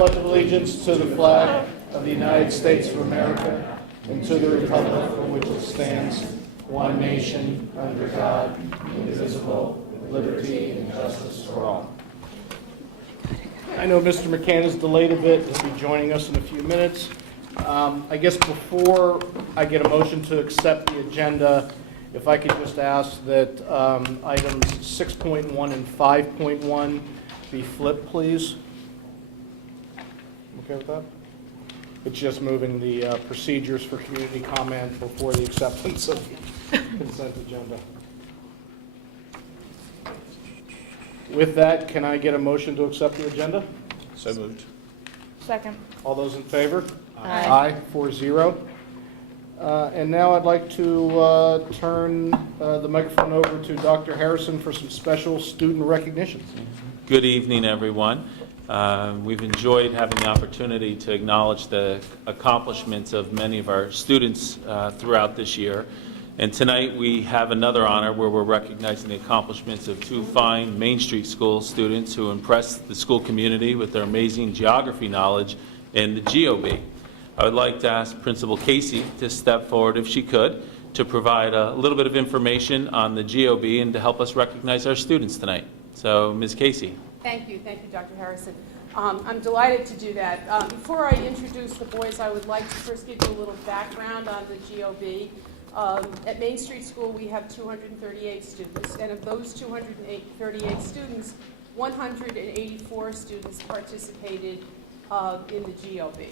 Pledge of allegiance to the flag of the United States of America and to the republic for which it stands, one nation, under God, indivisible, with liberty and justice for all. I know Mr. McCann is delayed a bit. He'll be joining us in a few minutes. I guess before I get a motion to accept the agenda, if I could just ask that items 6.1 and 5.1 be flipped, please. Okay with that? It's just moving the procedures for community comment before the acceptance of the consent agenda. With that, can I get a motion to accept the agenda? So moved. Second. All those in favor? Aye. 4-0. And now I'd like to turn the microphone over to Dr. Harrison for some special student recognitions. Good evening, everyone. We've enjoyed having the opportunity to acknowledge the accomplishments of many of our students throughout this year. And tonight we have another honor where we're recognizing the accomplishments of two fine Main Street School students who impressed the school community with their amazing geography knowledge in the GOB. I would like to ask Principal Casey to step forward, if she could, to provide a little bit of information on the GOB and to help us recognize our students tonight. So, Ms. Casey. Thank you, Dr. Harrison. I'm delighted to do that. Before I introduce the boys, I would like to first give you a little background on the GOB. At Main Street School, we have 238 students, and of those 238 students, 184 students participated in the GOB.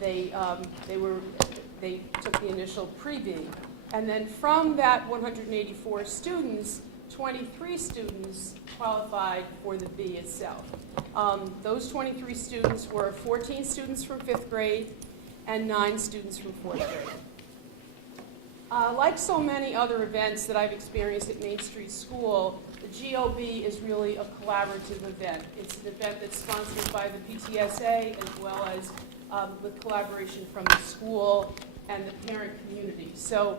They took the initial pre-B, and then from that 184 students, 23 students qualified for the B itself. Those 23 students were 14 students from 5th grade and 9 students from 4th grade. Like so many other events that I've experienced at Main Street School, the GOB is really a collaborative event. It's an event that's sponsored by the PTSA as well as with collaboration from the school and the parent community. So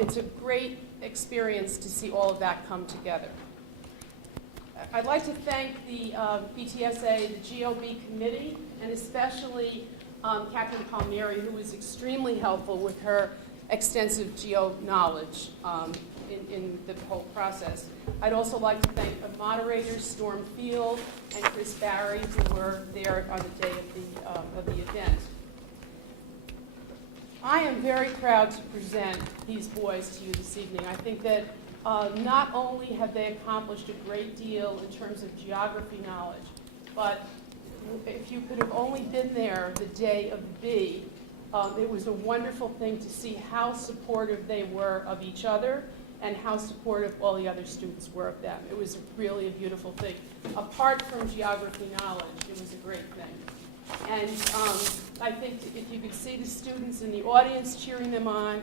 it's a great experience to see all of that come together. I'd like to thank the PTSA, the GOB committee, and especially Captain Palmieri, who was extremely helpful with her extensive geo knowledge in the whole process. I'd also like to thank the moderators, Storm Field and Chris Barry, who were there on the day of the event. I am very proud to present these boys to you this evening. I think that not only have they accomplished a great deal in terms of geography knowledge, but if you could have only been there the day of the B, it was a wonderful thing to see how supportive they were of each other and how supportive all the other students were of them. It was really a beautiful thing. Apart from geography knowledge, it was a great thing. And I think if you could see the students in the audience cheering them on,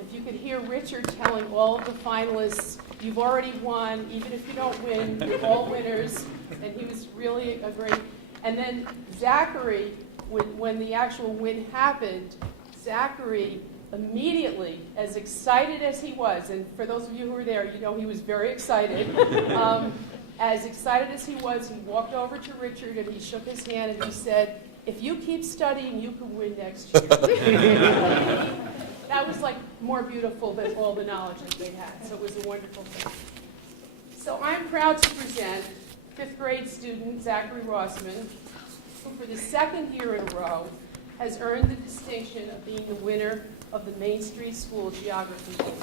if you could hear Richard telling all of the finalists, you've already won, even if you don't win, you're all winners, and he was really a great, and then Zachary, when the actual win happened, Zachary immediately, as excited as he was, and for those of you who were there, you know he was very excited, as excited as he was, he walked over to Richard and he shook his hand and he said, if you keep studying, you can win next year. That was like more beautiful than all the knowledge that they had, so it was a wonderful thing. So I'm proud to present 5th grade student Zachary Rossman, who for the second year in a row has earned the distinction of being the winner of the Main Street School Geography Bowl.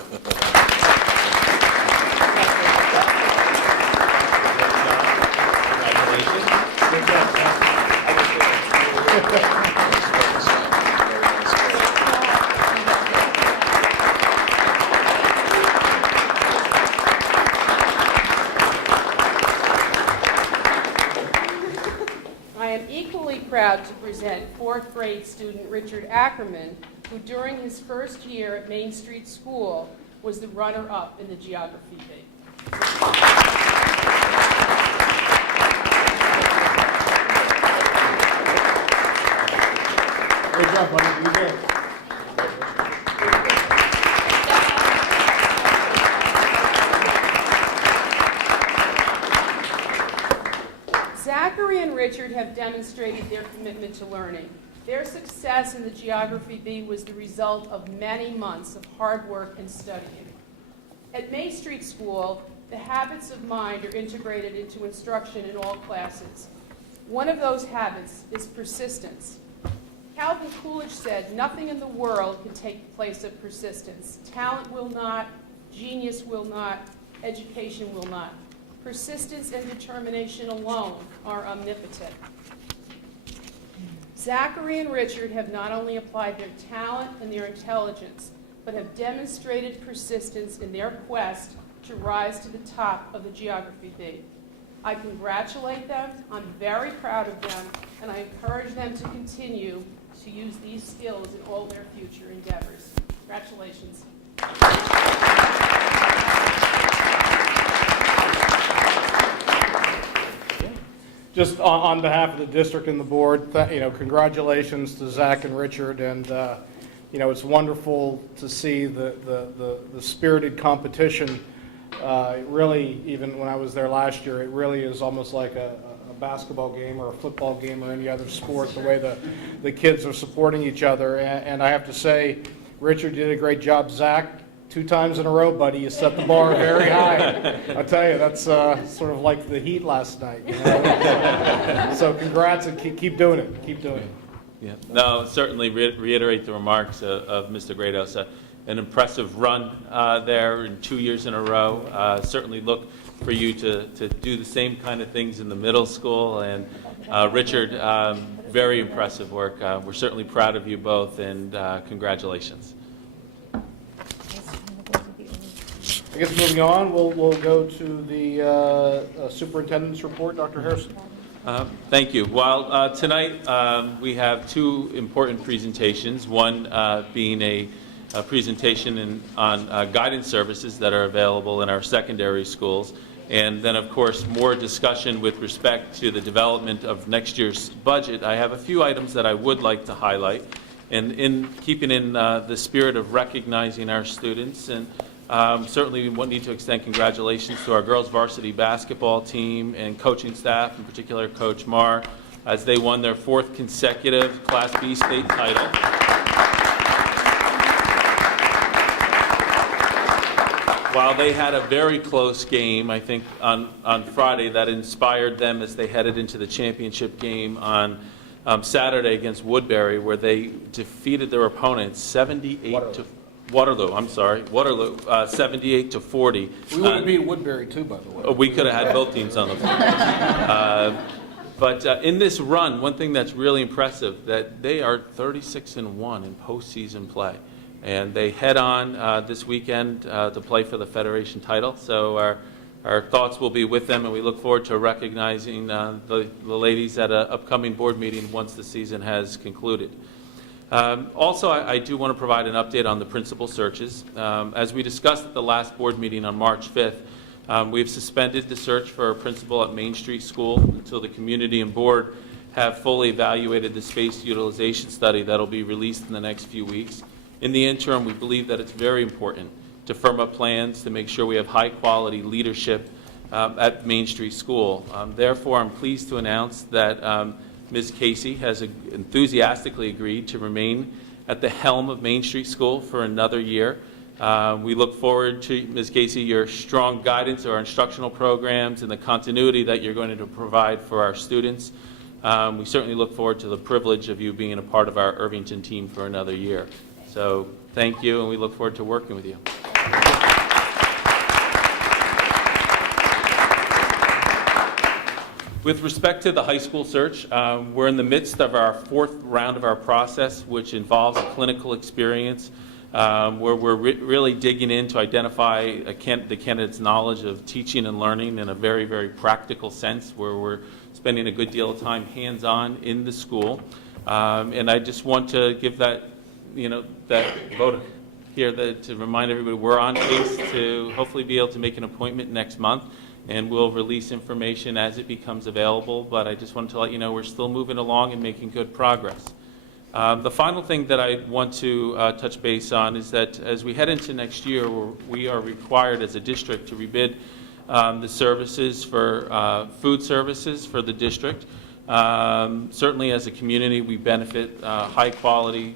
I am equally proud to present 4th grade student Richard Ackerman, who during his first year at Main Street School was the runner-up in the geography bee. Good job, buddy. You did. Zachary and Richard have demonstrated their commitment to learning. Their success in the Geography B was the result of many months of hard work and studying. At Main Street School, the habits of mind are integrated into instruction in all classes. One of those habits is persistence. Calvin Coolidge said, "Nothing in the world can take the place of persistence. Talent will not, genius will not, education will not. Persistence and determination alone are omnipotent." Zachary and Richard have not only applied their talent and their intelligence, but have demonstrated persistence in their quest to rise to the top of the Geography B. I congratulate them, I'm very proud of them, and I encourage them to continue to use these skills in all their future endeavors. Congratulations. Just on behalf of the district and the board, congratulations to Zach and Richard, and it's wonderful to see the spirited competition. Really, even when I was there last year, it really is almost like a basketball game or a football game or any other sport, the way the kids are supporting each other. And I have to say, Richard did a great job. Zach, 2 times in a row, buddy, you set the bar very high. I tell you, that's sort of like the Heat last night. So congrats, and keep doing it. Keep doing it. Yeah. No, certainly reiterate the remarks of Mr. Grados. An impressive run there in 2 years in a row. Certainly look for you to do the same kind of things in the middle school. And Richard, very impressive work. We're certainly proud of you both, and congratulations. I guess moving on, we'll go to the superintendent's report. Dr. Harrison. Thank you. Well, tonight we have 2 important presentations, one being a presentation on guidance services that are available in our secondary schools, and then, of course, more discussion with respect to the development of next year's budget. I have a few items that I would like to highlight, and in keeping in the spirit of recognizing our students, and certainly we need to extend congratulations to our girls varsity basketball team and coaching staff, in particular Coach Marr, as they won their 4th consecutive Class B state title. While they had a very close game, I think, on Friday, that inspired them as they headed into the championship game on Saturday against Woodbury, where they defeated their opponents 78 to Waterloo, 78 to 40. We would have beat Woodbury too, by the way. We could have had both teams on the field. But in this run, one thing that's really impressive, that they are 36-1 in postseason play. And they head on this weekend to play for the Federation title. So our thoughts will be with them, and we look forward to recognizing the ladies at an upcoming board meeting once the season has concluded. Also, I do want to provide an update on the principal searches. As we discussed at the last board meeting on March 5th, we've suspended the search for a principal at Main Street School until the community and board have fully evaluated the space utilization study that will be released in the next few weeks. In the interim, we believe that it's very important to firm up plans to make sure we have high-quality leadership at Main Street School. Therefore, I'm pleased to announce that Ms. Casey has enthusiastically agreed to remain at the helm of Main Street School for another year. We look forward to, Ms. Casey, your strong guidance of our instructional programs and the continuity that you're going to provide for our students. We certainly look forward to the privilege of you being a part of our Irvington team for another year. So thank you, and we look forward to working with you. With respect to the high school search, we're in the midst of our 4th round of our process, which involves a clinical experience where we're really digging in to identify the candidate's knowledge of teaching and learning in a very, very practical sense, where we're spending a good deal of time hands-on in the school. And I just want to give that vote here to remind everybody we're on pace to hopefully be able to make an appointment next month, and we'll release information as it becomes available. But I just wanted to let you know we're still moving along and making good progress. The final thing that I want to touch base on is that as we head into next year, we are required as a district to rebid the services for food services for the district. Certainly as a community, we benefit high-quality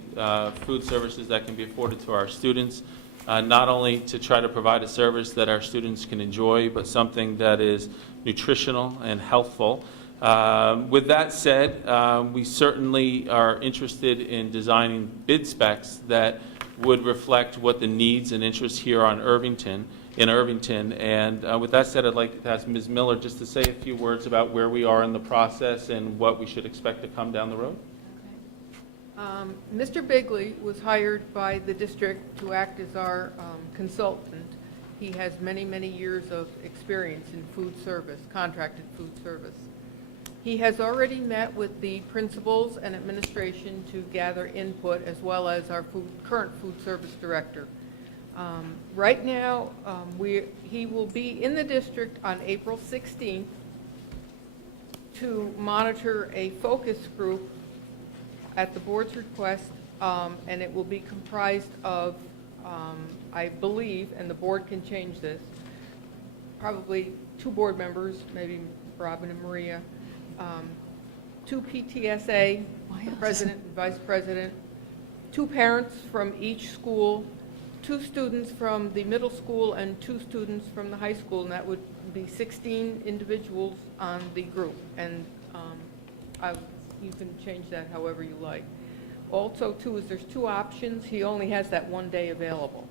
food services that can be afforded to our students, not only to try to provide a service that our students can enjoy, but something that is nutritional and healthful. With that said, we certainly are interested in designing bid specs that would reflect what the needs and interests here in Irvington. And with that said, I'd like to ask Ms. Miller just to say a few words about where we are in the process and what we should expect to come down the road. Mr. Bigley was hired by the district to act as our consultant. He has many, many years of experience in food service, contracted food service. He has already met with the principals and administration to gather input, as well as our current food service director. Right now, he will be in the district on April 16th to monitor a focus group at the board's request, and it will be comprised of, I believe, and the board can change this, probably 2 board members, maybe Robin and Maria, 2 PTSA, the president and vice president, 2 parents from each school, 2 students from the middle school, and 2 students from the high school, and that would be 16 individuals on the group. And you can change that however you like. Also, too, is there's 2 options. He only has that one day available,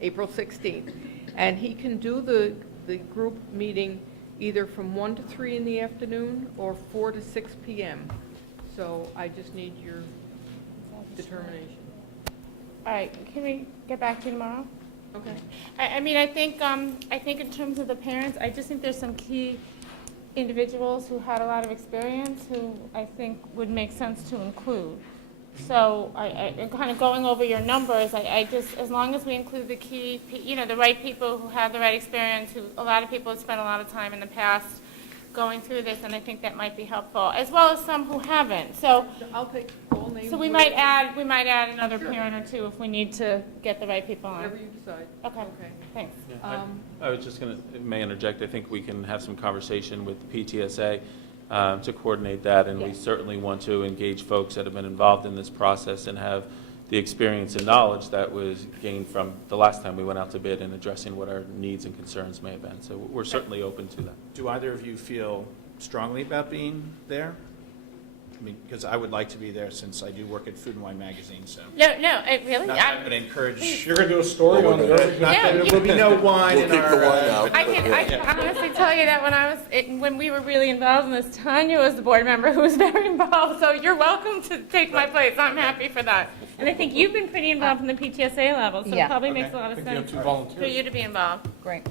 April 16th. And he can do the group meeting either from 1 to 3 in the afternoon or 4 to 6 p.m. So I just need your determination. All right, can we get back to you tomorrow? Okay. I mean, I think in terms of the parents, I just think there's some key individuals who had a lot of experience who I think would make sense to include. So I kind of going over your numbers, I just, as long as we include the key, the right people who have the right experience, who a lot of people have spent a lot of time in the past going through this, and I think that might be helpful, as well as some who haven't. So I'll take all names. we might add another parent or 2 if we need to get the right people on. Whatever you decide. Okay. Thanks. Yeah, I was just going to, may interject, I think we can have some conversation with the PTSA to coordinate that, and we certainly want to engage folks that have been involved in this process and have the experience and knowledge that was gained from the last time we went out to bid and addressing what our needs and concerns may have been. So we're certainly open to that. Do either of you feel strongly about being there? I mean, because I would like to be there since I do work at Food and Wine Magazine, so. No, I really. Not that I'm going to encourage. You're going to do a story on the Irvington? Not that there will be no wine in We'll keep our. the wine out. I can honestly tell you that when we were really involved in this, Tanya was the board member who was very involved. So you're welcome to take my place. I'm happy for that. And I think you've been pretty involved in the PTSA level, so it probably makes a lot of I think you have sense 2 volunteers. for you to be involved. Great.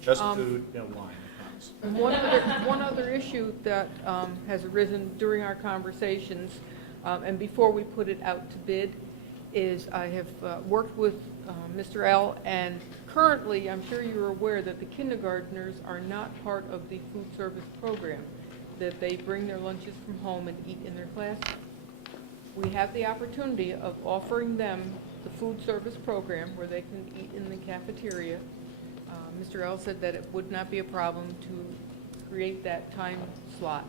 Just food, no wine, I promise. And one other issue that has arisen during our conversations, and before we put it out to bid, is I have worked with Mr. L., and currently, I'm sure you're aware that the kindergartners are not part of the food service program, that they bring their lunches from home and eat in their classroom. We have the opportunity of offering them the food service program where they can eat in the cafeteria. Mr. L. said that it would not be a problem to create that time slot.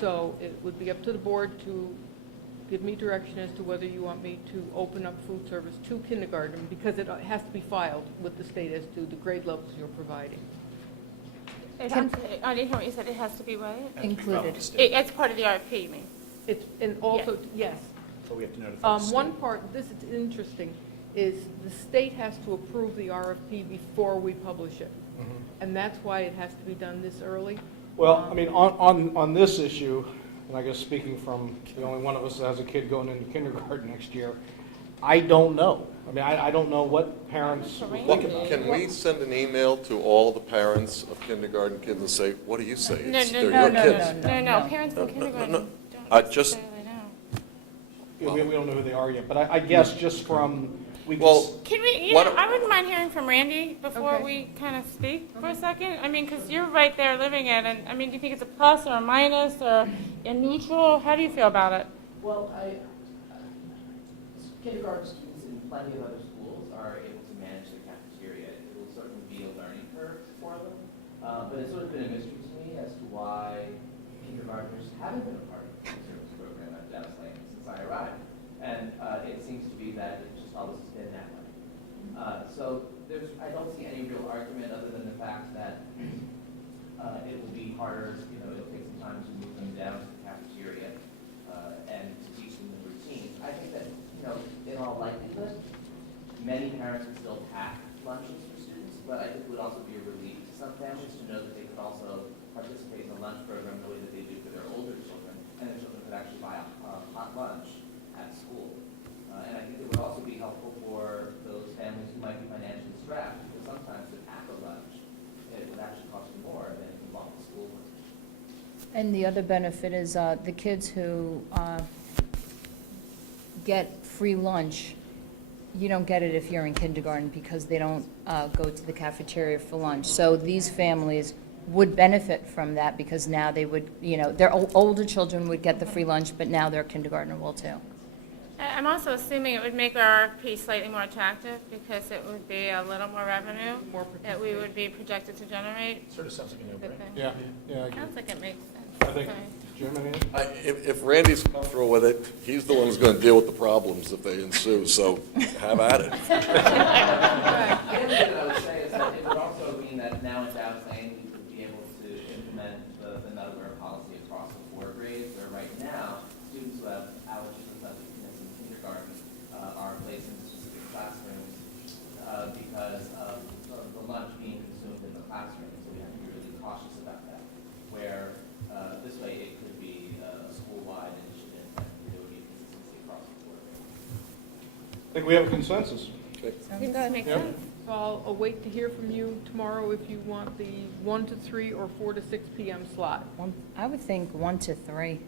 So it would be up to the board to give me direction as to whether you want me to open up food service to kindergarten, because it has to be filed with the state as to the grade levels you're providing. I didn't hear what you said. It has to be what? Included. It's part of the RFP, you mean? It's, and also, yes. But we have to notify the state. One part, this is interesting, is the state has to approve the RFP before we publish it. And that's why it has to be done this early. Well, I mean, on this issue, and I guess speaking from the only one of us that has a kid going into kindergarten next year, I don't know. I mean, I don't know what parents would think about it. Can we send an email to all the parents of kindergarten kids and say, what do you say? No, They're your kids. no. Parents in No, kindergarten no. don't I just- necessarily know. Yeah, we don't know who they are yet, but I guess just from, we Well, just, Can we, Why don't- I wouldn't mind hearing from Randy before Okay. we kind of speak for a second. I mean, because you're right there living it, and I mean, do you think it's a plus or a minus or a neutral? How do you feel about it? Well, kindergarten students in plenty of other schools are able to manage the cafeteria. It will certainly be a learning curve for them. But it's sort of been a mystery to me as to why kindergartners haven't been a part of the service program at Dallas Lane since I arrived. And it seems to be that it just always has been that way. So I don't see any real argument other than the fact that it will be harder, it'll take some time to move them down to the cafeteria and to teach them the routine. I think that, in all likelihood, many parents would still pack lunches for students, but I think it would also be a relief to some families to know that they could also participate in the lunch program the way that they do for their older children, and their children could actually buy a hot lunch at school. And I think it would also be helpful for those families who might be financially strapped, because sometimes to pack a lunch, it would actually cost you more than if you bought the school lunch. And the other benefit is the kids who get free lunch, you don't get it if you're in kindergarten because they don't go to the cafeteria for lunch. So these families would benefit from that because now they would, their older children would get the free lunch, but now their kindergartner will too. I'm also assuming it would make our RFP slightly more attractive because it would be a little more revenue that we would be projected to generate. Sort of sounds like a Good no-brainer. thing. Yeah, I agree. Sounds like it makes sense. I think, Sorry. Jim, anything? If Randy's comfortable with it, he's the one who's going to deal with the problems if they ensue, so have at it. The other thing that I would say is that it would also mean that now in Dallas Lane, we would be able to implement the metalwear policy across the 4 grades, where right now, students who have allergies and subjectness in kindergarten are placed in specific classrooms because of the lunch being consumed in the classroom. So we have to be really cautious about that, where this way it could be a school-wide initiative and there would be consistency across the board. I think we have a consensus. Okay. I think that makes Yep. sense. So I'll await to hear from you tomorrow if you want the 1 to 3 or 4 to 6 p.m. slot. I would think 1 to 3,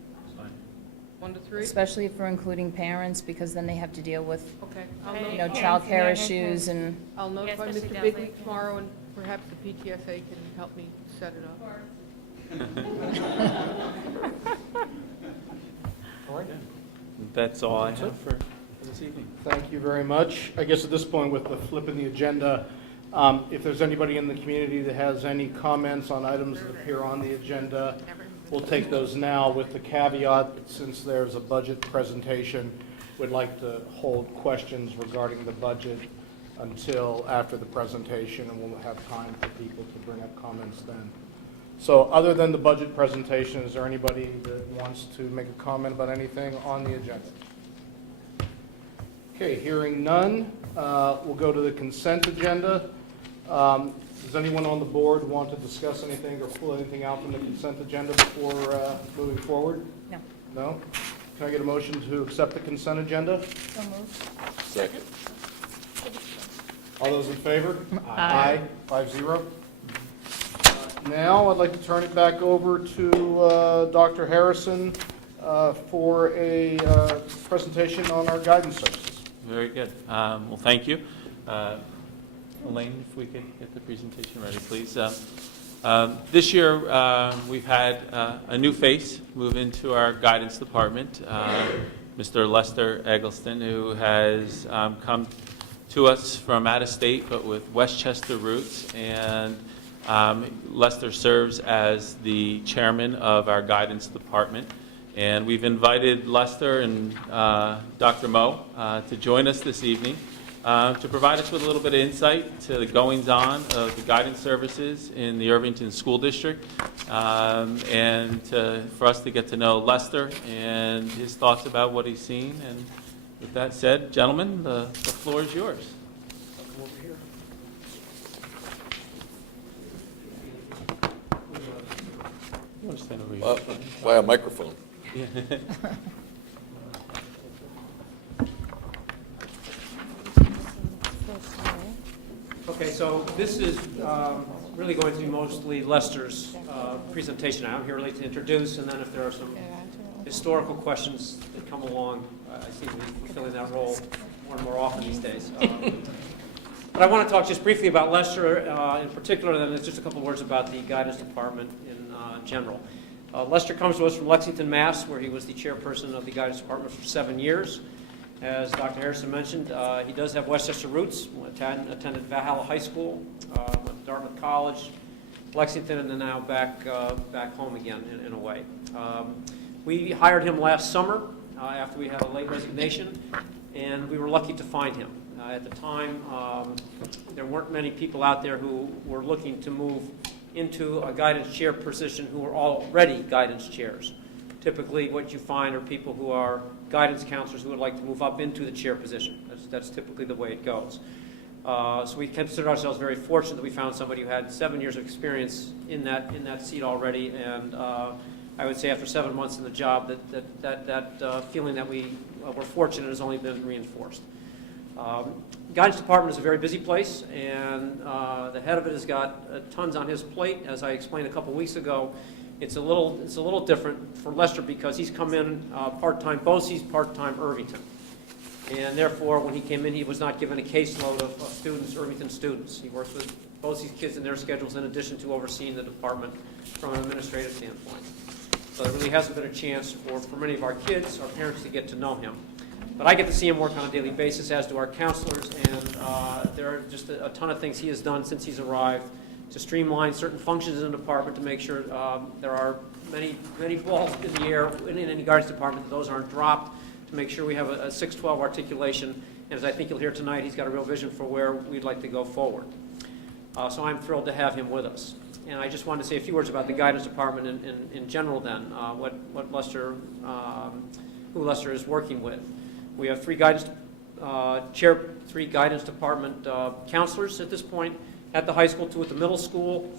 1 to 3? especially if we're including parents, because then they have to deal with, Okay. I'll Okay. notify, childcare issues and. I'll notify especially Mr. Dallas Bigley Lake. tomorrow, and perhaps the PTSA can help me set it up. All right. That's all I have for this evening. Thank you very much. I guess at this point, with the flip in the agenda, if there's anybody in the community that has any comments on items that appear on the agenda, we'll take those now with the caveat that since there's a budget presentation, we'd like to hold questions regarding the budget until after the presentation, and we'll have time for people to bring up comments then. So other than the budget presentation, is there anybody that wants to make a comment about anything on the agenda? Okay, hearing none, we'll go to the consent agenda. Does anyone on the board want to discuss anything or pull anything out from the consent agenda before moving forward? No. No? Can I get a motion to accept the consent agenda? So moved. Second. All those in favor? Aye. 5-0. Now, I'd like to turn it back over to Dr. Harrison for a presentation on our guidance services. Very good. Well, thank you. Elaine, if we could get the presentation ready, please. This year, we've had a new face move into our guidance department, Mr. Lester Eggleston, who has come to us from out of state, but with Westchester roots. And Lester serves as the chairman of our guidance department. And we've invited Lester and Dr. Moe to join us this evening to provide us with a little bit of insight to the goings-on of the guidance services in the Irvington School District, and for us to get to know Lester and his thoughts about what he's seen. And with that said, gentlemen, the floor is yours. Come over here. You want to stand over here? By a microphone. Yeah. Okay, so this is really going to be mostly Lester's presentation. I'm here really to introduce, and then if there are some historical questions that come along, I seem to be filling that role more and more often these days. But I want to talk just briefly about Lester in particular, and then just a couple of words about the guidance department in general. Lester comes to us from Lexington, Mass., where he was the chairperson of the guidance department for 7 years. As Dr. Harrison mentioned, he does have Westchester roots, attended Valhalla High School, went to Dartmouth College, Lexington and then now back home again in a way. We hired him last summer after we had a late resignation, and we were lucky to find him. At the time, there weren't many people out there who were looking to move into a guidance chair position who were already guidance chairs. Typically, what you find are people who are guidance counselors who would like to move up into the chair position. That's typically the way it goes. So we consider ourselves very fortunate that we found somebody who had 7 years of experience in that seat already, and I would say after 7 months in the job that feeling that we were fortunate has only been reinforced. Guidance department is a very busy place, and the head of it has got tons on his plate. As I explained a couple weeks ago, it's a little different for Lester because he's come in part-time BOCES, part-time Irvington. And therefore, when he came in, he was not given a caseload of students, Irvington students. He works with BOCES kids and their schedules in addition to overseeing the department from an administrative standpoint. So there really hasn't been a chance for many of our kids, our parents, to get to know him. But I get to see him work on a daily basis, as do our counselors, and there are just a ton of things he has done since he's arrived to streamline certain functions in the department to make sure there are many balls in the air in any guidance department, that those aren't dropped, to make sure we have a 612 articulation. And as I think you'll hear tonight, he's got a real vision for where we'd like to go forward. So I'm thrilled to have him with us. And I just wanted to say a few words about the guidance department in general then, what Lester, who Lester is working with. We have three guidance department counselors at this point, at the high school, 2 at the middle school.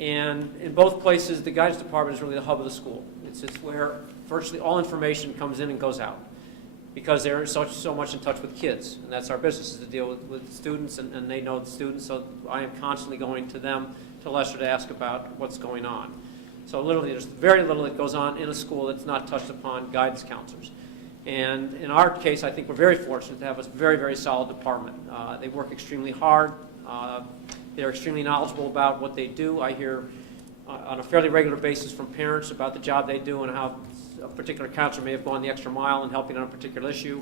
And in both places, the guidance department is really the hub of the school. It's where virtually all information comes in and goes out, because they're so much in touch with kids. And that's our business, is to deal with students, and they know the students. So I am constantly going to them, to Lester, to ask about what's going on. So literally, there's very little that goes on in a school that's not touched upon guidance counselors. And in our case, I think we're very fortunate to have a very, very solid department. They work extremely hard. They're extremely knowledgeable about what they do. I hear on a fairly regular basis from parents about the job they do and how a particular counselor may have gone the extra mile in helping on a particular issue.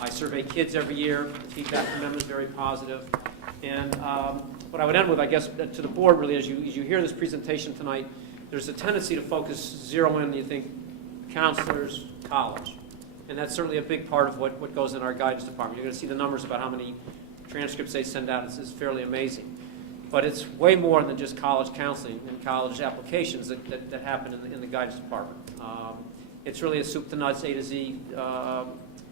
I survey kids every year. The feedback from them is very positive. And what I would end with, I guess, to the board really, as you hear this presentation tonight, there's a tendency to zero in, you think, counselors, college. And that's certainly a big part of what goes in our guidance department. You're going to see the numbers about how many transcripts they send out. It's fairly amazing. But it's way more than just college counseling and college applications that happen in the guidance department. It's really a soup to nuts, A to Z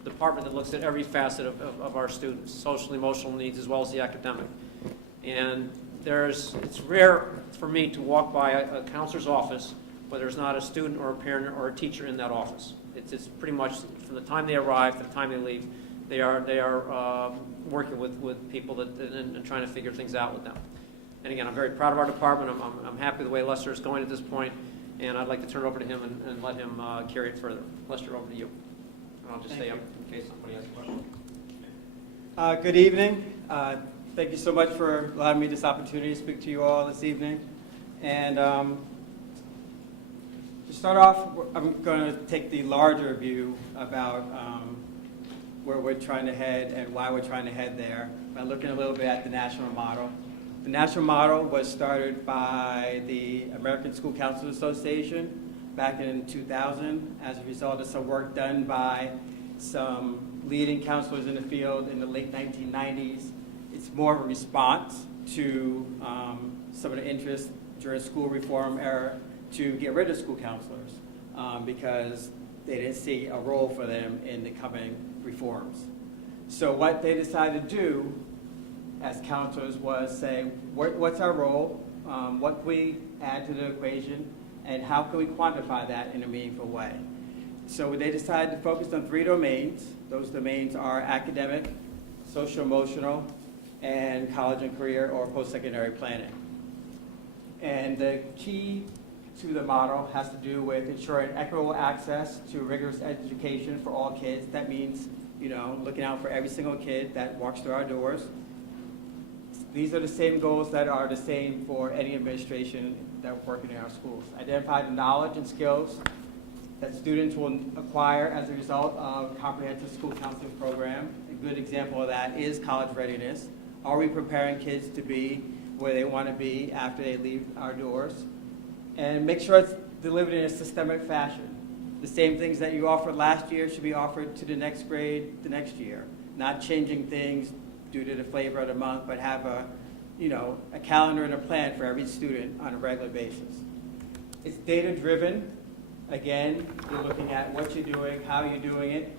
department that looks at every facet of our students, social, emotional needs, as well as the academic. And it's rare for me to walk by a counselor's office where there's not a student or a parent or a teacher in that office. It's pretty much from the time they arrive to the time they leave, they are working with people and trying to figure things out with them. And again, I'm very proud of our department. I'm happy the way Lester is going at this point, and I'd like to turn it over to him and let him carry it further. Lester, over to you. And I'll just stay up in case somebody has a question. Good evening. Thank you so much for allowing me this opportunity to speak to you all this evening. And to start off, I'm going to take the larger view about where we're trying to head and why we're trying to head there by looking a little bit at the national model. The national model was started by the American School Counselors Association back in 2000 as a result of some work done by some leading counselors in the field in the late 1990s. It's more of a response to some of the interest during school reform era to get rid of school counselors because they didn't see a role for them in the coming reforms. So what they decided to do as counselors was say, what's our role, what can we add to the equation, and how can we quantify that in a meaningful way? So they decided to focus on 3 domains. Those domains are academic, social-emotional, and college and career or post-secondary planning. And the key to the model has to do with ensuring equitable access to rigorous education for all kids. That means, looking out for every single kid that walks through our doors. These are the same goals that are the same for any administration that working in our schools. Identify the knowledge and skills that students will acquire as a result of a comprehensive school counseling program. A good example of that is college readiness. Are we preparing kids to be where they want to be after they leave our doors, and make sure it's delivered in a systemic fashion. The same things that you offered last year should be offered to the next grade the next year, not changing things due to the flavor of the month, but have a calendar and a plan for every student on a regular basis. It's data-driven. Again, you're looking at what you're doing, how you're doing it,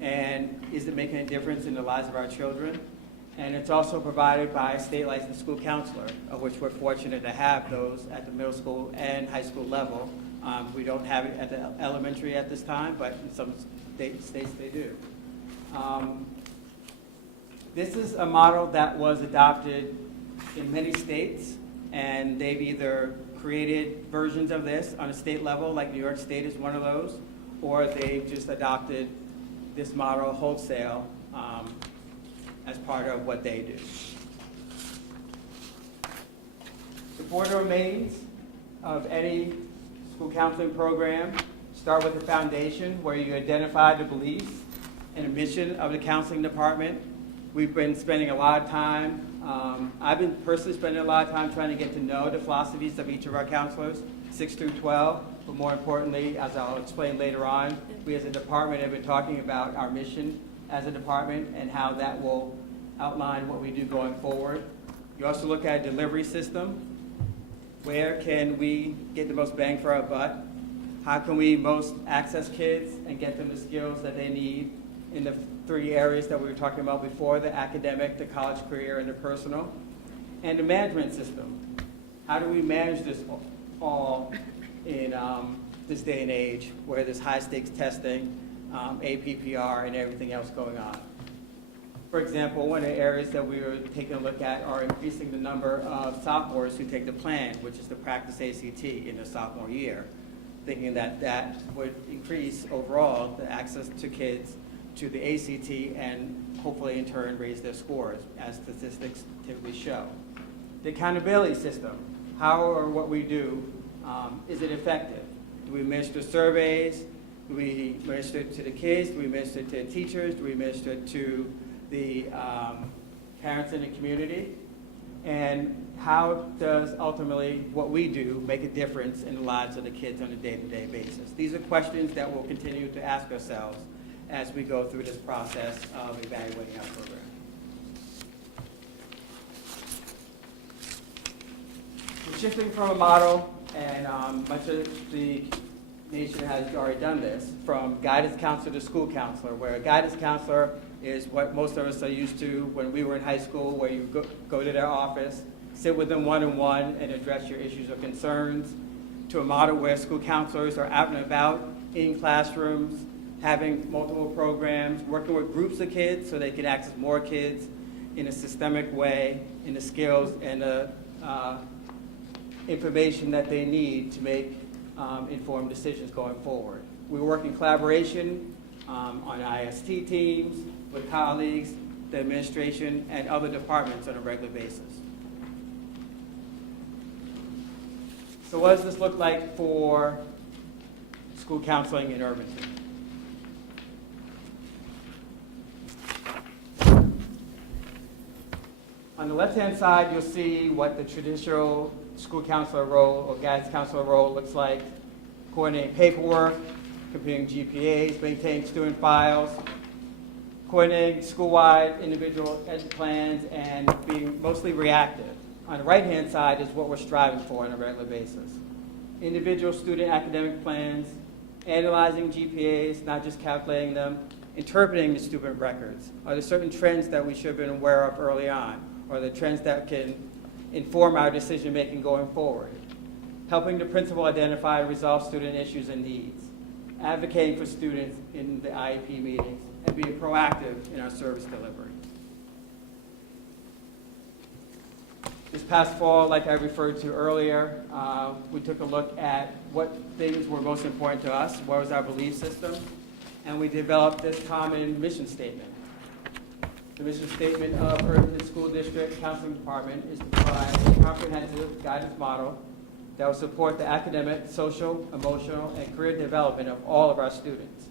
and is it making a difference in the lives of our children? And it's also provided by a state licensed school counselor, of which we're fortunate to have those at the middle school and high school level. We don't have it at the elementary at this time, but in some states they do. This is a model that was adopted in many states, and they've either created versions of this on a state level, like New York State is one of those, or they've just adopted this model wholesale as part of what they do. The four domains of any school counseling program start with the foundation, where you identify the beliefs and the mission of the counseling department. We've been spending a lot of time, I've been personally spending a lot of time trying to get to know the philosophies of each of our counselors, 6 through 12, but more importantly, as I'll explain later on, we as a department have been talking about our mission as a department and how that will outline what we do going forward. You also look at a delivery system. Where can we get the most bang for our butt? How can we most access kids and get them the skills that they need in the three areas that we were talking about before, the academic, the college career, and the personal? And the management system. How do we manage this all in this day and age where there's high stakes testing, APPR, and everything else going on? For example, one of the areas that we were taking a look at are increasing the number of sophomores who take the plan, which is the practice ACT in their sophomore year, thinking that that would increase overall the access to kids to the ACT and hopefully in turn raise their scores, as statistics typically show. The accountability system, how or what we do, is it effective? Do we administer surveys? Do we administer it to the kids? Do we administer it to the teachers? Do we administer it to the parents in the community? And how does ultimately what we do make a difference in the lives of the kids on a day-to-day basis? These are questions that we'll continue to ask ourselves as we go through this process of evaluating our program. We're shifting from a model, and much of the nation has already done this, from guidance counselor to school counselor, where a guidance counselor is what most of us are used to when we were in high school, where you go to their office, sit with them one-on-one, and address your issues or concerns, to a model where school counselors are out and about in classrooms, having multiple programs, working with groups of kids so they can access more kids in a systemic way, in the skills and the information that they need to make informed decisions going forward. We work in collaboration on IST teams, with colleagues, the administration, and other departments on a regular basis. So what does this look like for school counseling in Irvington? On the left-hand side, you'll see what the traditional school counselor role or guidance counselor role looks like: coordinating paperwork, computing GPAs, maintaining student files, coordinating school-wide individual ed plans, and being mostly reactive. On the right-hand side is what we're striving for on a regular basis: individual student academic plans, analyzing GPAs, not just calculating them, interpreting the student records. Are there certain trends that we should have been aware of early on, or the trends that can inform our decision-making going forward? Helping the principal identify and resolve student issues and needs, advocating for students in the IEP meetings, and being proactive in our service delivery. This past fall, like I referred to earlier, we took a look at what things were most important to us, what was our belief system, and we developed this common mission statement. The mission statement of Irvington School District Counseling Department is to provide a comprehensive guidance model that will support the academic, social, emotional, and career development of all of our students.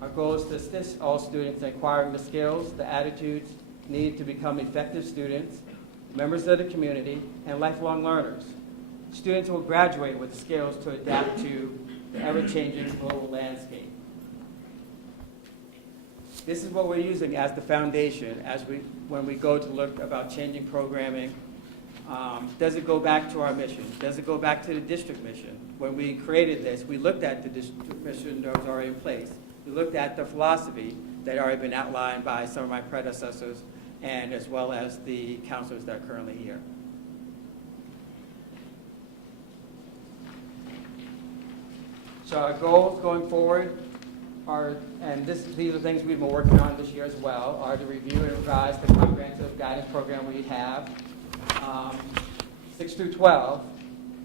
Our goal is to assist all students in acquiring the skills, the attitudes needed to become effective students, members of the community, and lifelong learners. Students will graduate with skills to adapt to the ever-changing global landscape. This is what we're using as the foundation when we go to look about changing programming. Does it go back to our mission? Does it go back to the district mission? When we created this, we looked at the district mission that was already in place. We looked at the philosophy that had already been outlined by some of my predecessors and as well as the counselors that are currently here. So our goals going forward are, and these are things we've been working on this year as well, are to review and revise the comprehensive guidance program we have, 6 through 12,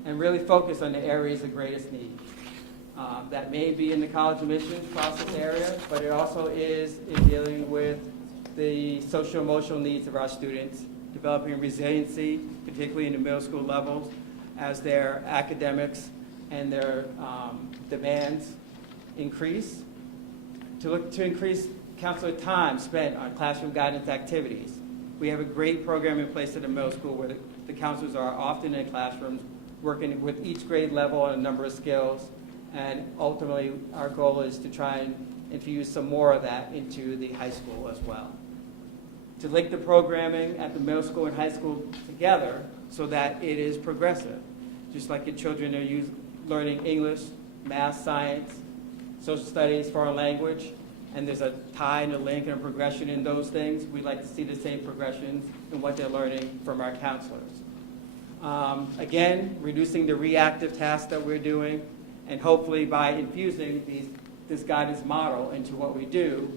and really focus on the areas of greatest need. That may be in the college admissions process area, but it also is in dealing with the social emotional needs of our students, developing resiliency, particularly in the middle school levels, as their academics and their demands increase, to increase counselor time spent on classroom guidance activities. We have a great program in place at the middle school where the counselors are often in classrooms working with each grade level on a number of skills, and ultimately our goal is to try and infuse some more of that into the high school as well. To link the programming at the middle school and high school together so that it is progressive. Just like your children are learning English, math, science, social studies, foreign language, and there's a tie and a link and a progression in those things. We'd like to see the same progressions in what they're learning from our counselors. Again, reducing the reactive tasks that we're doing, and hopefully by infusing this guidance model into what we do,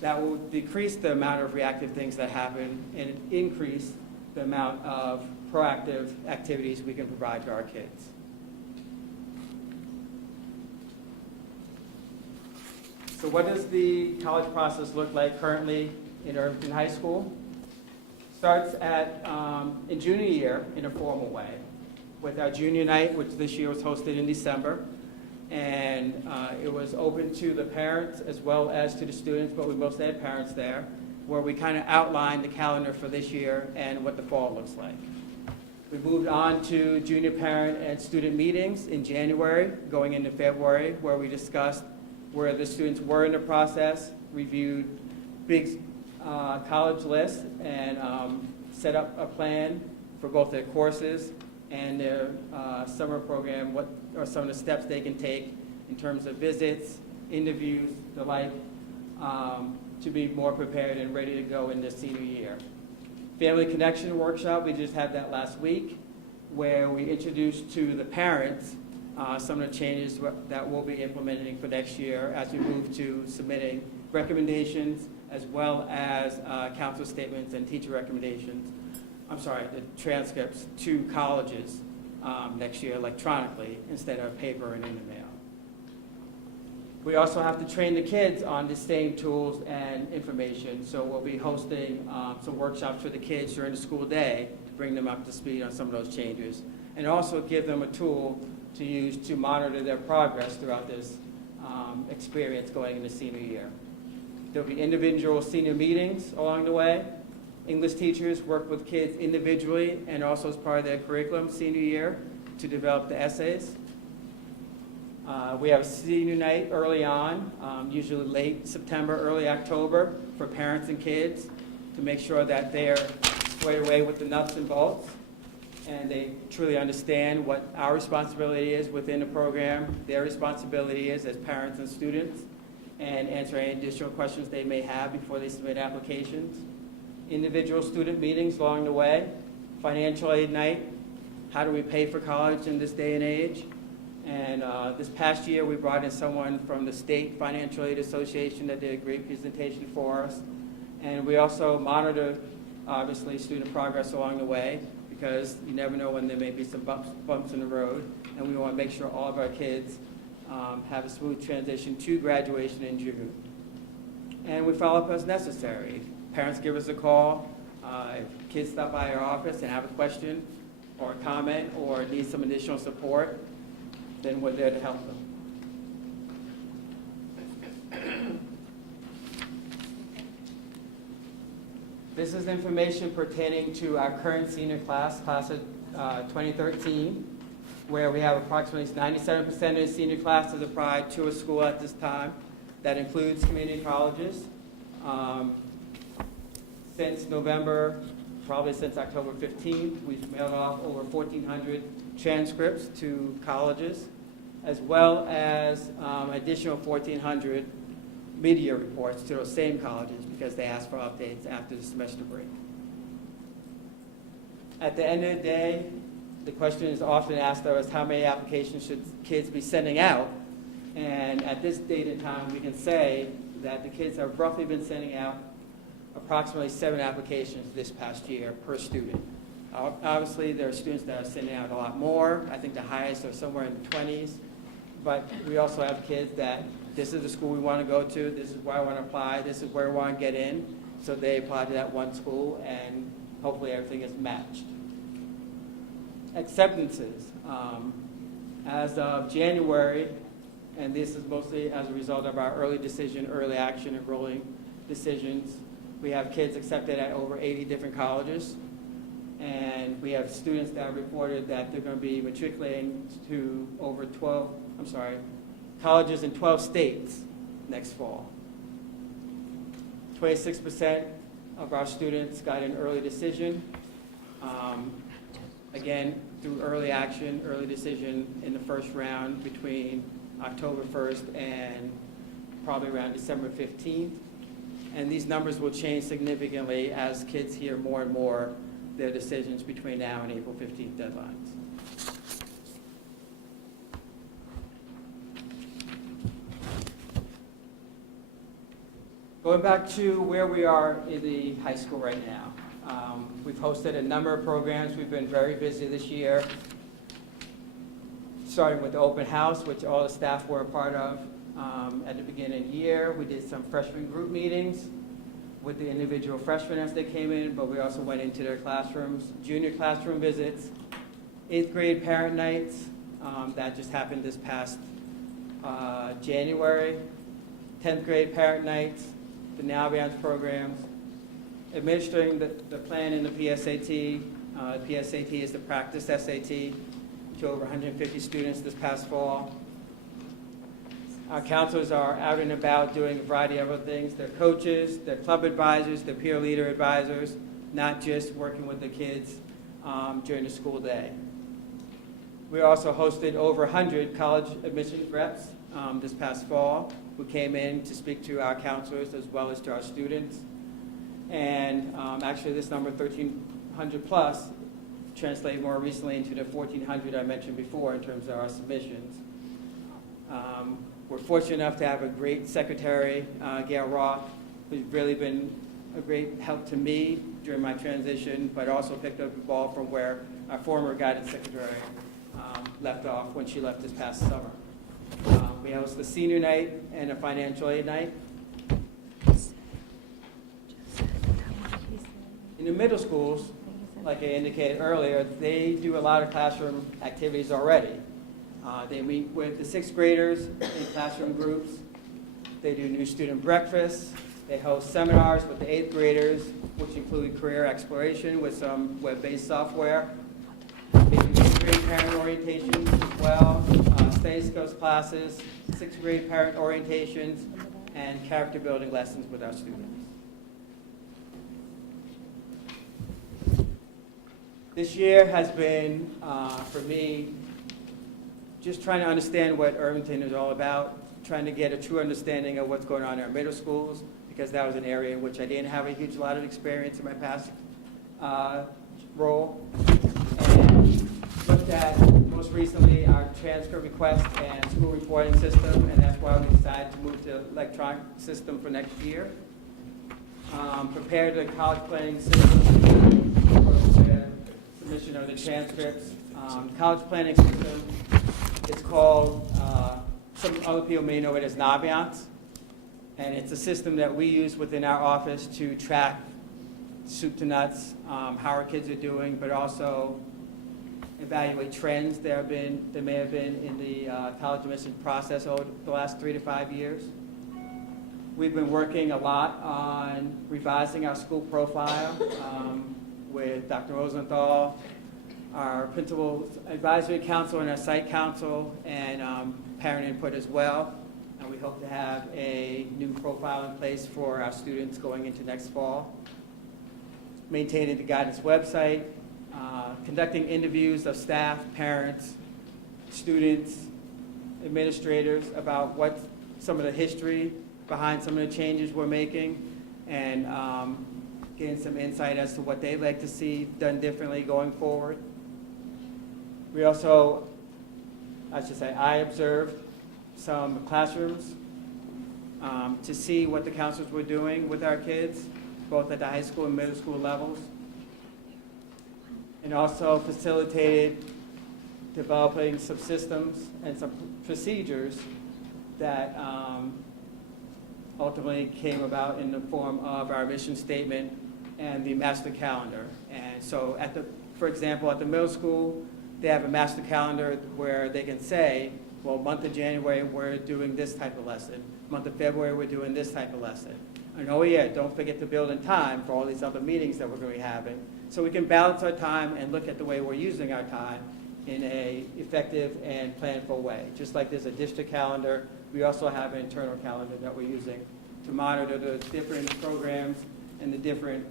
that will decrease the amount of reactive things that happen and increase the amount of proactive activities we can provide to our kids. So what does the college process look like currently in Irvington High School? Starts in junior year in a formal way with our junior night, which this year was hosted in December. And it was open to the parents as well as to the students, but we mostly had parents there, where we kind of outlined the calendar for this year and what the fall looks like. We moved on to junior parent and student meetings in January, going into February, where we discussed where the students were in the process, reviewed big college lists, and set up a plan for both their courses and their summer program, what are some of the steps they can take in terms of visits, interviews, the like, to be more prepared and ready to go in their senior year. Family Connection Workshop, we just had that last week, where we introduced to the parents some of the changes that we'll be implementing for next year as we move to submitting recommendations as well as council statements and teacher recommendations. The transcripts to colleges next year electronically instead of paper and in the mail. We also have to train the kids on the same tools and information, so we'll be hosting some workshops for the kids during the school day to bring them up to speed on some of those changes, and also give them a tool to use to monitor their progress throughout this experience going into senior year. There'll be individual senior meetings along the way. English teachers work with kids individually and also as part of their curriculum senior year to develop the essays. We have a senior night early on, usually late September, early October, for parents and kids to make sure that they're squared away with the nuts and bolts and they truly understand what our responsibility is within the program, their responsibility is as parents and students, and answer any additional questions they may have before they submit applications. Individual student meetings along the way, financial aid night, how do we pay for college in this day and age? And this past year, we brought in someone from the State Financial Aid Association that did a great presentation for us. And we also monitor, obviously, student progress along the way, because you never know when there may be some bumps in the road. And we want to make sure all of our kids have a smooth transition to graduation in June. And we follow up as necessary. Parents give us a call. If kids stop by our office and have a question or a comment or need some additional support, then we're there to help them. This is information pertaining to our current senior class of 2013, where we have approximately 97% of the senior class is applied to a school at this time. That includes community colleges. Since November, probably since October 15th, we've mailed off over 1,400 transcripts to colleges, as well as additional 1,400 media reports to those same colleges because they asked for updates after the semester break. At the end of the day, the question is often asked of us, how many applications should kids be sending out? And at this date and time, we can say that the kids have roughly been sending out approximately 7 applications this past year per student. Obviously, there are students that are sending out a lot more. I think the highest are somewhere in the 20s. But we also have kids that this is the school we want to go to, this is where I want to apply, this is where I want to get in. So they apply to that one school, and hopefully everything is matched. Acceptances. As of January, and this is mostly as a result of our early decision, early action enrolling decisions, we have kids accepted at over 80 different colleges. And we have students that have reported that they're going to be matriculating to over colleges in 12 states next fall. 26% of our students got an early decision. Again, through early action, early decision in the first round between October 1st and probably around December 15th. And these numbers will change significantly as kids hear more and more their decisions between now and April 15th deadlines. Going back to where we are in the high school right now. We've hosted a number of programs. We've been very busy this year, starting with the open house, which all the staff were a part of at the beginning of the year. We did some freshman group meetings with the individual freshmen as they came in, but we also went into their classrooms, junior classroom visits, 8th grade parent nights, that just happened this past January, 10th grade parent nights, the Nalbiance programs, administering the plan in the PSAT. PSAT is the practice SAT to over 150 students this past fall. Our counselors are out and about doing a variety of other things. They're coaches, they're club advisors, they're peer leader advisors, not just working with the kids during the school day. We also hosted over 100 college admissions reps this past fall who came in to speak to our counselors as well as to our students. And actually this number, 1,300 plus, translated more recently into the 1,400 I mentioned before in terms of our submissions. We're fortunate enough to have a great secretary, Gail Roth, who's really been a great help to me during my transition, but also picked up the ball from where our former guidance secretary left off when she left this past summer. We host the senior night and a financial aid night. In the middle schools, like I indicated earlier, they do a lot of classroom activities already. They meet with the 6th graders in classroom groups. They do new student breakfasts. They host seminars with the 8th graders, which include career exploration with some web-based software. They do 8th grade parent orientations as well, study skills classes, 6th grade parent orientations, and character building lessons with our students. This year has been, for me, just trying to understand what Irvington is all about, trying to get a true understanding of what's going on in our middle schools, because that was an area in which I didn't have a huge lot of experience in my past role. And looked at, most recently, our transcript request and school reporting system, and that's why we decided to move to electronic system for next year. Prepared a college planning system for the submission of the transcripts. College planning system, it's called, some other people may know it as Nalbiance, and it's a system that we use within our office to track soup to nuts, how our kids are doing, but also evaluate trends that may have been in the college admission process over the last 3 to 5 years. We've been working a lot on revising our school profile with Dr. Rosenthal, our principal advisory council and our site council, and parent input as well. And we hope to have a new profile in place for our students going into next fall. Maintaining the guidance website, conducting interviews of staff, parents, students, administrators about what some of the history behind some of the changes we're making, and getting some insight as to what they'd like to see done differently going forward. We also, I observed some classrooms to see what the counselors were doing with our kids, both at the high school and middle school levels, and also facilitated developing some systems and some procedures that ultimately came about in the form of our mission statement and the master calendar. And so for example, at the middle school, they have a master calendar where they can say, well, month of January, we're doing this type of lesson. Month of February, we're doing this type of lesson. And oh yeah, don't forget to build in time for all these other meetings that we're going to be having. So we can balance our time and look at the way we're using our time in a effective and planful way. Just like there's a district calendar, we also have an internal calendar that we're using to monitor the different programs and the different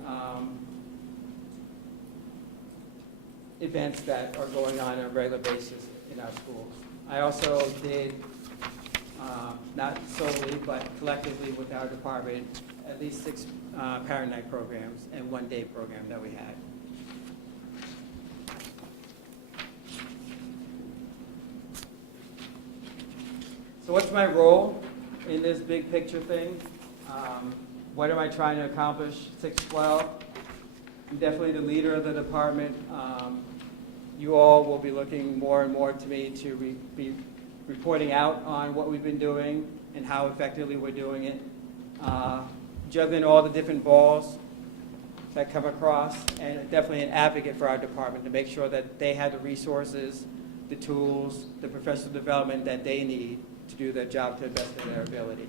events that are going on a regular basis in our schools. I also did, not solely, but collectively with our department, at least 6 parent night programs and 1 day program that we had. So what's my role in this big picture thing? What am I trying to accomplish 6/12? I'm definitely the leader of the department. You all will be looking more and more to me to be reporting out on what we've been doing and how effectively we're doing it. Juggling all the different balls that come across, and definitely an advocate for our department to make sure that they have the resources, the tools, the professional development that they need to do their job to the best of their ability.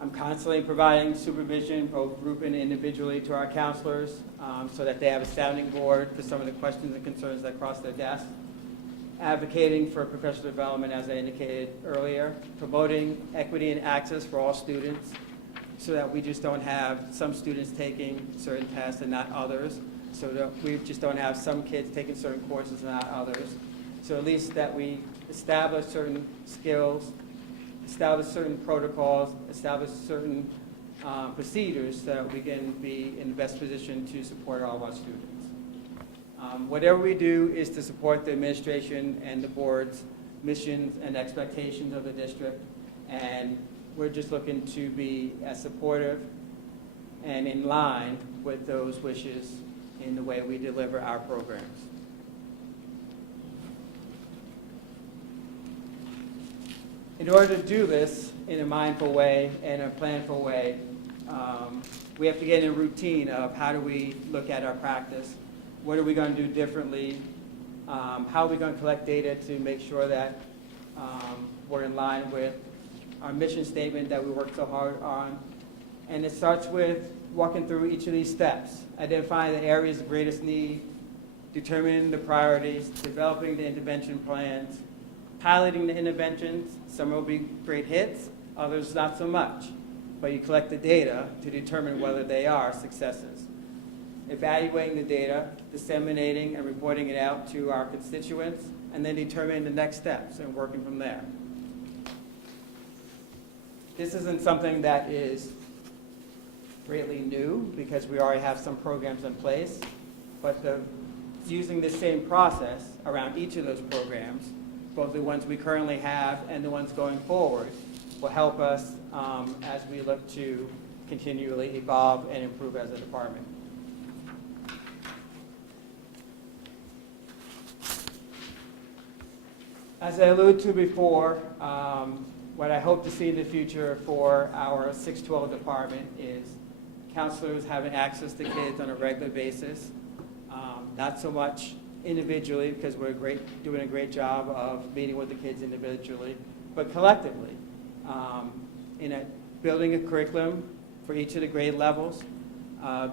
I'm constantly providing supervision, both group and individually, to our counselors so that they have a sounding board for some of the questions and concerns that cross their desk. Advocating for professional development, as I indicated earlier. Promoting equity and access for all students so that we just don't have some students taking certain tests and not others. So that we just don't have some kids taking certain courses and not others. So at least that we establish certain skills, establish certain protocols, establish certain procedures so that we can be in the best position to support all of our students. Whatever we do is to support the administration and the board's missions and expectations of the district, and we're just looking to be as supportive and in line with those wishes in the way we deliver our programs. In order to do this in a mindful way and a planful way, we have to get in a routine of how do we look at our practice, what are we going to do differently, how are we going to collect data to make sure that we're in line with our mission statement that we work so hard on. And it starts with walking through each of these steps, identifying the areas of greatest need, determining the priorities, developing the intervention plans, piloting the interventions. Some will be great hits, others not so much. But you collect the data to determine whether they are successes. Evaluating the data, disseminating and reporting it out to our constituents, and then determining the next steps and working from there. This isn't something that is greatly new because we already have some programs in place, but using the same process around each of those programs, both the ones we currently have and the ones going forward, will help us as we look to continually evolve and improve as a department. As I alluded to before, what I hope to see in the future for our 612 department is counselors having access to kids on a regular basis, not so much individually because we're doing a great job of meeting with the kids individually, but collectively. Building a curriculum for each of the grade levels,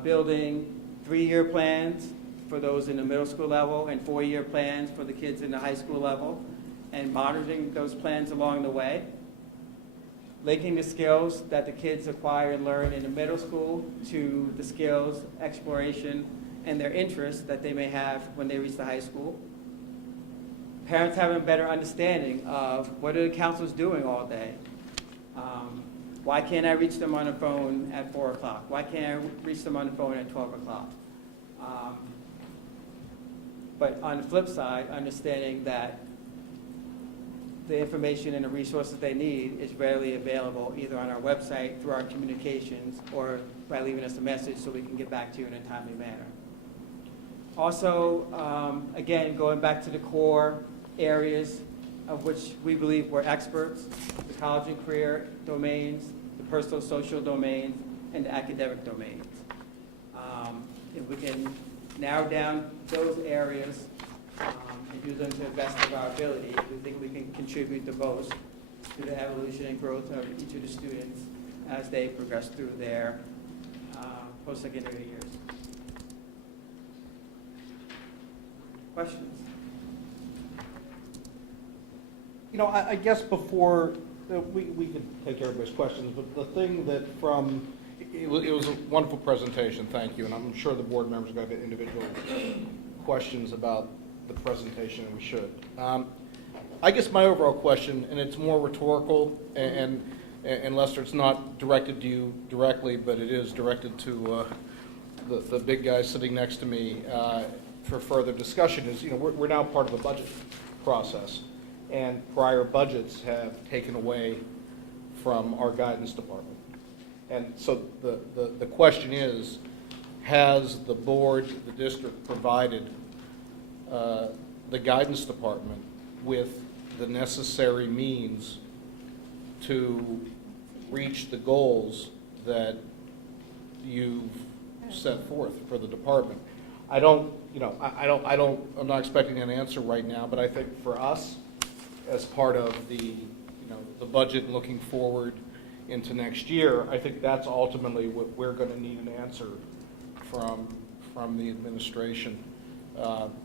building 3-year plans for those in the middle school level and 4-year plans for the kids in the high school level, and monitoring those plans along the way, linking the skills that the kids acquire and learn in the middle school to the skills, exploration, and their interests that they may have when they reach the high school. Parents having a better understanding of what are the counselors doing all day. Why can't I reach them on the phone at 4 o'clock? Why can't I reach them on the phone at 12 o'clock? But on the flip side, understanding that the information and the resources they need is readily available either on our website, through our communications, or by leaving us a message so we can get back to you in a timely manner. Also, again, going back to the core areas of which we believe we're experts, the college and career domains, the personal social domains, and the academic domains. If we can narrow down those areas and do them to the best of our ability, we think we can contribute the most to the evolution and growth of each of the students as they progress through their post-secondary years. Questions? You know, I guess before, we could take everybody's questions, but the thing that it was a wonderful presentation, thank you, and I'm sure the board members are going to have individual questions about the presentation, and we should. I guess my overall question, and it's more rhetorical, and Lester, it's not directed to you directly, but it is directed to the big guy sitting next to me for further discussion, is, you know, we're now part of the budget process. And prior budgets have taken away from our guidance department. And so the question is, has the board, the district, provided the guidance department with the necessary means to reach the goals that you've set forth for the department? I'm not expecting an answer right now, but I think for us, as part of the budget and looking forward into next year, I think that's ultimately what we're going to need an answer from the administration,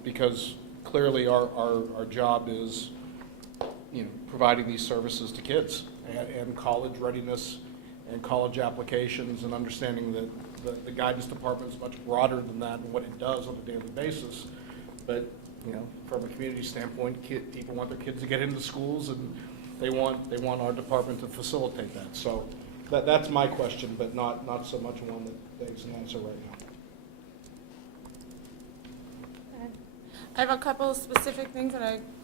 because clearly our job is, you know, providing these services to kids and college readiness and college applications, and understanding that the guidance department is much broader than that and what it does on a daily basis. But you know, from a community standpoint, people want their kids to get into schools, and they want our department to facilitate that. So that's my question, but not so much one that begs an answer right now. I have a couple of specific things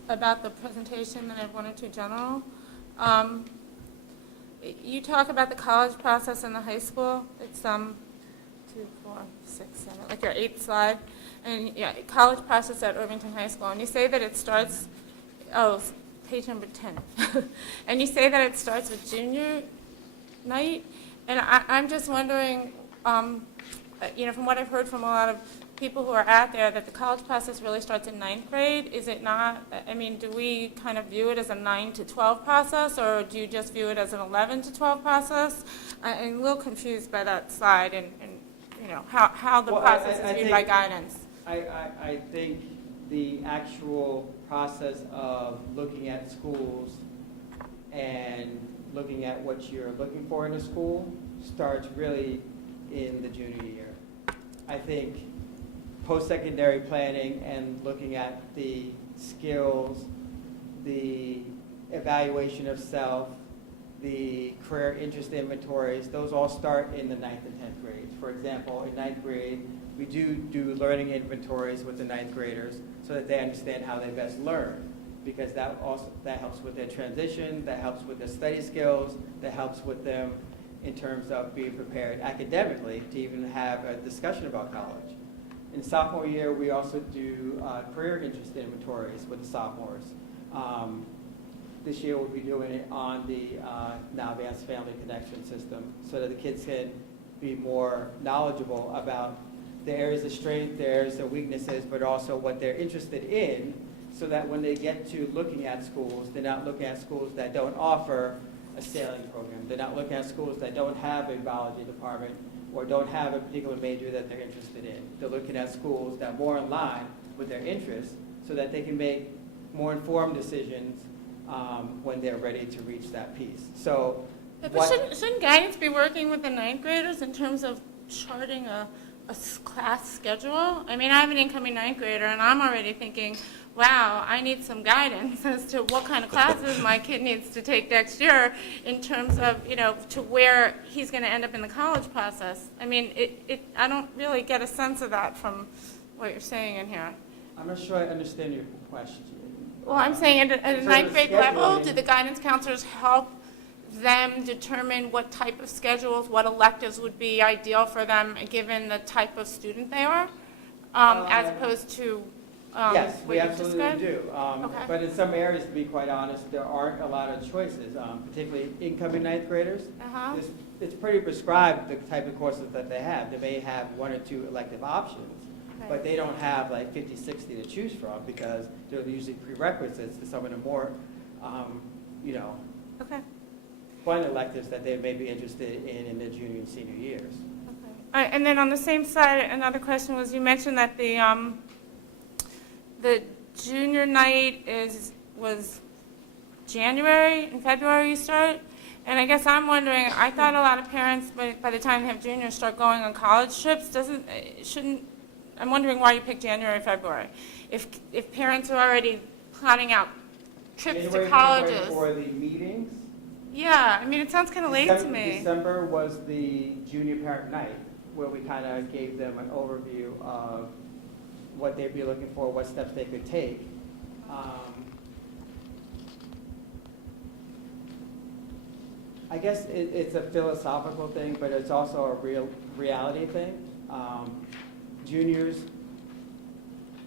about the presentation, and I have one or two general. You talk about the college process in the high school. It's 2, 4, 6, 7, like your 8th slide. And yeah, college process at Irvington High School. And you say that it starts, page number 10. And you say that it starts with junior night. And I'm just wondering, you know, from what I've heard from a lot of people who are out there, that the college process really starts in 9th grade. Is it not? I mean, do we kind of view it as a 9 to 12 process, or do you just view it as an 11 to 12 process? I'm a little confused by that slide, and you know, how the process is viewed by guidance. I think the actual process of looking at schools and looking at what you're looking for in a school starts really in the junior year. I think post-secondary planning and looking at the skills, the evaluation of self, the career interest inventories, those all start in the 9th and 10th grades. For example, in 9th grade, we do learning inventories with the 9th graders so that they understand how they best learn, because that helps with their transition, that helps with their study skills, that helps with them in terms of being prepared academically to even have a discussion about college. In sophomore year, we also do career interest inventories with the sophomores. This year, we'll be doing it on the now advanced family connection system, so that the kids can be more knowledgeable about the areas of strength, the areas of weaknesses, but also what they're interested in, so that when they get to looking at schools, they're not looking at schools that don't offer a sailing program. They're not looking at schools that don't have a biology department or don't have a particular major that they're interested in. They're looking at schools that are more in line with their interests so that they can make more informed decisions when they're ready to reach that piece. So, But shouldn't guidance be working with the ninth graders in terms of charting a class schedule? I mean, I have an incoming ninth grader, and I'm already thinking, wow, I need some guidance as to what kind of classes my kid needs to take next year in terms of, to where he's going to end up in the college process. I mean, I don't really get a sense of that from what you're saying in here. I'm not sure I understand your question. Well, I'm saying at a In ninth terms of grade level, scheduling- do the guidance counselors help them determine what type of schedules, what electives would be ideal for them, given the type of student they are, as opposed to Yes, what we you absolutely described? do. Okay. But in some areas, to be quite honest, there aren't a lot of choices, particularly incoming ninth graders. Uh-huh. It's pretty prescribed, the type of courses that they have. They may have 1 or 2 elective options, but Right. they don't have like 50, 60 to choose from because they're usually prerequisites to some of the more, Okay. fun electives that they may be interested in their junior and senior years. Okay. All right, and then on the same side, another question was, you mentioned that the junior night was January and February you start, and I guess I'm wondering, I thought a lot of parents, by the time they have juniors, start going on college trips. I'm wondering why you picked January, February. If parents are already planning out trips January, to February colleges. for the meetings. Yeah, I mean, it sounds kind of late to me. December was the junior parent night, where we kind of gave them an overview of what they'd be looking for, what steps they could take. I guess it's a philosophical thing, but it's also a real reality thing. Juniors,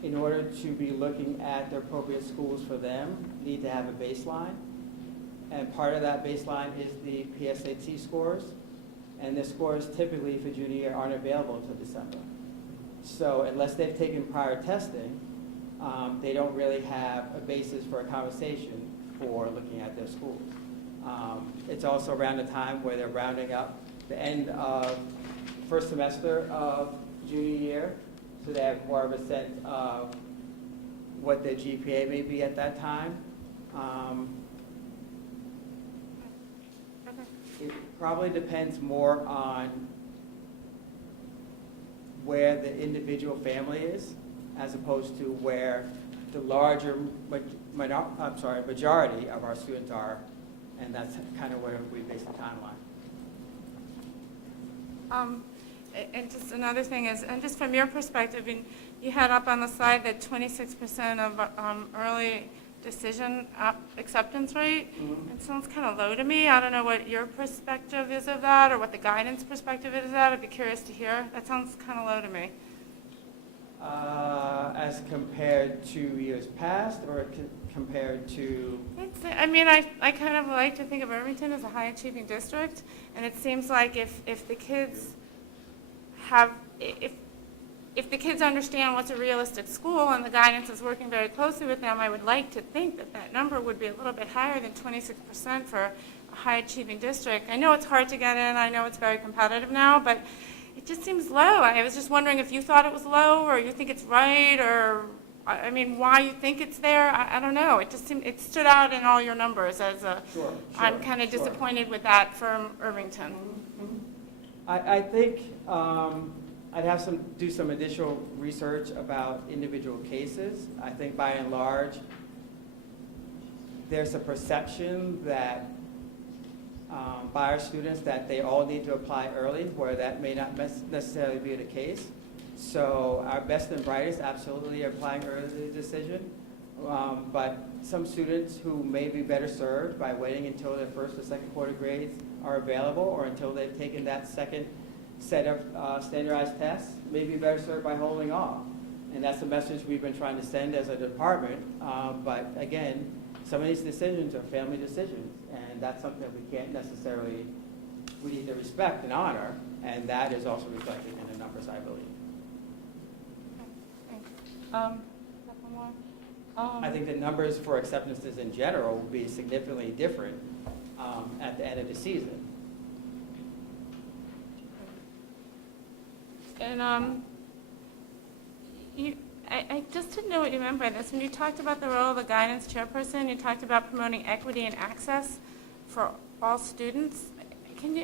in order to be looking at the appropriate schools for them, need to have a baseline. And part of that baseline is the PSAT scores. And the scores typically for junior year aren't available until December. So unless they've taken prior testing, they don't really have a basis for a conversation for looking at their schools. It's also around the time where they're rounding up the end of first semester of junior year, so they have more of a sense of what their GPA may be at that time. It probably depends more on where the individual family is, as opposed to where the larger majority of our students are, and that's kind of where we base the timeline. And just another thing is, and just from your perspective, you had up on the slide that 26% of early decision acceptance rate. It sounds kind of low to me. I don't know what your perspective is of that, or what the guidance perspective is of that. I'd be curious to hear. That sounds kind of low to me. As compared to years past, or compared to? I kind of like to think of Irvington as a high-achieving district, and it seems like if the kids if the kids understand what's a realistic school and the guidance is working very closely with them, I would like to think that number would be a little bit higher than 26% for a high-achieving district. I know it's hard to get in. I know it's very competitive now, but it just seems low. I was just wondering if you thought it was low, or you think it's right, or why you think it's there. I don't know. It just it stood out in all your numbers as I'm kind of disappointed with that from Irvington. I think I'd have do some additional research about individual cases. I think by and large, there's a perception that by our students that they all need to apply early, where that may not necessarily be the case. So our best and brightest absolutely are applying early decision, but some students who may be better served by waiting until their first or second quarter grades are available, or until they've taken that second set of standardized tests, may be better served by holding off. And that's the message we've been trying to send as a department. But again, some of these decisions are family decisions, and that's something that we can't necessarily, we need to respect and honor, and that is also reflected in the numbers, I believe. Couple more. I think the numbers for acceptances in general will be significantly different at the end of the season. And I just didn't know what you meant by this. When you talked about the role of the guidance chairperson, you talked about promoting equity and access for all students.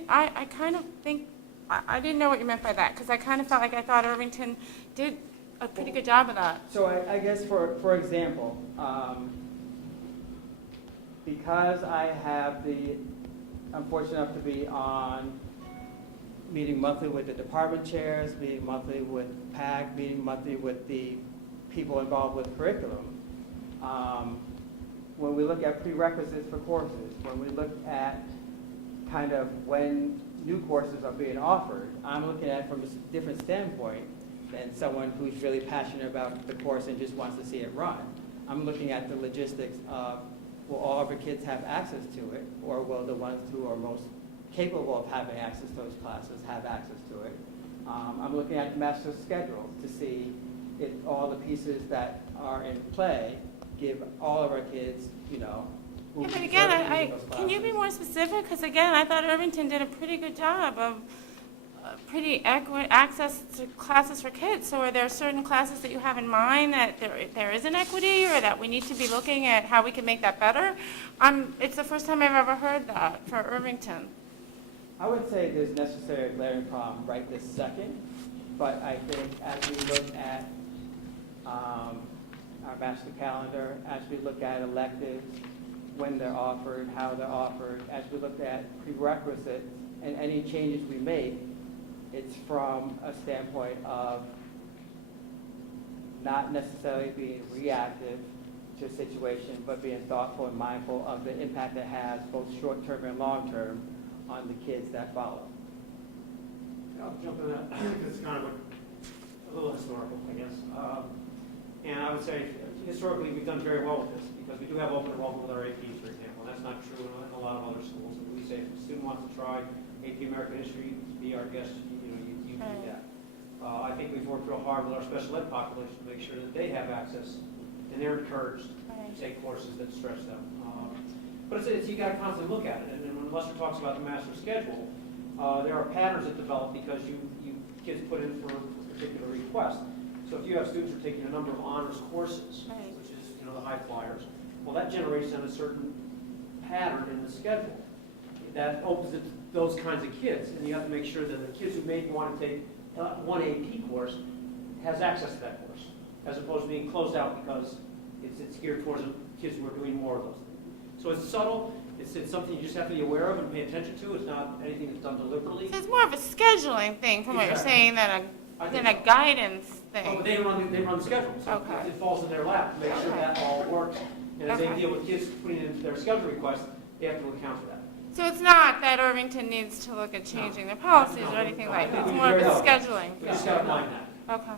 I kind of think, I didn't know what you meant by that, because I kind of felt like I thought Irvington did a pretty good job of that. So I guess for example, because I'm fortunate enough to be on meeting monthly with the department chairs, meeting monthly with PAC, meeting monthly with the people involved with curriculum. When we look at prerequisites for courses, when we look at kind of when new courses are being offered, I'm looking at it from a different standpoint than someone who's really passionate about the course and just wants to see it run. I'm looking at the logistics of, will all of our kids have access to it, or will the ones who are most capable of having access to those classes have access to it? I'm looking at the master's schedule to see if all the pieces that are in play give all of our kids, who Yeah, but deserve again, to be in those can you be classes. more specific? Because again, I thought Irvington did a pretty good job of pretty access to classes for kids. So are there certain classes that you have in mind that there is an equity, or that we need to be looking at how we can make that better? It's the first time I've ever heard that for Irvington. I would say there's necessarily a glaring problem right this second, but I think as we look at our master calendar, as we look at electives, when they're offered, how they're offered, as we look at prerequisites and any changes we make, it's from a standpoint of not necessarily being reactive to a situation, but being thoughtful and mindful of the impact it has, both short-term and long-term, on the kids that follow. I'll jump in that, because it's kind of a little historical, I guess. And I would say, historically, we've done very well with this, because we do have open enrollment with our APs, for example. That's not true in a lot of other schools. And we say, if a student wants to try AP American History, be our guest, you do that. I think we've worked real hard with our special ed population to make sure that they have access, and they're encouraged to take courses that stretch them. But you got to constantly look at it. And when Lester talks about the master schedule, there are patterns that develop because you kids put in for a particular request. So if you have students who are taking a number of honors courses, which is the high flyers, well, that generates then a certain pattern in the schedule that opens it to those kinds of kids. And you have to make sure that the kids who may want to take one AP course has access to that course, as opposed to being closed out because it's geared towards the kids who are doing more of those things. So it's subtle. It's something you just have to be aware of and pay attention to. It's not anything that's done deliberately. So it's more of a scheduling thing from what you're saying than a guidance thing. Oh, but they run the schedule, so Okay. it falls in their lap to make sure that all works. And as they Okay. deal with kids putting in their schedule requests, they have to account for that. So it's not that Irvington needs to look at changing their policies or anything like that. It's more of a scheduling. We just got to mind that. Okay.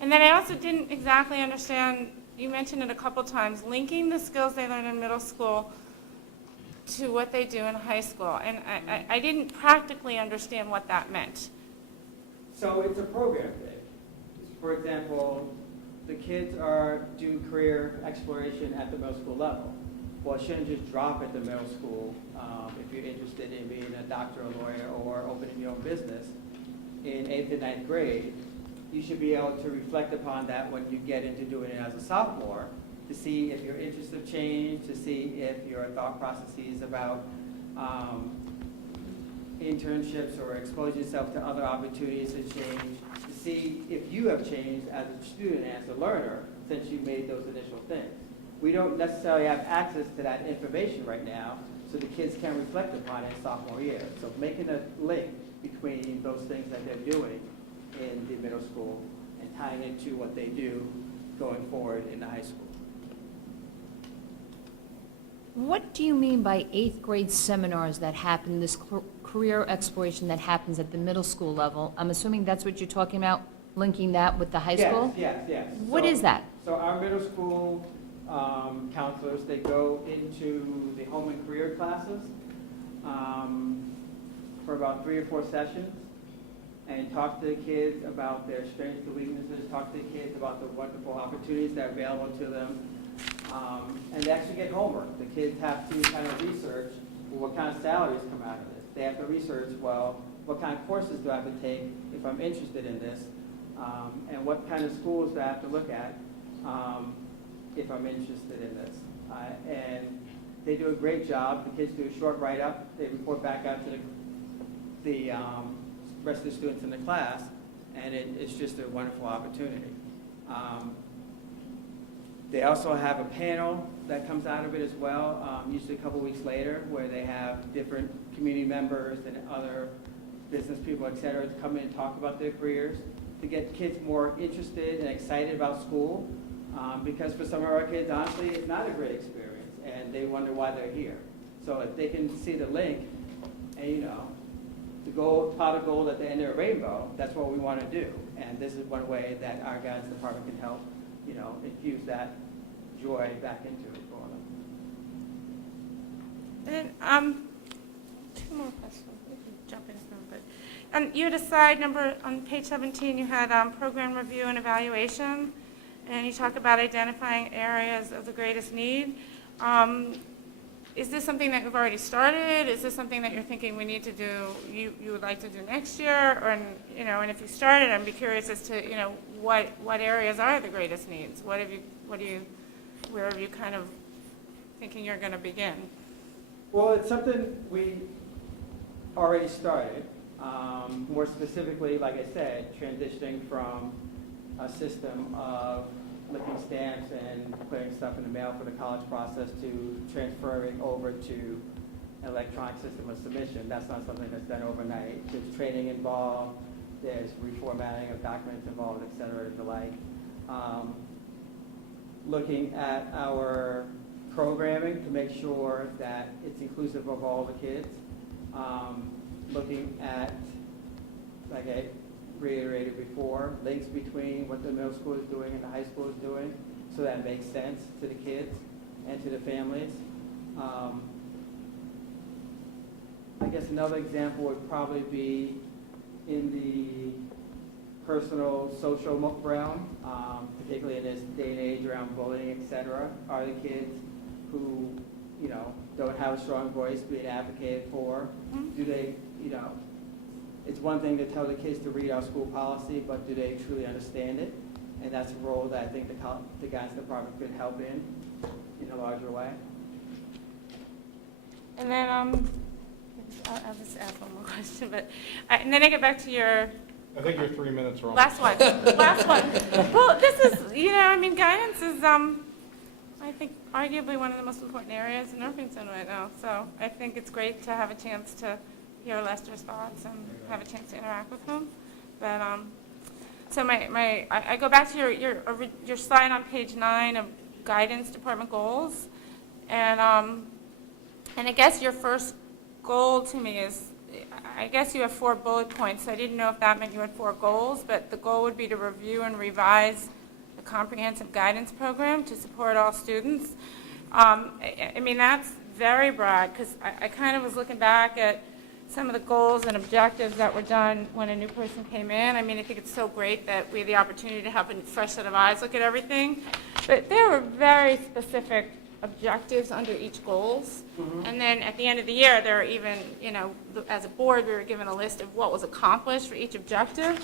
And then I also didn't exactly understand, you mentioned it a couple times, linking the skills they learn in middle school to what they do in high school. And I didn't practically understand what that meant. So it's a program thing. For example, the kids are doing career exploration at the middle school level. Well, it shouldn't just drop at the middle school if you're interested in being a doctor, a lawyer, or opening your own business. In 8th and 9th grade, you should be able to reflect upon that when you get into doing it as a sophomore, to see if your interests have changed, to see if your thought processes about internships or exposing yourself to other opportunities have changed, to see if you have changed as a student, as a learner, since you made those initial things. We don't necessarily have access to that information right now, so the kids can reflect upon it in sophomore year. So making a link between those things that they're doing in the middle school and tying it to what they do going forward in the high school. What do you mean by 8th grade seminars that happen, this career exploration that happens at the middle school level? I'm assuming that's what you're talking about, linking that with the high school? Yes. What is that? So our middle school counselors, they go into the home and career classes for about 3 or 4 sessions and talk to the kids about their strengths and weaknesses, talk to the kids about the wonderful opportunities that are available to them And they actually get homework. The kids have to kind of research, well, what kind of salaries come out of this. They have to research, well, what kind of courses do I have to take if I'm interested in this? And what kind of schools do I have to look at if I'm interested in this? And they do a great job. The kids do a short write-up. They report back out to the rest of the students in the class, and it's just a wonderful opportunity. They also have a panel that comes out of it as well, usually a couple weeks later, where they have different community members and other business people, et cetera, to come in and talk about their careers, to get kids more interested and excited about school, because for some of our kids, honestly, it's not a great experience, and they wonder why they're here. So if they can see the link, and the gold, pot of gold at the end of a rainbow, that's what we want to do. And this is one way that our guidance department can help, infuse that joy back into it for them. And two more questions. We can jump in but you had a slide number on page 17. You had program review and evaluation, and you talk about identifying areas of the greatest need. Is this something that we've already started? Is this something that you're thinking we need to do? You would like to do next year, or and if you started, I'd be curious as to what areas are the greatest needs. Where are you kind of thinking you're going to begin? Well, it's something we already started. More specifically, like I said, transitioning from a system of licking stamps and putting stuff in the mail for the college process to transferring over to an electronic system of submission. That's not something that's done overnight. There's training involved, there's reformatting of documents involved, et cetera, and the like. Looking at our programming to make sure that it's inclusive of all the kids. Looking at, like I reiterated before, links between what the middle school is doing and the high school is doing, so that makes sense to the kids and to the families. I guess another example would probably be in the personal social realm, particularly in this day and age around bullying, et cetera. Are the kids who, don't have a strong voice being advocated for? Do they, it's one thing to tell the kids to read our school policy, but do they truly understand it? And that's a role that I think the guidance department could help in a larger way. And then I'll just ask one more question, but and then I get back to your I think your 3 minutes are on. last one. Last one. Well, this is guidance is I think arguably one of the most important areas in Irvington right now. So I think it's great to have a chance to hear Lester's thoughts and have a chance to interact with him. But so I go back to your slide on page 9 of guidance department goals, and I guess your first goal to me is, I guess you have 4 bullet points. I didn't know if that meant you had 4 goals, but the goal would be to review and revise the comprehensive guidance program to support all students. I mean, that's very broad, because I kind of was looking back at some of the goals and objectives that were done when a new person came in. I mean, I think it's so great that we had the opportunity to have a fresh set of eyes look at everything. But there were very specific objectives under each goals. Mm-hmm. And then at the end of the year, there were even, as a board, we were given a list of what was accomplished for each objective.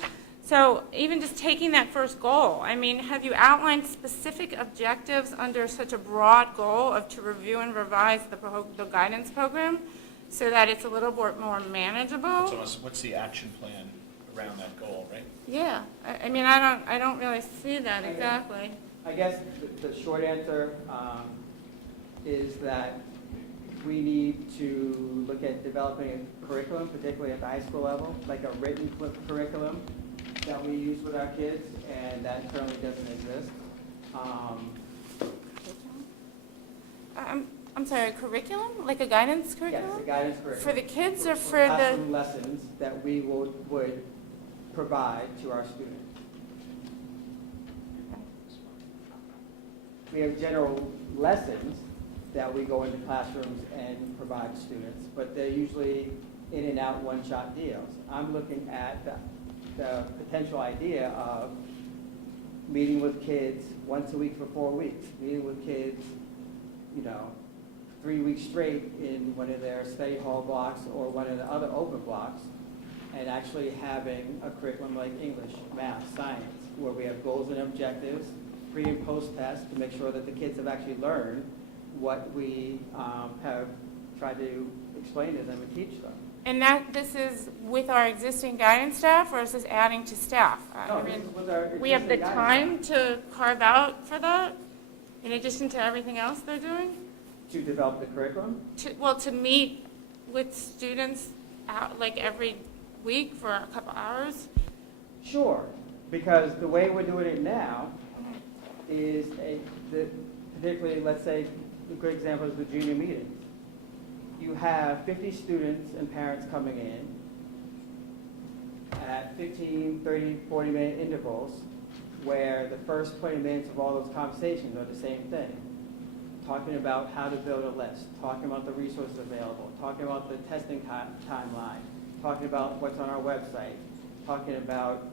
So even just taking that first goal, I mean, have you outlined specific objectives under such a broad goal of to review and revise the guidance program so that it's a little bit more manageable? So what's the action plan around that goal, right? Yeah, I mean, I don't really see that exactly. I guess the short answer is that we need to look at developing a curriculum, particularly at the high school level, like a written curriculum that we use with our kids, and that currently doesn't exist. I'm sorry, a curriculum? Like a guidance curriculum? Yes, a guidance curriculum. For the kids or for classroom lessons that we would provide to our students. We have general lessons that we go into classrooms and provide to students, but they're usually in and out one-shot deals. I'm looking at the potential idea of meeting with kids once a week for 4 weeks, meeting with kids, 3 weeks straight in one of their study hall blocks or one of the other open blocks, and actually having a curriculum like English, math, science, where we have goals and objectives, pre and post tests to make sure that the kids have actually learned what we have tried to explain to them and teach them. And this is with our existing guidance staff, or is this adding to staff? No, this is with our We have the existing time guidance to carve out for that, in addition to everything else they're doing? staff to develop the curriculum. To meet with students out, like every week for a couple hours? Sure, because the way we're doing it now is particularly, let's say, a good example is the junior meetings. You have 50 students and parents coming in at 15, 30, 40-minute intervals, where the first 20 minutes of all those conversations are the same thing. Talking about how to build a list, talking about the resources available, talking about the testing timeline, talking about what's on our website, talking about,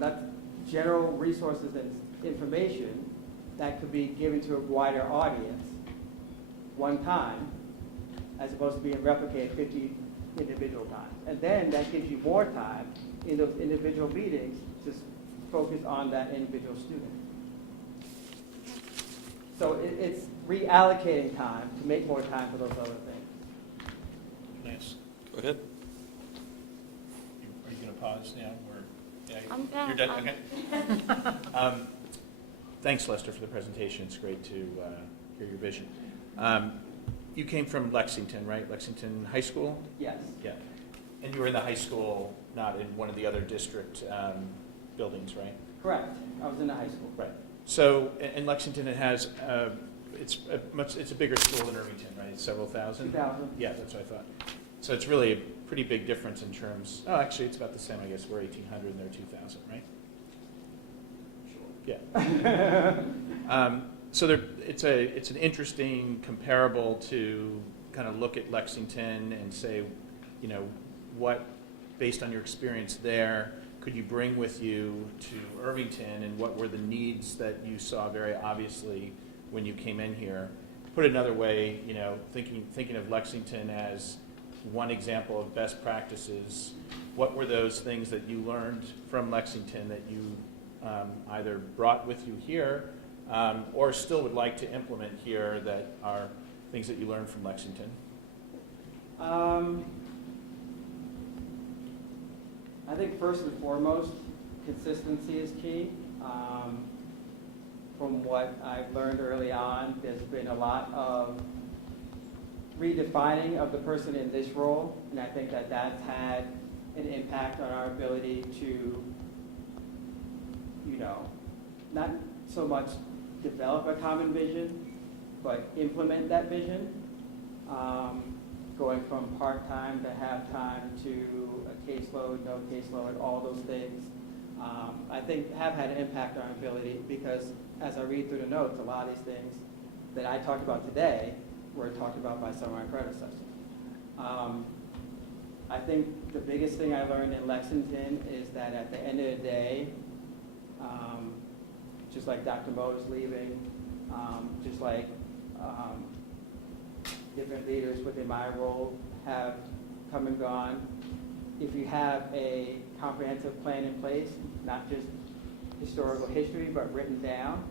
not general resources and information that could be given to a wider audience one time, as opposed to being replicated 50 individual times. And then that gives you more time in those individual meetings to focus on that individual student. So it's reallocating time to make more time for those other things. Nice. Go ahead. Are you going to pause now? Or, yeah, I'm done. You're done? Okay. Thanks, Lester, for the presentation. It's great to hear your vision. You came from Lexington, right? Lexington High School? Yes. Yeah. And you were in the high school, not in one of the other district buildings, right? Correct. I was in the high school. Right. So in Lexington, it has it's a bigger school than Irvington, right? It's several thousand. 2,000. Yeah, that's what I thought. So it's really a pretty big difference in terms. Oh, actually, it's about the same. I guess we're 1,800 and they're 2,000, right? Sure. Yeah. So it's an interesting comparable to kind of look at Lexington and say, what, based on your experience there, could you bring with you to Irvington, and what were the needs that you saw very obviously when you came in here? Put it another way, thinking of Lexington as one example of best practices, what were those things that you learned from Lexington that you either brought with you here or still would like to implement here that are things that you learned from Lexington? I think first and foremost, consistency is key. From what I've learned early on, there's been a lot of redefining of the person in this role, and I think that that's had an impact on our ability to, not so much develop a common vision, but implement that vision. Going from part-time to half-time to a caseload, no caseload, all those things, I think have had an impact on our ability, because as I read through the notes, a lot of these things that I talked about today were talked about by some of my predecessors. I think the biggest thing I learned in Lexington is that at the end of the day, just like Dr. Moe is leaving, just like different leaders within my role have come and gone, if you have a comprehensive plan in place, not just historical history, but written down,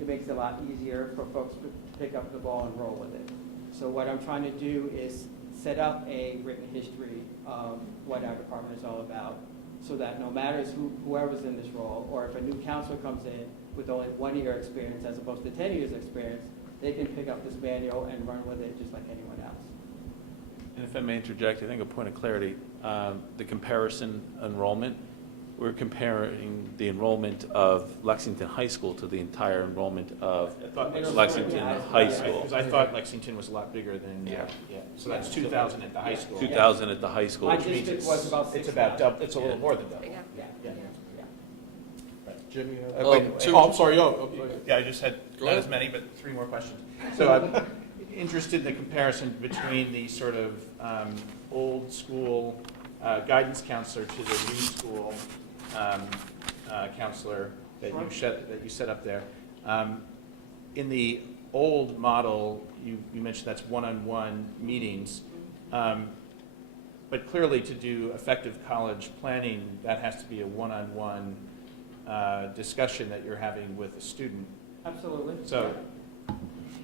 it makes it a lot easier for folks to pick up the ball and roll with it. So what I'm trying to do is set up a written history of what our department is all about, so that no matter whoever's in this role, or if a new counselor comes in with only 1 year experience as opposed to 10 years experience, they can pick up this manual and run with it just like anyone else. And if I may interject, I think a point of clarity, the comparison enrollment, we're comparing the enrollment of Lexington High School to the entire enrollment of Lexington High School. Because I thought Lexington was a lot bigger than, yeah. So that's 2,000 at the high school. 2,000 at the high school, My which means district was about it's 6,000. about double, it's a little more than double. Yeah. Right. Jim, you have? I'm sorry. Yeah, I just had Go not ahead. as many, but 3 more questions. So I'm interested in the comparison between the sort of old school guidance counselor to the new school Counselor, that you set up there. In the old model, you mentioned that's one-on-one meetings. But clearly, to do effective college planning, that has to be a one-on-one discussion that you're having with a student. Absolutely. So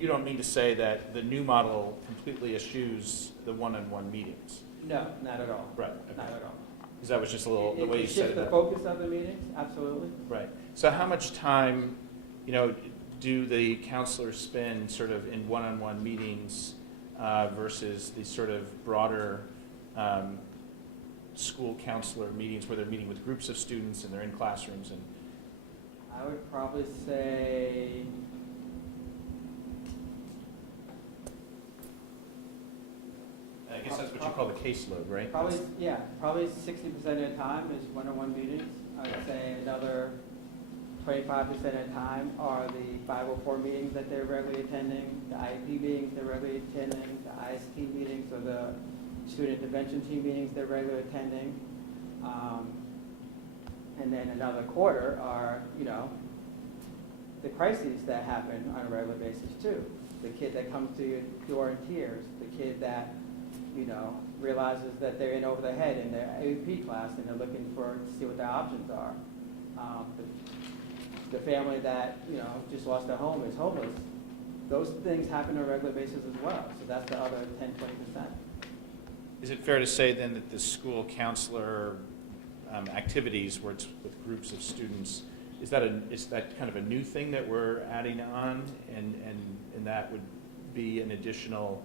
you don't mean to say that the new model completely eschews the one-on-one meetings? No, not at all. Right. Not at all. Because that was just a little, the way you It said shifts it. the focus of the meetings, absolutely. Right. So how much time, do the counselors spend sort of in one-on-one meetings versus the sort of broader school counselor meetings where they're meeting with groups of students and they're in classrooms? And I would probably say I guess that's what you call the caseload, right? probably 60% of the time is one-on-one meetings. I would say another 25% of the time are the 504 meetings that they're regularly attending, the IEP meetings they're regularly attending, the IST meetings or the student intervention team meetings they're regularly attending. And then another quarter are, the crises that happen on a regular basis too. The kid that comes to your door in tears, the kid that, realizes that they're in over their head in their AEP class and they're looking to see what their options are. The family that, just lost their home is homeless. Those things happen on a regular basis as well. So that's the other 10, 20%. Is it fair to say then that the school counselor activities where it's with groups of students, is that kind of a new thing that we're adding on, and that would be an additional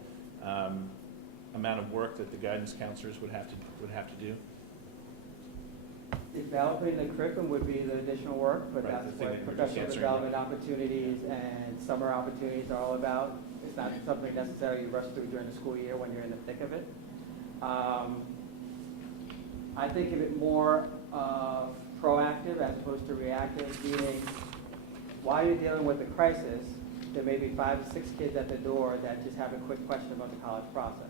amount of work that the guidance counselors would have to do? Developing the curriculum would be the additional work, but Right, that's the thing what that you're just professional answering. development opportunities and summer opportunities are all about. It's not something necessarily you rush through during the school year when you're in the thick of it. I think of it more proactive as opposed to reactive, meaning while you're dealing with the crisis, there may be 5 to 6 kids at the door that just have a quick question about the college process.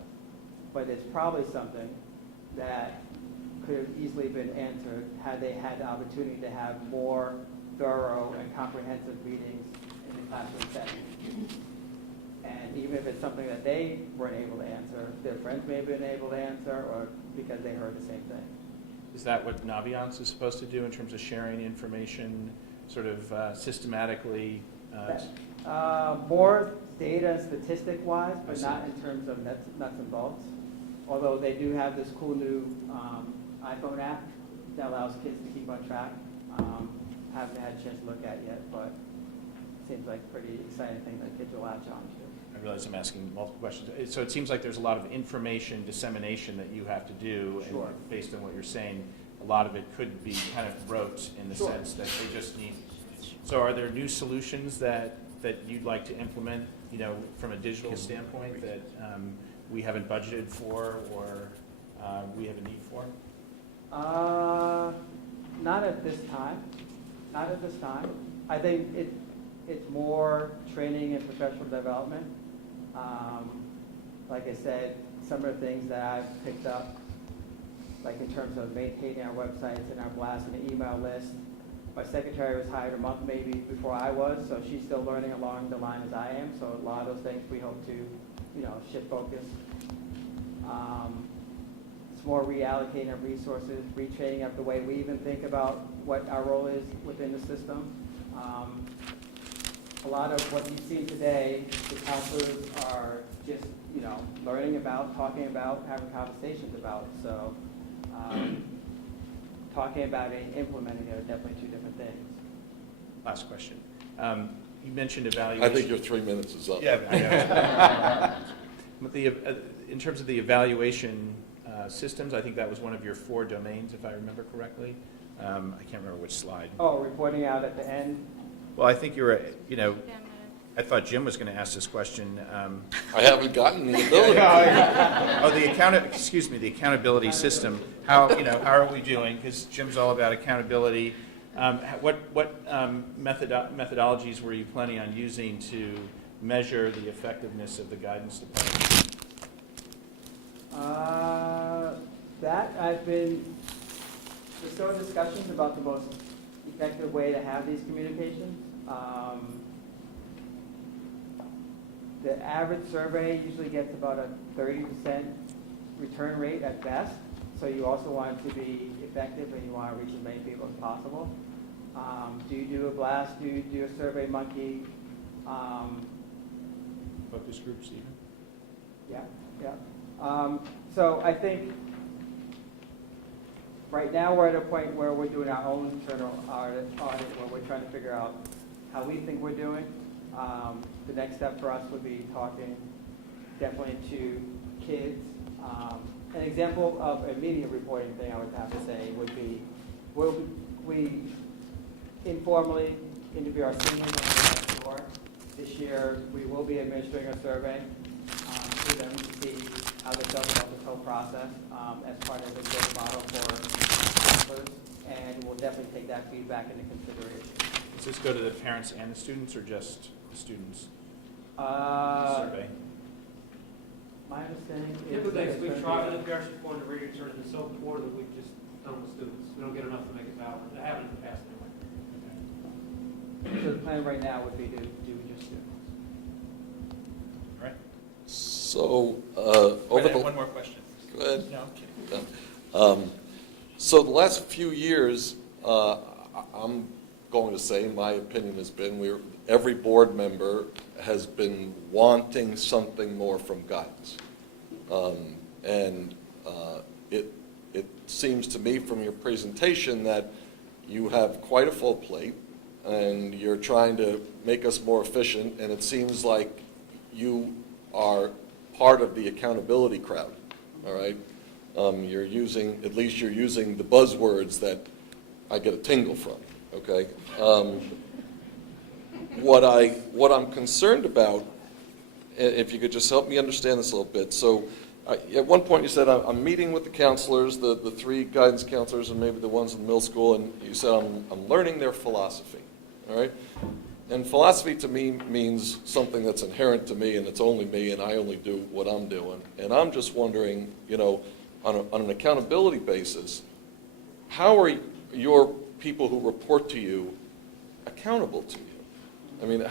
But it's probably something that could have easily been answered had they had the opportunity to have more thorough and comprehensive meetings in the classroom setting. And even if it's something that they weren't able to answer, their friends may have been able to answer, or because they heard the same thing. Is that what Naviance is supposed to do in terms of sharing information sort of systematically? More data and statistic-wise, I but see. not in terms of nuts and bolts. Although they do have this cool new iPhone app that allows kids to keep on track. Haven't had a chance to look at yet, but seems like a pretty exciting thing that kids will latch on to. I realize I'm asking multiple questions. So it seems like there's a lot of information dissemination that you have to do. Sure. And based on what you're saying, a lot of it could be kind of rote in the Sure. sense that they just need. So are there new solutions that you'd like to implement, from a digital standpoint that we haven't budgeted for or we have a need for? Not at this time. Not at this time. I think it's more training and professional development. Like I said, some of the things that I've picked up, like in terms of maintaining our websites and our blast and the email list. My secretary was hired a month maybe before I was, so she's still learning along the line as I am. So a lot of those things we hope to, shift focus. It's more reallocating of resources, retraining of the way we even think about what our role is within the system. A lot of what you've seen today, the counselors are just, learning about, talking about, having conversations about. So talking about it and implementing it are definitely two different things. Last question. You mentioned evaluation. I think your 3 minutes is up. Yeah, I know. But in terms of the evaluation systems, I think that was one of your 4 domains, if I remember correctly. I can't remember which slide. Oh, reporting out at the end. Well, I think you were, I thought Jim was going to ask this question. I haven't gotten the ability. Oh, the accountability system. How are we doing? Because Jim's all about accountability. What methodologies were you planning on using to measure the effectiveness of the guidance department? That I've been there's still discussions about the most effective way to have these communications. The average survey usually gets about a 30% return rate at best. So you also want it to be effective and you want to reach as many people as possible. Do you do a blast? Do you do a survey monkey? Focus groups even? Yeah, yeah. So I think right now we're at a point where we're doing our own internal audit where we're trying to figure out how we think we're doing. The next step for us would be talking definitely to kids. An example of a media reporting thing I would have to say would be we informally interview our seniors next door. This year we will be administering a survey to them to see how they felt about this whole process as part of the growth model for counselors, and we'll definitely take that feedback into consideration. Does this go to the parents and the students, or just the students? Survey. My understanding is Typically, that we it's try gonna to the parents report and the reading turn is so poor that we've just done with students. We don't get enough to make it valid. I haven't in the past anyway. be- So the plan right now would be to do just students. All right. So, Wait, over I have the... one more question. Go ahead. No, I'm kidding. So the last few years, I'm going to say, my opinion has been, every board member has been wanting something more from guidance. And it seems to me from your presentation that you have quite a full plate, and you're trying to make us more efficient, and it seems like you are part of the accountability crowd, all right? You're using the buzzwords that I get a tingle from, okay? What I'm concerned about, if you could just help me understand this a little bit. So at one point you said, I'm meeting with the counselors, the three guidance counselors and maybe the ones in middle school, and you said, I'm learning their philosophy, all right? And philosophy to me means something that's inherent to me, and it's only me, and I only do what I'm doing. And I'm just wondering, on an accountability basis, how are your people who report to you accountable to you? I mean,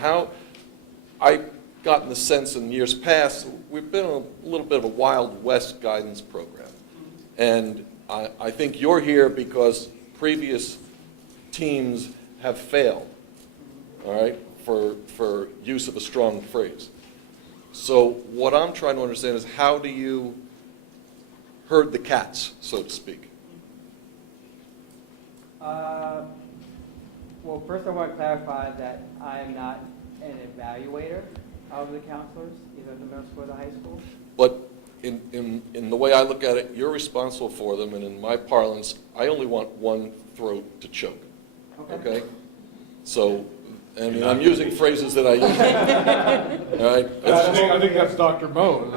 I've gotten the sense in years past, we've been a little bit of a Wild West guidance program. And I think you're here because previous teams have failed, all right, for use of a strong phrase. So what I'm trying to understand is, how do you herd the cats, so to speak? Well, first I want to clarify that I am not an evaluator of the counselors, either at the middle school or the high school. But in the way I look at it, you're responsible for them, and in my parlance, I only want one throat to choke, okay? So, I mean, I'm using phrases that I use, all right? I think that's Dr. Moe.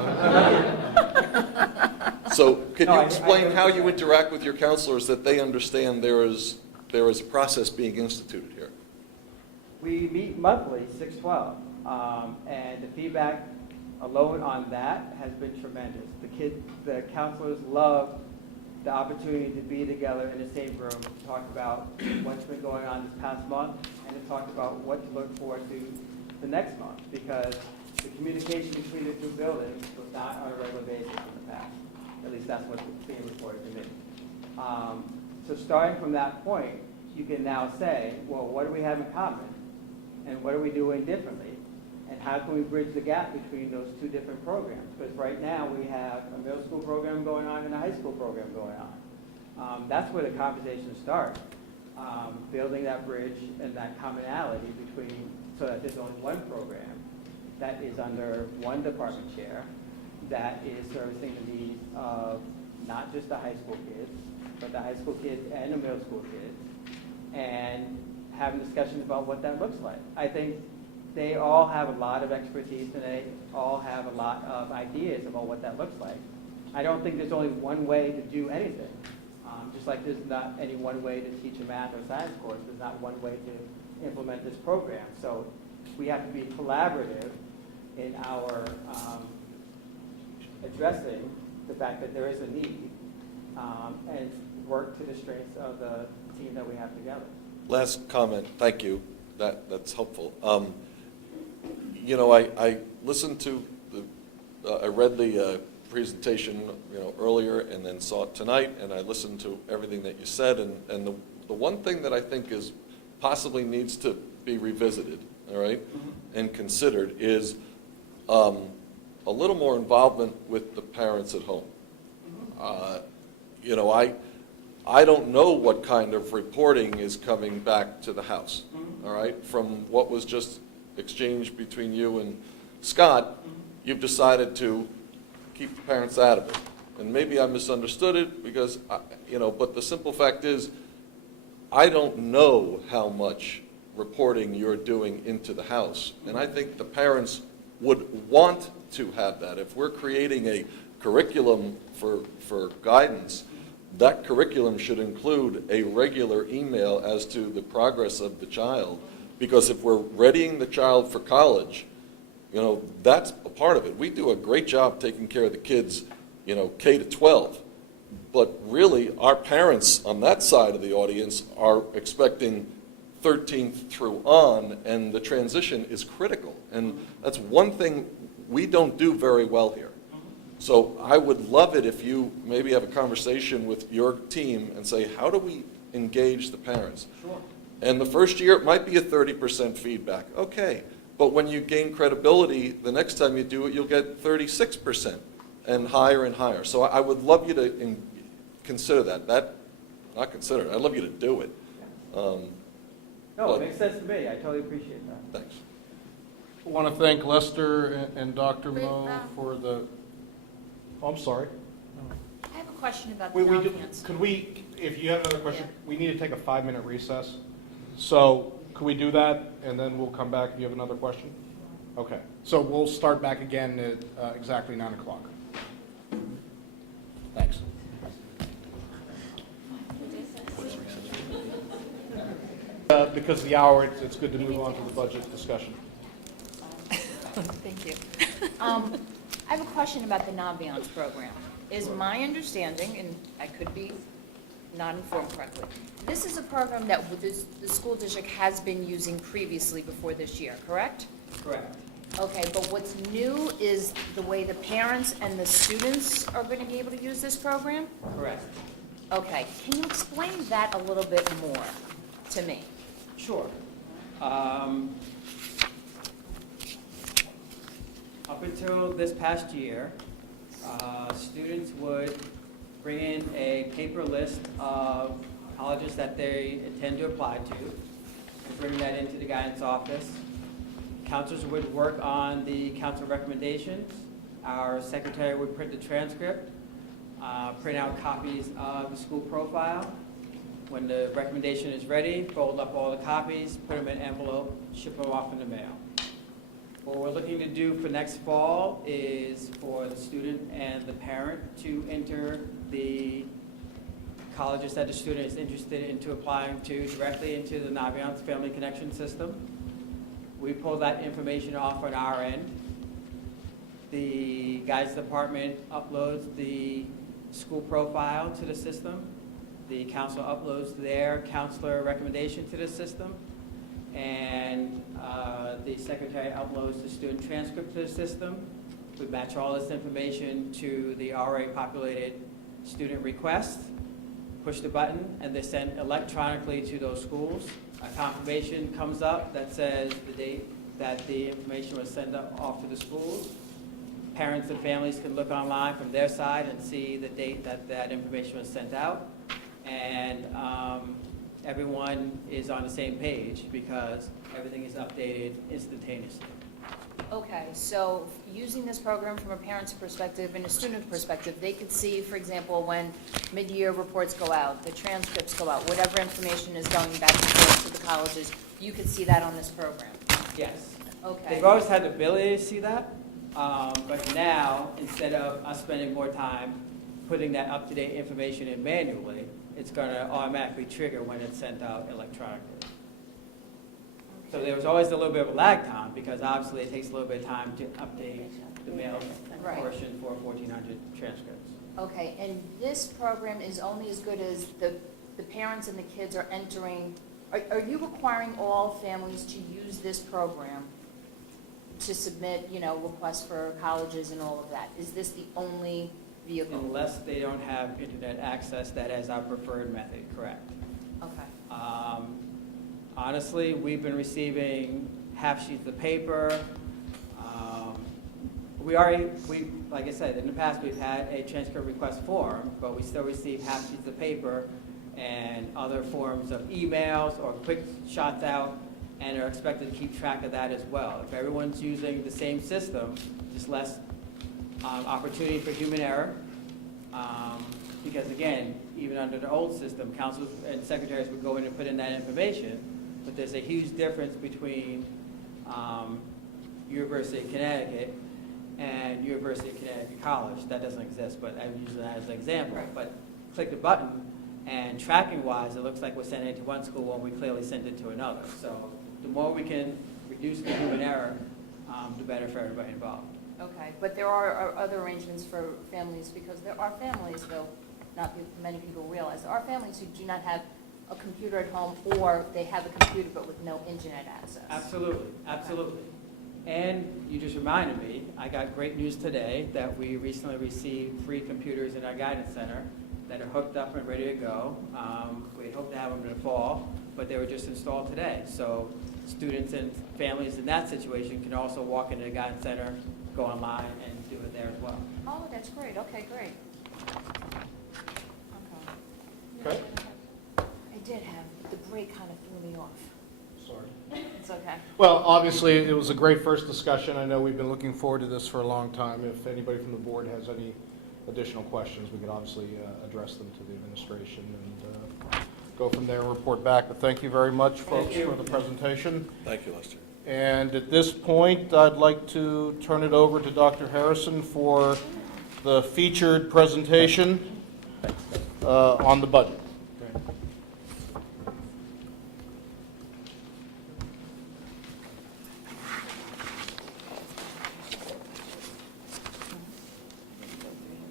So, can No, you I explain how you understand. interact with your counselors, that they understand there is a process being instituted here? We meet monthly, 6/12, and the feedback alone on that has been tremendous. The counselors love the opportunity to be together in the same room, to talk about what's been going on this past month, and to talk about what to look forward to the next month, because the communication between the two buildings was not on a regular basis in the past. At least that's what's being reported to me. So starting from that point, you can now say, well, what do we have in common? And what are we doing differently? And how can we bridge the gap between those two different programs? Because right now we have a middle school program going on and a high school program going on. That's where the conversation starts, building that bridge and that commonality between, so that there's only one program that is under one department chair that is servicing the needs of not just the high school kids, but the high school kids and the middle school kids, and having discussions about what that looks like. I think they all have a lot of expertise, and they all have a lot of ideas about what that looks like. I don't think there's only one way to do anything. Just like there's not any one way to teach a math or science course, there's not one way to implement this program. So we have to be collaborative in our addressing the fact that there is a need. And work to the strengths of the team that we have together. Last comment, thank you, that's helpful. You know, I listened to, I read the presentation, you know, earlier and then saw it tonight, and I listened to everything that you said, and the one thing that I think is possibly needs to be revisited, all right, and considered is a little more involvement with the parents at home. You know, I don't know what kind of reporting is coming back to the house, all right? From what was just exchanged between you and Scott, you've decided to keep the parents out of it. And maybe I misunderstood it because, you know, but the simple fact is, I don't know how much reporting you're doing into the house. And I think the parents would want to have that. If we're creating a curriculum for guidance, that curriculum should include a regular email as to the progress of the child. Because if we're readying the child for college, you know, that's a part of it. We do a great job taking care of the kids, you know, K to 12. But really, our parents on that side of the audience are expecting 13th through on, and the transition is critical. And that's one thing we don't do very well here. So I would love it if you maybe have a conversation with your team and say, how do we engage the parents? Sure. And the first year, it might be a 30% feedback. Okay. But when you gain credibility, the next time you do it, you'll get 36% and higher and higher. So I would love you to consider that. Not consider it. I'd love you to do it. No, it makes sense to me. I totally appreciate that. Thanks. I want to thank Lester and Dr. Moe for the, oh, I'm sorry. I have a question about the We do, non-hands. could we, if you have another question, we need to take a 5-minute recess. So could we do that, and then we'll come back if you have another question? Okay, so we'll start back again at exactly 9 o'clock. Thanks. Because of the hour, it's good to move on to the budget discussion. Thank you. I have a question about the Naviance program. Is my understanding, and I could be not informed correctly, this is a program that the school district has been using previously before this year, correct? Correct. Okay, but what's new is the way the parents and the students are going to be able to use this program? Correct. Okay, can you explain that a little bit more to me? Sure. Up until this past year, students would bring in a paper list of colleges that they intend to apply to, and bring that into the guidance office. Counselors would work on the council recommendations. Our secretary would print the transcript, print out copies of the school profile. When the recommendation is ready, fold up all the copies, put them in an envelope, ship them off in the mail. What we're looking to do for next fall is for the student and the parent to enter the colleges that the student is interested in applying to directly into the Naviance Family Connection system. We pull that information off on our end. The guidance department uploads the school profile to the system. The council uploads their counselor recommendation to the system. And the secretary uploads the student transcript to the system. We match all this information to the already populated student request, push the button, and they're sent electronically to those schools. A confirmation comes up that says the date that the information was sent off to the schools. Parents and families can look online from their side and see the date that that information was sent out. And everyone is on the same page because everything is updated instantaneously. Okay, so using this program from a parent's perspective and a student perspective, they could see, for example, when mid-year reports go out, the transcripts go out, whatever information is going back and forth to the colleges, you could see that on this program? Yes. Okay. They've always had the ability to see that, but now, instead of us spending more time putting that up-to-date information in manually, it's going to automatically trigger when it's sent out electronically. So there was always a little bit of a lag time because obviously it takes a little bit of time to update the mail Right. portion for 1,400 transcripts. Okay, and this program is only as good as the parents and the kids are entering. Are you requiring all families to use this program to submit, requests for colleges and all of that? Is this the only vehicle? Unless they don't have internet access, that is our preferred method, correct. Okay. Honestly, we've been receiving half sheets of paper. Like I said, in the past, we've had a transcript request form, but we still receive half sheets of paper and other forms of emails or quick shots out, and are expected to keep track of that as well. If everyone's using the same system, just less opportunity for human error. Because again, even under the old system, councils and secretaries would go in and put in that information, but there's a huge difference between University of Connecticut and University of Connecticut College. That doesn't exist, but I'm using that as an example. Right. But click the button, and tracking-wise, it looks like we're sending it to one school when we clearly send it to another. So the more we can reduce the human error, the better for everybody involved. Okay, but there are other arrangements for families, because there are families, though many people realize, there are families who do not have a computer at home, or they have a computer but with no internet access. Absolutely, absolutely. And you just reminded me, I got great news today that we recently received free computers in our guidance center that are hooked up and ready to go. We hope to have them in the fall, but they were just installed today. So students and families in that situation can also walk into the guidance center, go online, and do it there as well. Oh, that's great. Okay, great. Okay. I did have, but the break kind of threw me off. Sorry. It's okay. Well, obviously, it was a great first discussion. I know we've been looking forward to this for a long time. If anybody from the board has any additional questions, we could obviously address them to the administration and go from there and report back. But thank you very much, folks, for the presentation. Thank you, Lester. And at this point, I'd like to turn it over to Dr. Harrison for the featured presentation on the budget.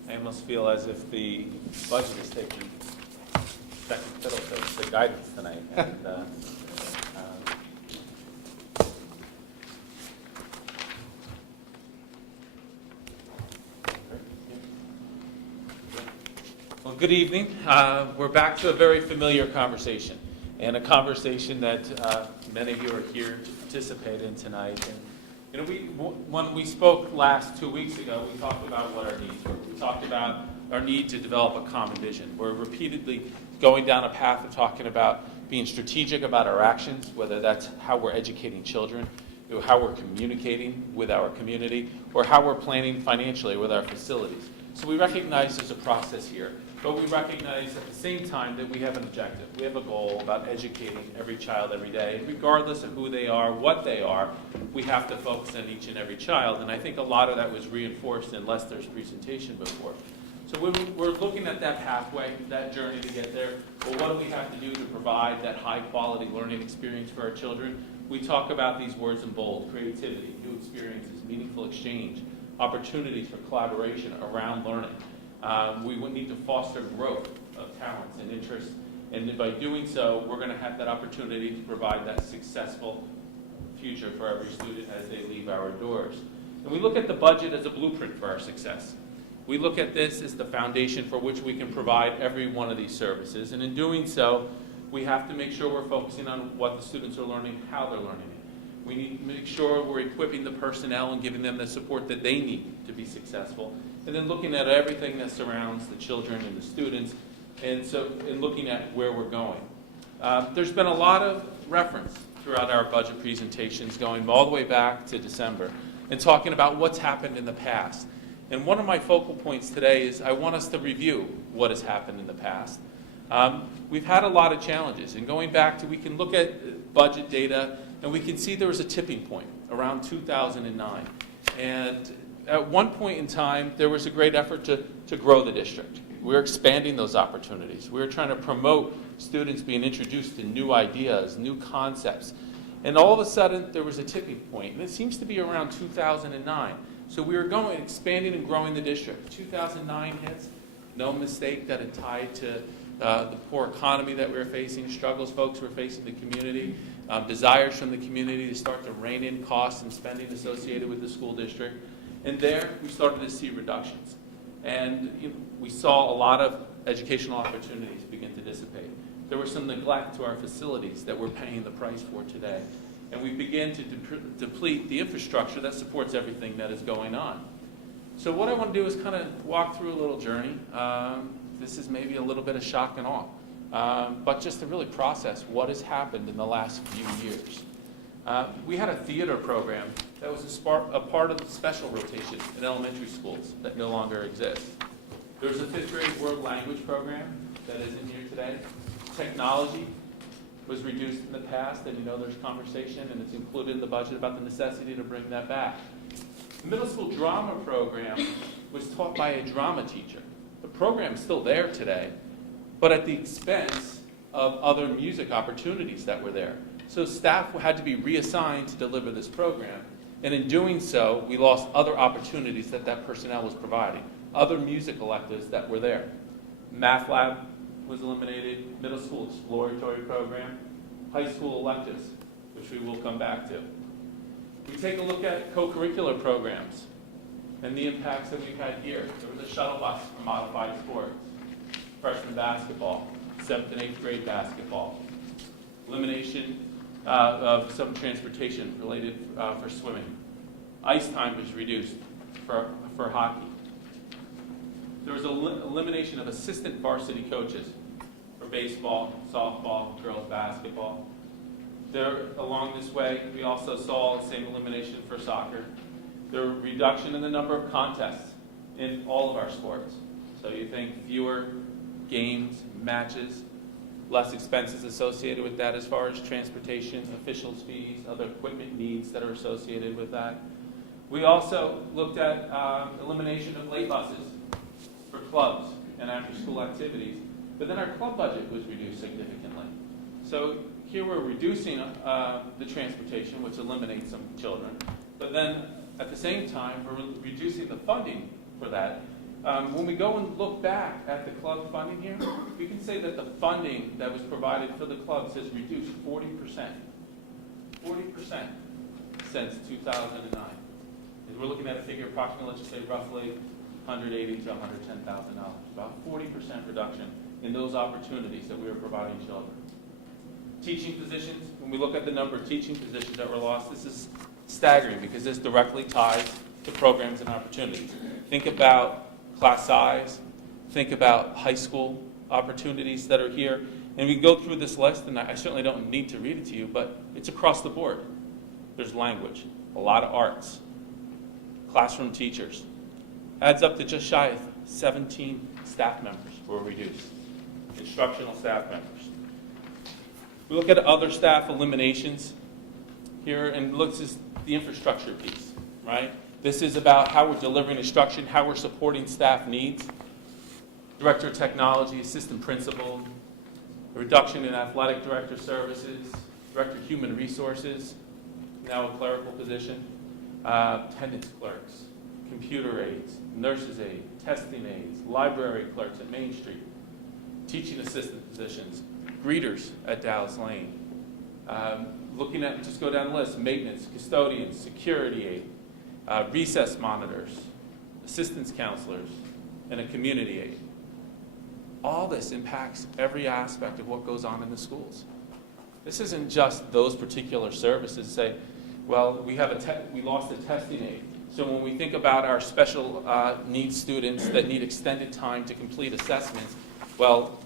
I almost feel as if the budget is taking second fiddle to the guidance tonight. And, well, good evening. We're back to a very familiar conversation, and a conversation that many of you are here to participate in tonight. And, when we spoke last 2 weeks ago, we talked about what our needs were. We talked about our need to develop a common vision. We're repeatedly going down a path of talking about being strategic about our actions, whether that's how we're educating children, how we're communicating with our community, or how we're planning financially with our facilities. So we recognize there's a process here, but we recognize at the same time that we have an objective. We have a goal about educating every child every day. Regardless of who they are, what they are, we have to focus on each and every child. And I think a lot of that was reinforced in Lester's presentation before. So we're looking at that pathway, that journey to get there. Well, what do we have to do to provide that high-quality learning experience for our children? We talk about these words in bold: creativity, new experiences, meaningful exchange, opportunities for collaboration around learning. We would need to foster growth of talents and interests, and by doing so, we're going to have that opportunity to provide that successful future for every student as they leave our doors. And we look at the budget as a blueprint for our success. We look at this as the foundation for which we can provide every one of these services, and in doing so, we have to make sure we're focusing on what the students are learning, how they're learning it. We need to make sure we're equipping the personnel and giving them the support that they need to be successful. And then looking at everything that surrounds the children and the students, and looking at where we're going. There's been a lot of reference throughout our budget presentations going all the way back to December and talking about what's happened in the past. And one of my focal points today is I want us to review what has happened in the past. We've had a lot of challenges, and going back to, we can look at budget data and we can see there was a tipping point around 2009. And at one point in time, there was a great effort to grow the district. We're expanding those opportunities. We're trying to promote students being introduced to new ideas, new concepts. And all of a sudden, there was a tipping point, and it seems to be around 2009. So we were expanding and growing the district. 2009 hits. No mistake that it tied to the poor economy that we were facing, struggles folks were facing in the community, desires from the community to start to rein in costs and spending associated with the school district. And there, we started to see reductions. And we saw a lot of educational opportunities begin to dissipate. There was some neglect to our facilities that we're paying the price for today. And we began to deplete the infrastructure that supports everything that is going on. So what I want to do is kind of walk through a little journey. This is maybe a little bit of shock and awe, but just to really process what has happened in the last few years. We had a theater program that was a part of the special rotation in elementary schools that no longer exists. There was a 5th grade world language program that isn't here today. Technology was reduced in the past, and there's conversation, and it's included in the budget about the necessity to bring that back. The middle school drama program was taught by a drama teacher. The program is still there today, but at the expense of other music opportunities that were there. So staff had to be reassigned to deliver this program, and in doing so, we lost other opportunities that personnel was providing, other music electives that were there. Math lab was eliminated, middle school exploratory program, high school electives, which we will come back to. We take a look at co-curricular programs and the impacts that we've had here. There was a shuttle bus for modified sports, freshman basketball, 7th and 8th grade basketball, elimination of some transportation related for swimming. Ice time was reduced for hockey. There was elimination of assistant varsity coaches for baseball, softball, girls basketball. There, along this way, we also saw the same elimination for soccer. There was reduction in the number of contests in all of our sports. So you think fewer games, matches, less expenses associated with that as far as transportation, officials' fees, other equipment needs that are associated with that. We also looked at elimination of late buses for clubs and after-school activities, but then our club budget was reduced significantly. So here we're reducing the transportation, which eliminates some children, but then at the same time, we're reducing the funding for that. When we go and look back at the club funding here, we can say that the funding that was provided for the clubs has reduced 40%. 40% since 2009. And we're looking at a figure approximately, let's just say roughly $180,000 to $110,000. About 40% reduction in those opportunities that we were providing children. Teaching positions, when we look at the number of teaching positions that were lost, this is staggering because this directly ties to programs and opportunities. Think about class size, think about high school opportunities that are here. And we can go through this list, and I certainly don't need to read it to you, but it's across the board. There's language, a lot of arts, classroom teachers. Adds up to just shy of 17 staff members were reduced, instructional staff members. We look at other staff eliminations here, and looks at the infrastructure piece, right? This is about how we're delivering instruction, how we're supporting staff needs. Director of Technology, Assistant Principal, a reduction in Athletic Director Services, Director of Human Resources, now a clerical position, attendance clerks, computer aides, nurses aides, testing aides, library clerks at Main Street, teaching assistant positions, greeters at Dallas Lane. Looking at, just go down the list, maintenance, custodians, security aide, recess monitors, assistance counselors, and a community aide. All this impacts every aspect of what goes on in the schools. This isn't just those particular services. Say, well, we lost a testing aide. So when we think about our special needs students that need extended time to complete assessments, well,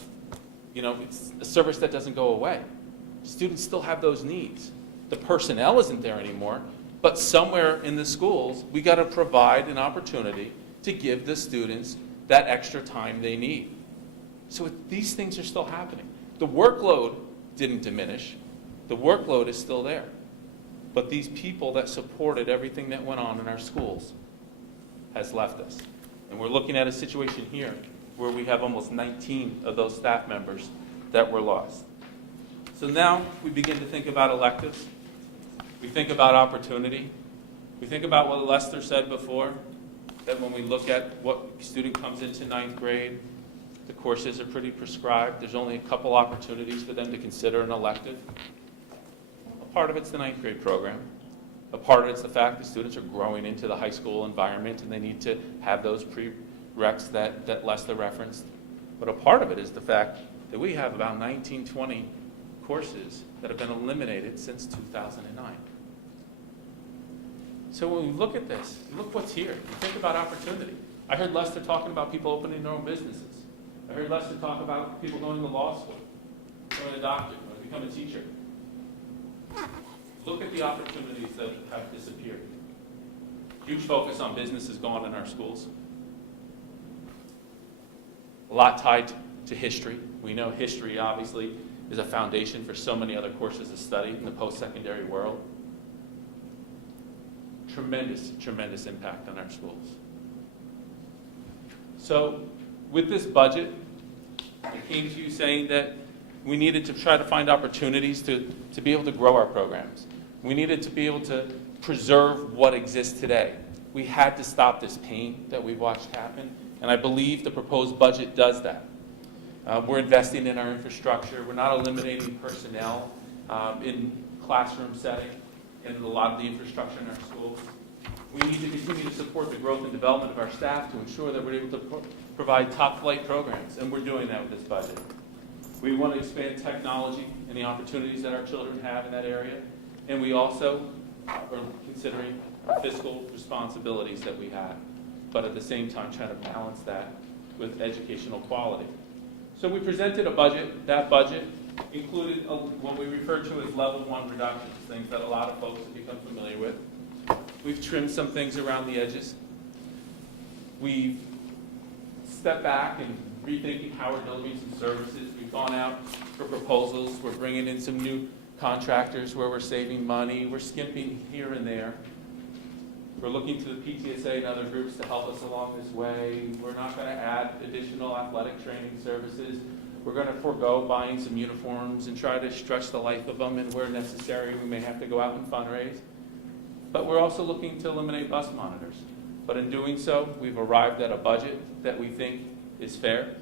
it's a service that doesn't go away. Students still have those needs. The personnel isn't there anymore, but somewhere in the schools, we got to provide an opportunity to give the students that extra time they need. So these things are still happening. The workload didn't diminish. The workload is still there. But these people that supported everything that went on in our schools has left us. And we're looking at a situation here where we have almost 19 of those staff members that were lost. So now we begin to think about electives. We think about opportunity. We think about what Lester said before, that when we look at what student comes into 9th grade, The courses are pretty prescribed. There's only a couple opportunities for them to consider an elective. A part of it's the ninth grade program. A part of it's the fact that students are growing into the high school environment and they need to have those prereqs that Lester referenced. But a part of it is the fact that we have about 19, 20 courses that have been eliminated since 2009. So when we look at this, look what's here. You think about opportunity. I heard Lester talking about people opening their own businesses. I heard Lester talk about people going to law school, going to doctor, going to become a teacher. Look at the opportunities that have disappeared. Huge focus on business is gone in our schools. A lot tied to history. We know history, obviously, is a foundation for so many other courses of study in the post-secondary world. Tremendous, tremendous impact on our schools. So with this budget, I came to you saying that we needed to try to find opportunities to be able to grow our programs. We needed to be able to preserve what exists today. We had to stop this pain that we've watched happen, and I believe the proposed budget does that. We're investing in our infrastructure. We're not eliminating personnel in classroom setting and a lot of the infrastructure in our schools. We need to continue to support the growth and development of our staff to ensure that we're able to provide top-flight programs, and we're doing that with this budget. We want to expand technology and the opportunities that our children have in that area, and we also are considering our fiscal responsibilities that we have, but at the same time trying to balance that with educational quality. So we presented a budget. That budget included what we refer to as level 1 reductions, things that a lot of folks have become familiar with. We've trimmed some things around the edges. We've stepped back and rethinking how we're delivering some services. We've gone out for proposals. We're bringing in some new contractors where we're saving money. We're skimping here and there. We're looking to the PTSA and other groups to help us along this way. We're not going to add additional athletic training services. We're going to forego buying some uniforms and try to stretch the life of them, and where necessary, we may have to go out and fundraise. But we're also looking to eliminate bus monitors. But in doing so, we've arrived at a budget that we think is fair,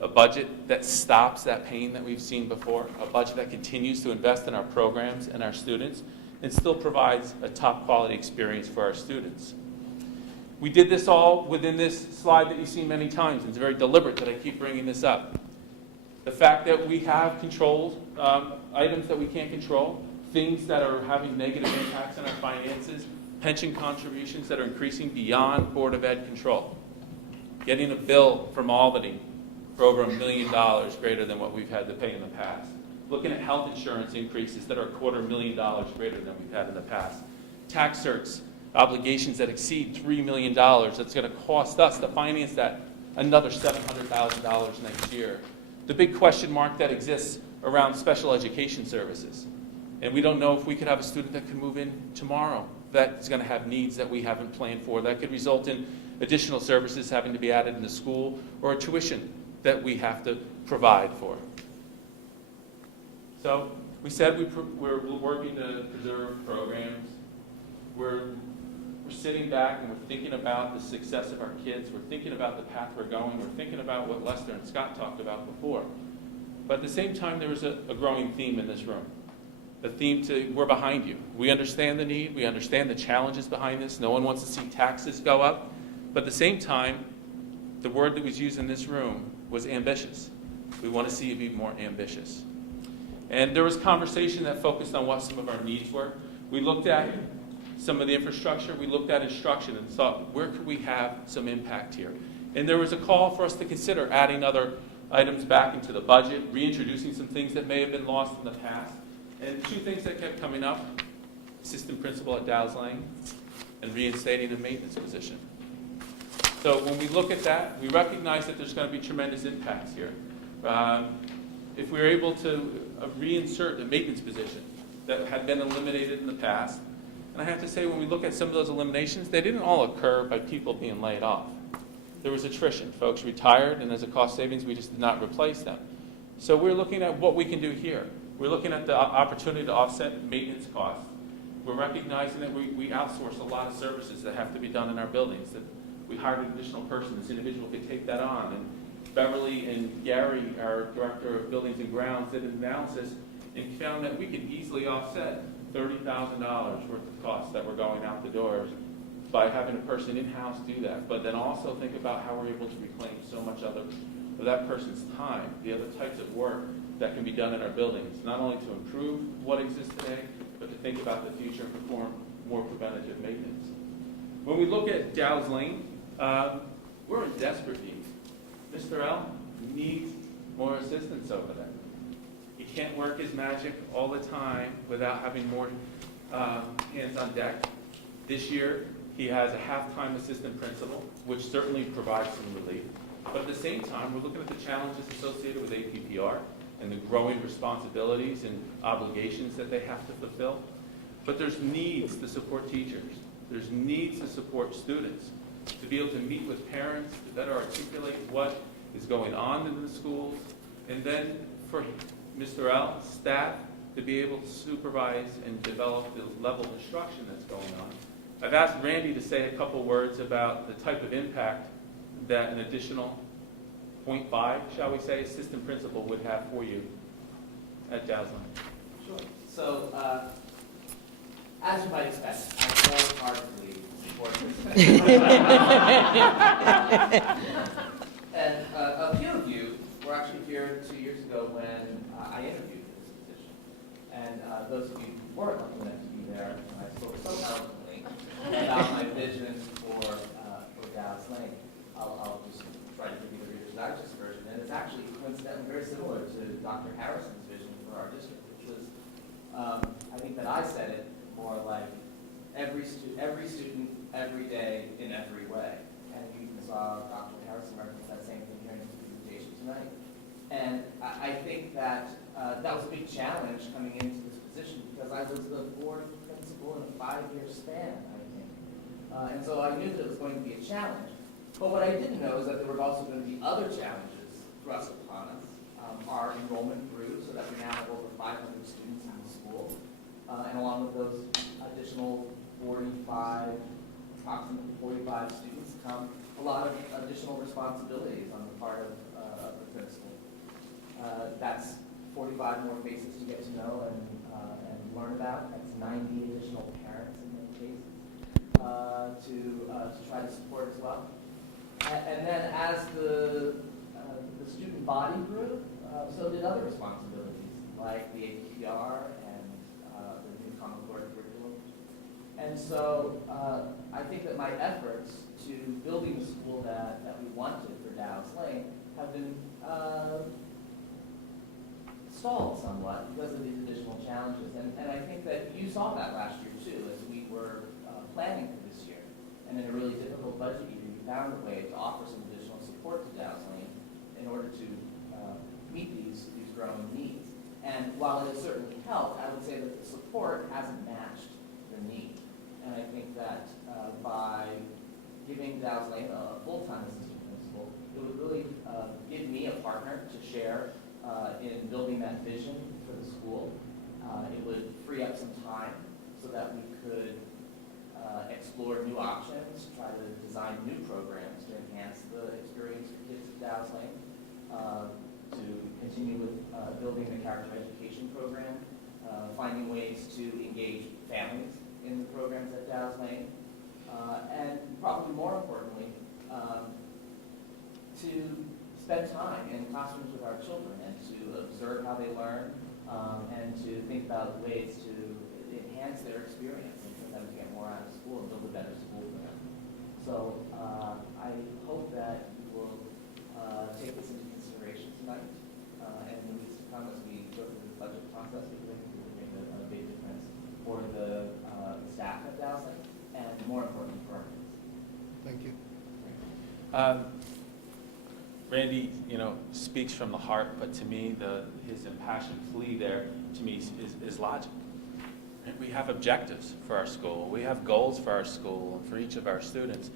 a budget that stops that pain that we've seen before, a budget that continues to invest in our programs and our students, and still provides a top quality experience for our students. We did this all within this slide that you've seen many times, and it's very deliberate that I keep bringing this up. The fact that we have controlled items that we can't control, things that are having negative impacts on our finances, pension contributions that are increasing beyond Board of Ed control. Getting a bill from Albany for over $1 million greater than what we've had to pay in the past. Looking at health insurance increases that are $250,000 greater than we've had in the past. Tax certs, obligations that exceed $3 million. That's going to cost us to finance that another $700,000 next year. The big question mark that exists around special education services. And we don't know if we could have a student that could move in tomorrow that's going to have needs that we haven't planned for. That could result in additional services having to be added in the school, or a tuition that we have to provide for. So we said we're working to preserve programs. We're sitting back and we're thinking about the success of our kids. We're thinking about the path we're going. We're thinking about what Lester and Scott talked about before. But at the same time, there was a growing theme in this room. The theme to, we're behind you. We understand the need. We understand the challenges behind this. No one wants to see taxes go up. But at the same time, the word that was used in this room was ambitious. We want to see you be more ambitious. And there was conversation that focused on what some of our needs were. We looked at some of the infrastructure. We looked at instruction and thought, where could we have some impact here? And there was a call for us to consider adding other items back into the budget, reintroducing some things that may have been lost in the past. And two things that kept coming up, assistant principal at Dow's Lane and reinstating a maintenance position. So when we look at that, we recognize that there's going to be tremendous impacts here. If we were able to reinsert a maintenance position that had been eliminated in the past, and I have to say, when we look at some of those eliminations, they didn't all occur by people being laid off. There was attrition. Folks retired, and as a cost savings, we just did not replace them. So we're looking at what we can do here. We're looking at the opportunity to offset maintenance costs. We're recognizing that we outsource a lot of services that have to be done in our buildings, that we hired an additional person. This individual could take that on and Beverly and Gary, our Director of Buildings and Grounds, did an analysis and found that we could easily offset $30,000 worth of costs that were going out the doors by having a person in-house do that. But then also think about how we're able to reclaim so much of that person's time, the other types of work that can be done in our buildings, not only to improve what exists today, but to think about the future and perform more preventative maintenance. When we look at Dow's Lane, we're in desperate need. Mr. L needs more assistance over there. He can't work his magic all the time without having more hands on deck. This year, he has a half-time assistant principal, which certainly provides some relief. But at the same time, we're looking at the challenges associated with APPR and the growing responsibilities and obligations that they have to fulfill. But there's needs to support teachers. There's needs to support students, to be able to meet with parents, to better articulate what is going on in the schools, and then for Mr. L, staff, to be able to supervise and develop the level of instruction that's going on. I've asked Randy to say a couple words about the type of impact that an additional 0.5, shall we say, assistant principal would have for you at Dow's Lane. Sure. So, as you might expect, I wholeheartedly support this. And a few of you were actually here 2 years ago when I interviewed for this position. And those of you who weren't lucky enough to be there, I spoke so eloquently about my vision for Dow's Lane. I'll just try to give you the Reader's Digest version. And it's actually coincidentally very similar to Dr. Harrison's vision for our district, which was, I think that I said it more like every student, every day, in every way. And you saw Dr. Harrison reference that same thing here in his presentation tonight. And I think that that was a big challenge coming into this position because I was the fourth principal in a 5-year span, I think. And so I knew that it was going to be a challenge. But what I didn't know is that there were also going to be other challenges thrust upon us. Our enrollment grew so that we now have over 500 students in the school. And along with those additional approximately 45 students come a lot of additional responsibilities on the part of the principal. That's 45 more faces to get to know and learn about. That's 90 additional parents in many cases to try to support as well. And then as the student body grew, so did other responsibilities like the APPR and the new Common Core curriculum. And so I think that my efforts to building the school that we wanted for Dow's Lane have been stalled somewhat because of these additional challenges. And I think that you saw that last year too as we were planning for this year. And in a really difficult budget year, we found a way to offer some additional support to Dow's Lane in order to meet these growing needs. And while it has certainly helped, I would say that the support hasn't matched the need. And I think that by giving Dow's Lane a full-time assistant principal, it would really give me a partner to share in building that vision for the school. It would free up some time so that we could explore new options, try to design new programs to enhance the experience for kids at Dow's Lane, to continue with building the character education program, finding ways to engage families in the programs at Dow's Lane, and probably more importantly, to spend time in classrooms with our children and to observe how they learn and to think about ways to enhance their experience and for them to get more out of school and build a better school for them. So I hope that you will take this into consideration tonight and in the weeks to come as we go through the budget process. We think it will make a big difference for the staff at Dow's Lane and more importantly for our kids. Thank you. Randy, speaks from the heart, but to me, his impassioned plea there, to me, is logic. We have objectives for our school. We have goals for our school and for each of our students.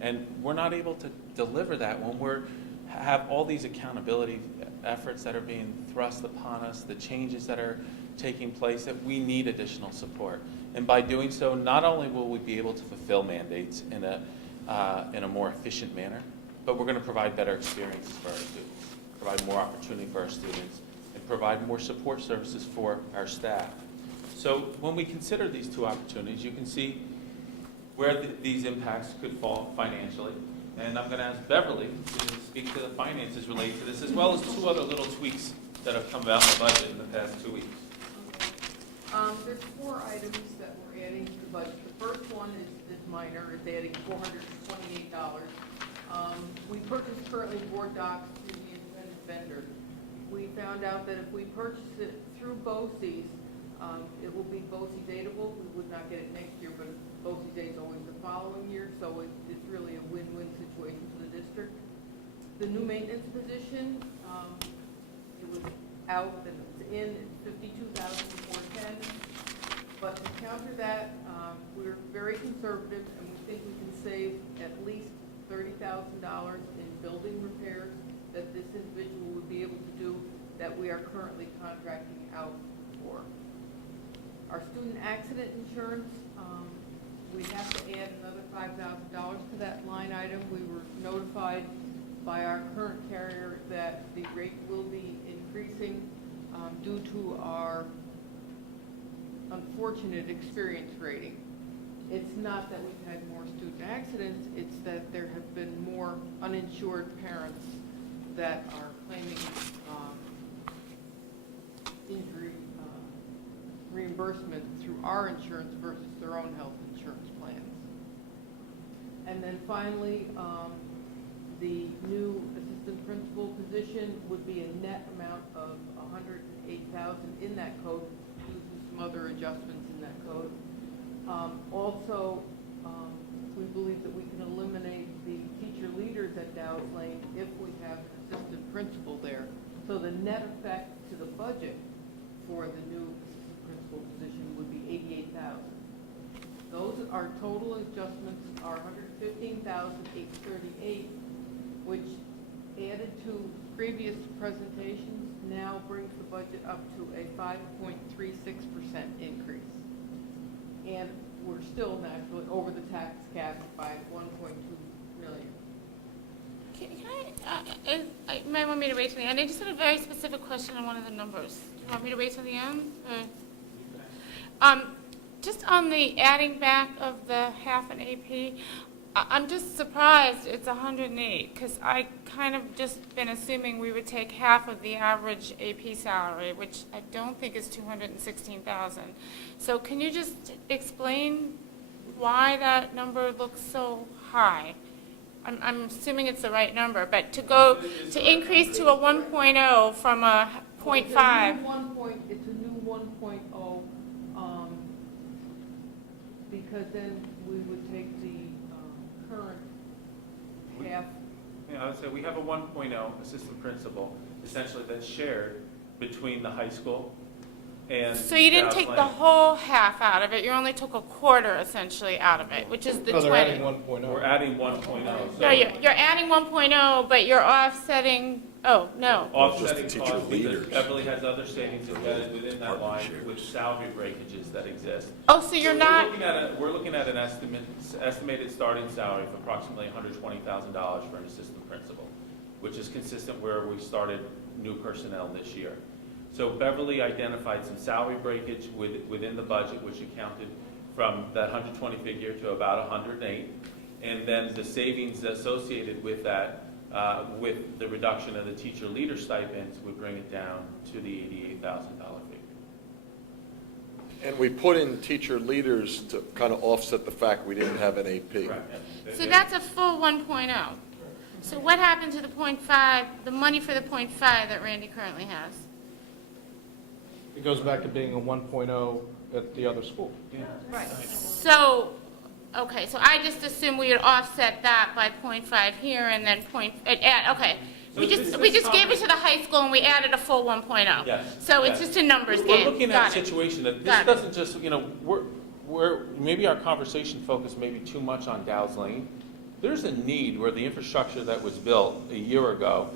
And we're not able to deliver that when we have all these accountability efforts that are being thrust upon us, the changes that are taking place, that we need additional support. And by doing so, not only will we be able to fulfill mandates in a more efficient manner, but we're going to provide better experiences for our students, provide more opportunity for our students, and provide more support services for our staff. So when we consider these two opportunities, you can see where these impacts could fall financially. And I'm going to ask Beverly to speak to the finances related to this, as well as two other little tweaks that have come out in the budget in the past 2 weeks. There's 4 items that we're adding to the budget. The first one is minor, it's adding $428. We purchase currently board docs through the independent vendor. We found out that if we purchase it through BOCES, it will be BOCES datable. We would not get it next year, but BOCES dates always the following year, so it's really a win-win situation for the district. The new maintenance position, it was out, then it's in, it's $52,410. But to counter that, we're very conservative, and we think we can save at least $30,000 in building repairs that this individual would be able to do that we are currently contracting out for. Our student accident insurance, we have to add another $5,000 to that line item. We were notified by our current carrier that the rate will be increasing due to our unfortunate experience rating. It's not that we've had more student accidents, it's that there have been more uninsured parents that are claiming injury reimbursement through our insurance versus their own health insurance plans. And then finally, the new assistant principal position would be a net amount of $108,000 in that code, due to some other adjustments in that code. Also, we believe that we can eliminate the teacher leaders at Dow's Lane if we have an assistant principal there. So the net effect to the budget for the new assistant principal position would be $88,000. Those are total adjustments are $115,838, which added to previous presentations now brings the budget up to a 5.36% increase. And we're still naturally over the tax cap by 1.2 million. You might want me to wait till the end. I just had a very specific question on one of the numbers. Do you want me to wait till the end? Just on the adding back of the half an AP, I'm just surprised it's 108, because I kind of just been assuming we would take half of the average AP salary, which I don't think is $216,000. So can you just explain why that number looks so high? I'm assuming it's the right number, but to increase to a 1.0 from a 0.5. It's a new 1.0, because then we would take the current half. Yeah, I would say we have a 1.0 assistant principal, essentially that's shared between the high school and. So you didn't Dow's take Lane. the whole half out of it, you only took a quarter essentially out of it, which is the No, 20. they're adding 1.0. We're adding 1.0. So No, you're adding 1.0, but you're offsetting, oh, no. offsetting Just the costs teacher because leaders. Beverly has other savings embedded within that line with salary breakages that exist. Oh, so you're not, We're looking at an estimated starting salary of approximately $120,000 for an assistant principal, which is consistent where we started new personnel this year. So Beverly identified some salary breakage within the budget, which accounted from that 120 figure to about 108, and then the savings associated with that, with the reduction of the teacher leader stipends, would bring it down to the $88,000 figure. And we put in teacher leaders to kind of offset the fact we didn't have an AP. Correct. so that's a full 1.0. So what happened to the 0.5, the money for the 0.5 that Randy currently has? It goes back to being a 1.0 at the other school. Right. So, okay, so I just assumed we would offset that by 0.5 here and then okay. So We just gave it to the high school and we added a full 1.0. Yes. So it's Yes. just a numbers We're game. looking Got at a it. situation that this Got it. doesn't just, we're maybe our conversation focused maybe too much on Dow's Lane. There's a need where the infrastructure that was built a year ago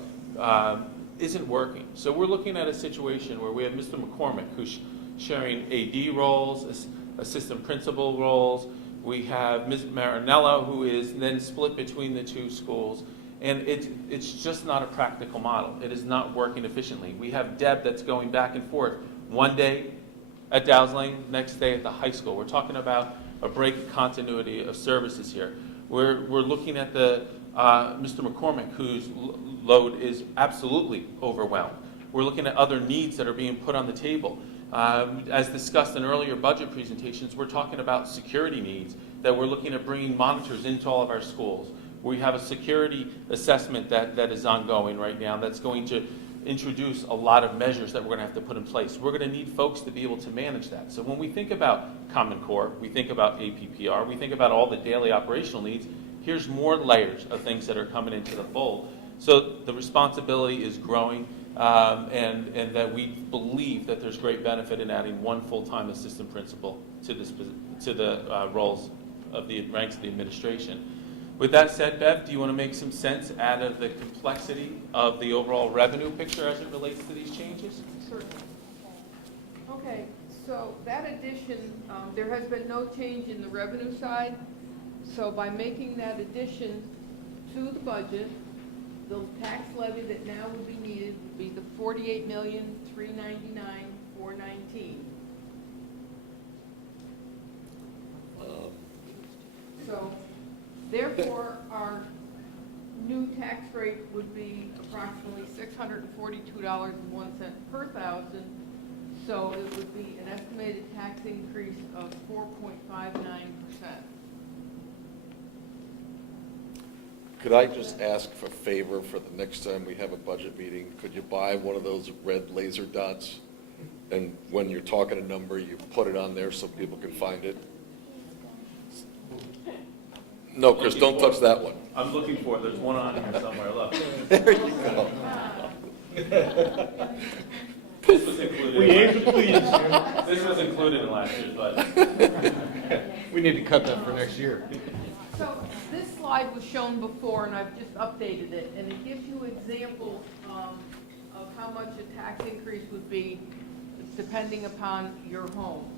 isn't working. So we're looking at a situation where we have Mr. McCormick, who's sharing AD roles, assistant principal roles. We have Ms. Marinello, who is then split between the two schools. And it's just not a practical model. It is not working efficiently. We have Deb that's going back and forth. One day at Dow's Lane, next day at the high school. We're talking about a break in continuity of services here. We're looking at the Mr. McCormick, whose load is absolutely overwhelmed. We're looking at other needs that are being put on the table. As discussed in earlier budget presentations, we're talking about security needs, that we're looking at bringing monitors into all of our schools. We have a security assessment that is ongoing right now that's going to introduce a lot of measures that we're going to have to put in place. We're going to need folks to be able to manage that. So when we think about Common Core, we think about APPR, we think about all the daily operational needs, here's more layers of things that are coming into the fold. So the responsibility is growing, and that we believe that there's great benefit in adding one full-time assistant principal to the roles of the ranks of the administration. With that said, Bev, do you want to make some sense out of the complexity of the overall revenue picture as it relates to these changes? Certainly. Okay, so that addition, there has been no change in the revenue side. So by making that addition to the budget, the tax levy that now would be needed would be the $48,399,419. So therefore, our new tax rate would be approximately $642.01 per thousand. So it would be an estimated tax increase of 4.59%. Could I just ask for a favor for the next time we have a budget meeting? Could you buy one of those red laser dots? And when you're talking a number, you put it on there so people can find it? No, Chris, don't touch that one. I'm looking for it. There's one on here somewhere. Look. There you go. This was included. This was included in last year's budget. We need to cut that for next year. So this slide was shown before, and I've just updated it, and it gives you examples of how much a tax increase would be depending upon your home.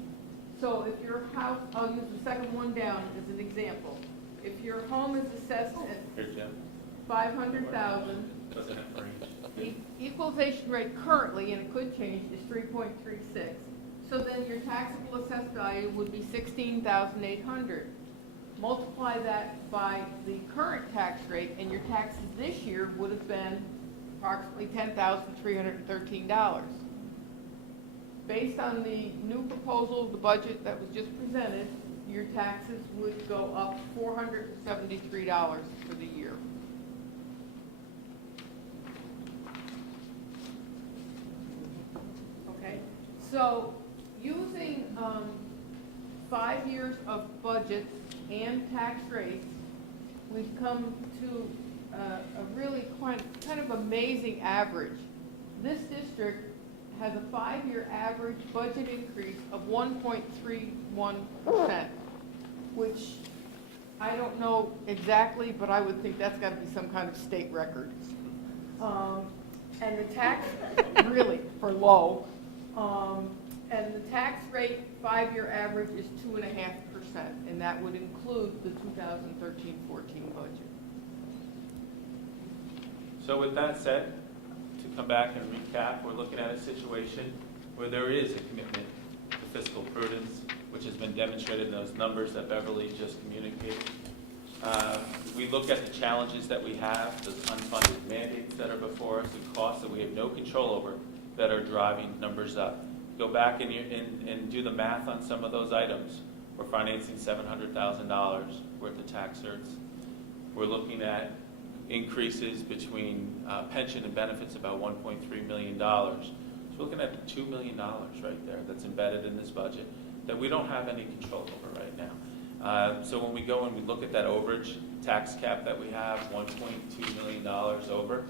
So if your house, I'll use the second one down as an example. If your home is assessed at Here, Jim. $500,000, Doesn't have for each. the equalization rate currently, and it could change, is 3.36. So then your taxable assessed value would be $16,800. Multiply that by the current tax rate, and your taxes this year would have been approximately $10,313. Based on the new proposal of the budget that was just presented, your taxes would go up $473 for the year. Okay, so using 5 years of budgets and tax rates, we've come to a really kind of amazing average. This district has a 5-year average budget increase of 1.31%, which I don't know exactly, but I would think that's got to be some kind of state record. And the tax, really, for low. And the tax rate 5-year average is 2.5%, and that would include the 2013-14 budget. So with that said, to come back and recap, we're looking at a situation where there is a commitment to fiscal prudence, which has been demonstrated in those numbers that Beverly just communicated. We look at the challenges that we have, those unfunded mandates that are before us, and costs that we have no control over that are driving numbers up. Go back and do the math on some of those items. We're financing $700,000 worth of tax certs. We're looking at increases between pension and benefits about $1.3 million. So we're looking at $2 million right there that's embedded in this budget that we don't have any control over right now. So when we go and we look at that overage tax cap that we have, $1.2 million over,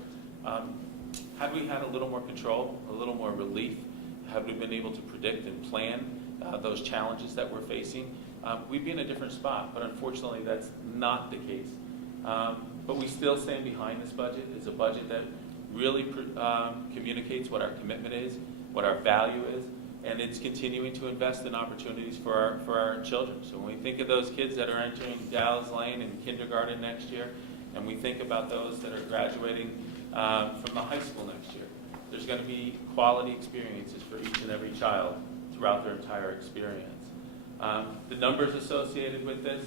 had we had a little more control, a little more relief, had we been able to predict and plan those challenges that we're facing, we'd be in a different spot. But unfortunately, that's not the case. But we still stand behind this budget. It's a budget that really communicates what our commitment is, what our value is, and it's continuing to invest in opportunities for our children. So when we think of those kids that are entering Dallas Lane in kindergarten next year, and we think about those that are graduating from the high school next year, there's going to be quality experiences for each and every child throughout their entire experience. The numbers associated with this,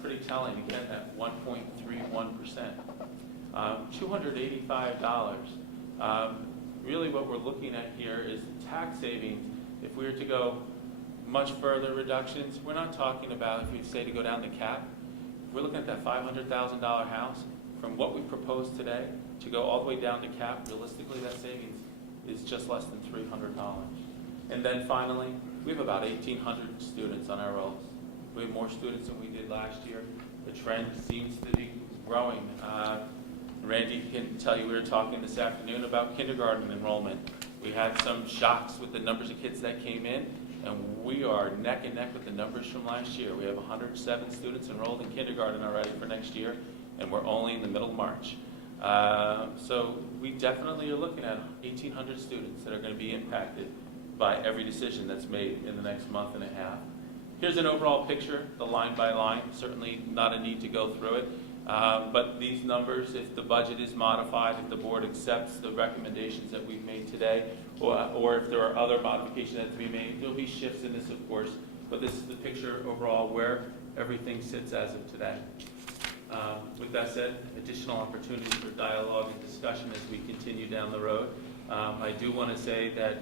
pretty telling. Again, at 1.31%. $285. Really what we're looking at here is tax savings. If we were to go much further reductions, we're not talking about, if we say to go down the cap, we're looking at that $500,000 house. From what we proposed today to go all the way down to cap, realistically that savings is just less than $300. And then finally, we have about 1,800 students on our rolls. We have more students than we did last year. The trend seems to be growing. Randy can tell you, we were talking this afternoon about kindergarten enrollment. We had some shocks with the numbers of kids that came in, and we are neck and neck with the numbers from last year. We have 107 students enrolled in kindergarten already for next year, and we're only in the middle of March. So we definitely are looking at 1,800 students that are going to be impacted by every decision that's made in the next month and a half. Here's an overall picture, the line by line. Certainly not a need to go through it. But these numbers, if the budget is modified, if the board accepts the recommendations that we've made today, or if there are other modifications that have to be made, there'll be shifts in this, of course. But this is the picture overall where everything sits as of today. With that said, additional opportunities for dialogue and discussion as we continue down the road. I do want to say that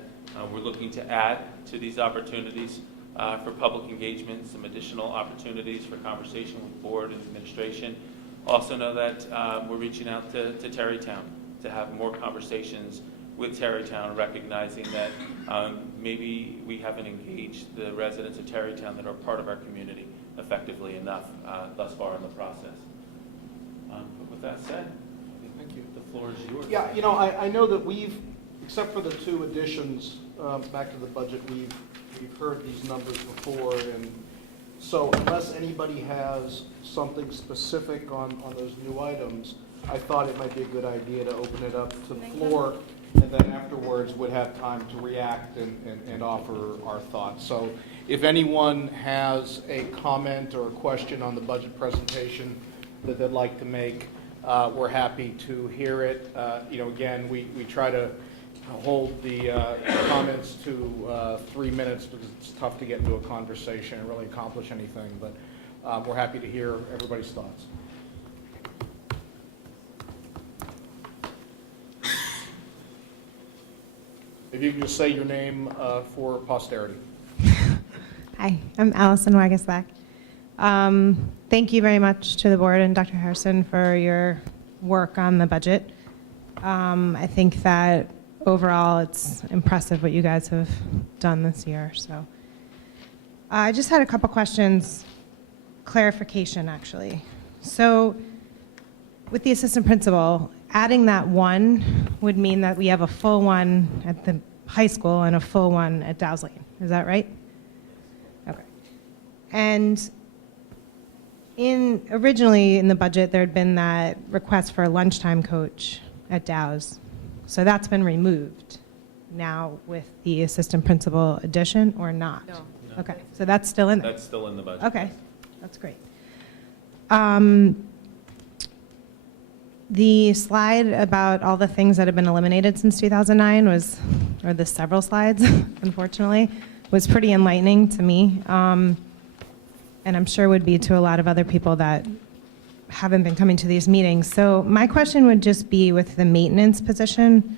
we're looking to add to these opportunities for public engagement, some additional opportunities for conversation with board and administration. Also know that we're reaching out to Terrytown to have more conversations with Terrytown, recognizing that maybe we haven't engaged the residents of Terrytown that are part of our community effectively enough thus far in the process. But with that said, Thank you. the floor is yours. Yeah, you know, I know that we've, except for the two additions back to the budget, we've heard these numbers before, and so unless anybody has something specific on those new items, I thought it might be a good idea to open it up to the floor, and then afterwards would have time to react and offer our thoughts. So if anyone has a comment or a question on the budget presentation that they'd like to make, we're happy to hear it. You know, again, we try to hold the comments to 3 minutes because it's tough to get into a conversation and really accomplish anything, but we're happy to hear everybody's thoughts. If you can just say your name for posterity. Hi, I'm Allison Wagasback. Thank you very much to the board and Dr. Harrison for your work on the budget. I think that overall it's impressive what you guys have done this year. So I just had a couple questions, clarification actually. So with the assistant principal, adding that one would mean that we have a full one at the high school and a full one at Dow's Lane. Is that right? Okay. And originally in the budget, there had been that request for a lunchtime coach at Dow's. So that's been removed now with the assistant principal addition or not? No. Okay, so that's still in there? That's still in the budget. Okay, that's great. The slide about all the things that have been eliminated since 2009 or the several slides, unfortunately, was pretty enlightening to me. And I'm sure would be to a lot of other people that haven't been coming to these meetings. So my question would just be with the maintenance position,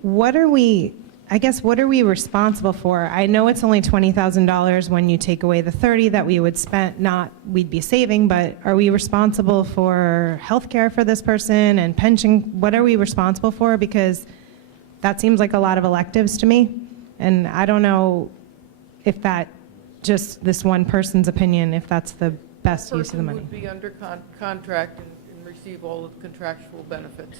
what are we responsible for? I know it's only $20,000 when you take away the 30 that we would we'd be saving, but are we responsible for health care for this person and pension? What are we responsible for? Because that seems like a lot of electives to me. And I don't know if that, just this one person's opinion, if that's the best use of the money. Person would be under contract and receive all of the contractual benefits.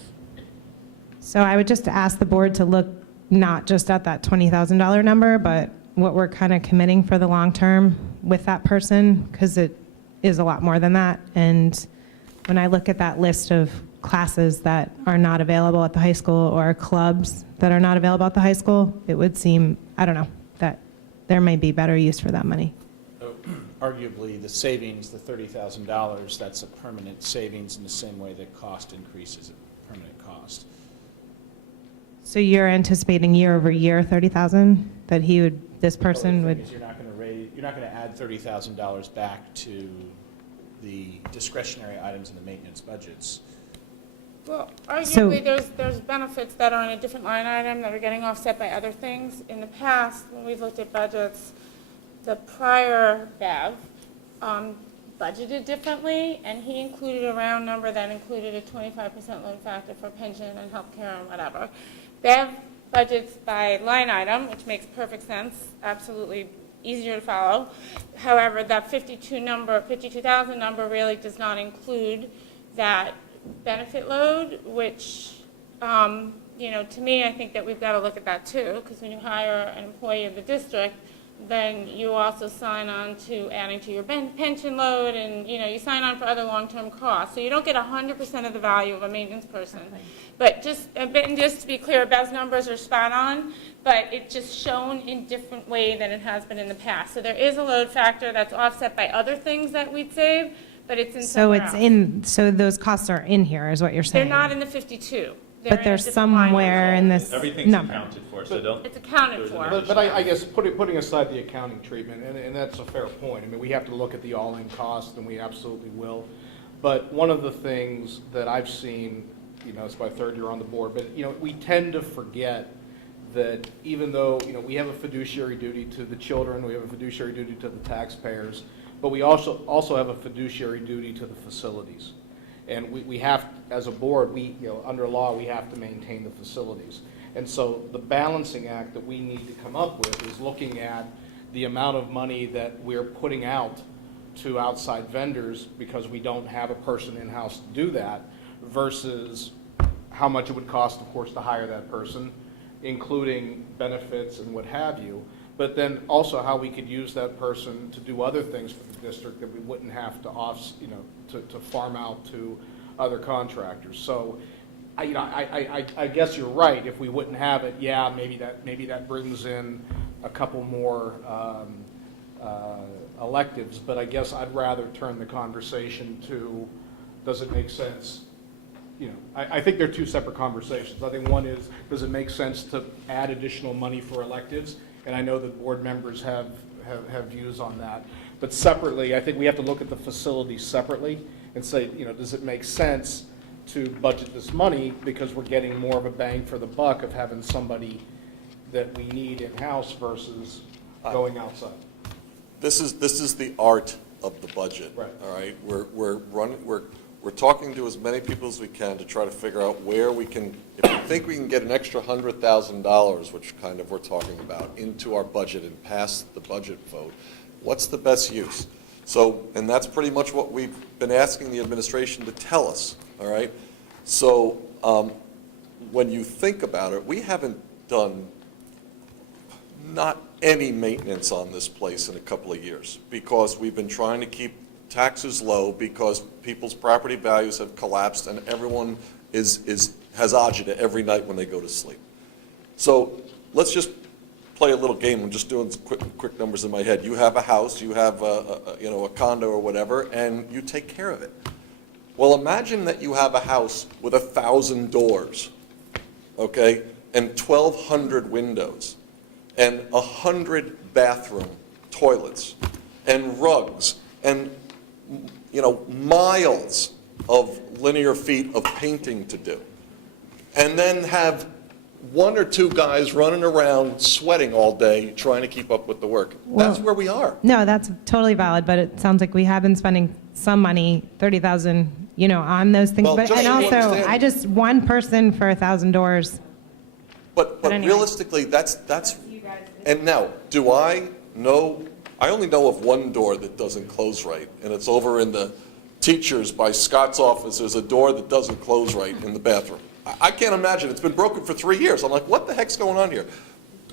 So I would just ask the board to look not just at that $20,000 number, but what we're kind of committing for the long term with that person, because it is a lot more than that. And when I look at that list of classes that are not available at the high school or clubs that are not available at the high school, it would seem, I don't know, that there may be better use for that money. So arguably the savings, the $30,000, that's a permanent savings in the same way that cost increases a permanent cost. So you're anticipating year over year 30,000 that this person would? You're not going to add $30,000 back to the discretionary items in the maintenance budgets. Well, arguably, there's benefits that are in a different line item that are getting offset by other things. In the past, when we've looked at budgets, the prior Bev budgeted differently, and he included a round number that included a 25% load factor for pension and healthcare and whatever. Bev budgets by line item, which makes perfect sense, absolutely easier to follow. However, that 52,000 number really does not include that benefit load, which, to me, I think that we've got to look at that too, because when you hire an employee of the district, then you also sign on to adding to your pension load, and you sign on for other long-term costs. So you don't get 100% of the value of a maintenance person. Okay. But just to be clear, Bev's numbers are spot on, but it's just shown in different way than it has been in the past. So there is a load factor that's offset by other things that we'd save, but it's in somewhere else. So those costs are in here, is what you're saying? They're not in the 52. But they're somewhere in this Everything's number. accounted for, so don't. It's accounted for. But I guess putting aside the accounting treatment, and that's a fair point. I mean, we have to look at the all-in cost, and we absolutely will. But one of the things that I've seen, it's my third year on the board, but, we tend to forget that even though, we have a fiduciary duty to the children, we have a fiduciary duty to the taxpayers, but we also have a fiduciary duty to the facilities. And we have, as a board, under law, we have to maintain the facilities. And so the balancing act that we need to come up with is looking at the amount of money that we're putting out to outside vendors because we don't have a person in-house to do that versus how much it would cost, of course, to hire that person, including benefits and what have you. But then also how we could use that person to do other things for the district that we wouldn't have to to farm out to other contractors. So, I guess you're right. If we wouldn't have it, maybe that brings in a couple more electives. But I guess I'd rather turn the conversation to, does it make sense? I think they're two separate conversations. I think one is, does it make sense to add additional money for electives? And I know that board members have views on that. But separately, I think we have to look at the facilities separately and say, does it make sense to budget this money because we're getting more of a bang for the buck of having somebody that we need in-house versus going outside? This is the art of the budget. Right. All right. We're talking to as many people as we can to try to figure out where we can, if we think we can get an extra $100,000, which kind of we're talking about, into our budget and pass the budget vote, what's the best use? So, and that's pretty much what we've been asking the administration to tell us, all right? So, when you think about it, we haven't done not any maintenance on this place in a couple of years because we've been trying to keep taxes low because people's property values have collapsed and everyone has agita every night when they go to sleep. So let's just play a little game. I'm just doing quick numbers in my head. You have a house, you have a condo or whatever, and you take care of it. Well, imagine that you have a house with 1,000 doors, okay, and 1,200 windows, and 100 bathroom toilets, and rugs, and miles of linear feet of painting to do. And then have one or two guys running around sweating all day trying to keep up with the work. That's where we are. No, that's totally valid, but it sounds like we have been spending some money, 30,000, on those things. Well, But, just and so you also, understand- one person for 1,000 doors. But anyway. realistically, that's, and now, do I know, I only know of one door that doesn't close right, and it's over in the teachers by Scott's office. There's a door that doesn't close right in the bathroom. I can't imagine. It's been broken for 3 years. I'm like, what the heck's going on here?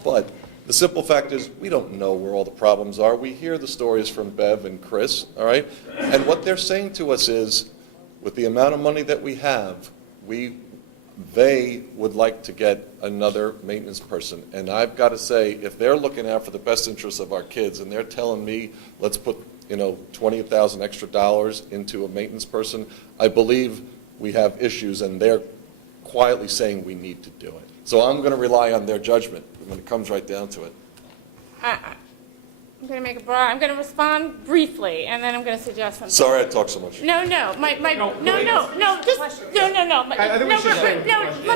But the simple fact is, we don't know where all the problems are. We hear the stories from Bev and Chris, all right? And what they're saying to us is, with the amount of money that we have, they would like to get another maintenance person. And I've got to say, if they're looking out for the best interests of our kids and they're telling me, let's put $20,000 extra dollars into a maintenance person, I believe we have issues, and they're quietly saying we need to do it. So I'm going to rely on their judgment when it comes right down to it. I'm going to make it broad. I'm going to respond briefly, and then I'm going to suggest something. Sorry I talk so much. No, no, just, let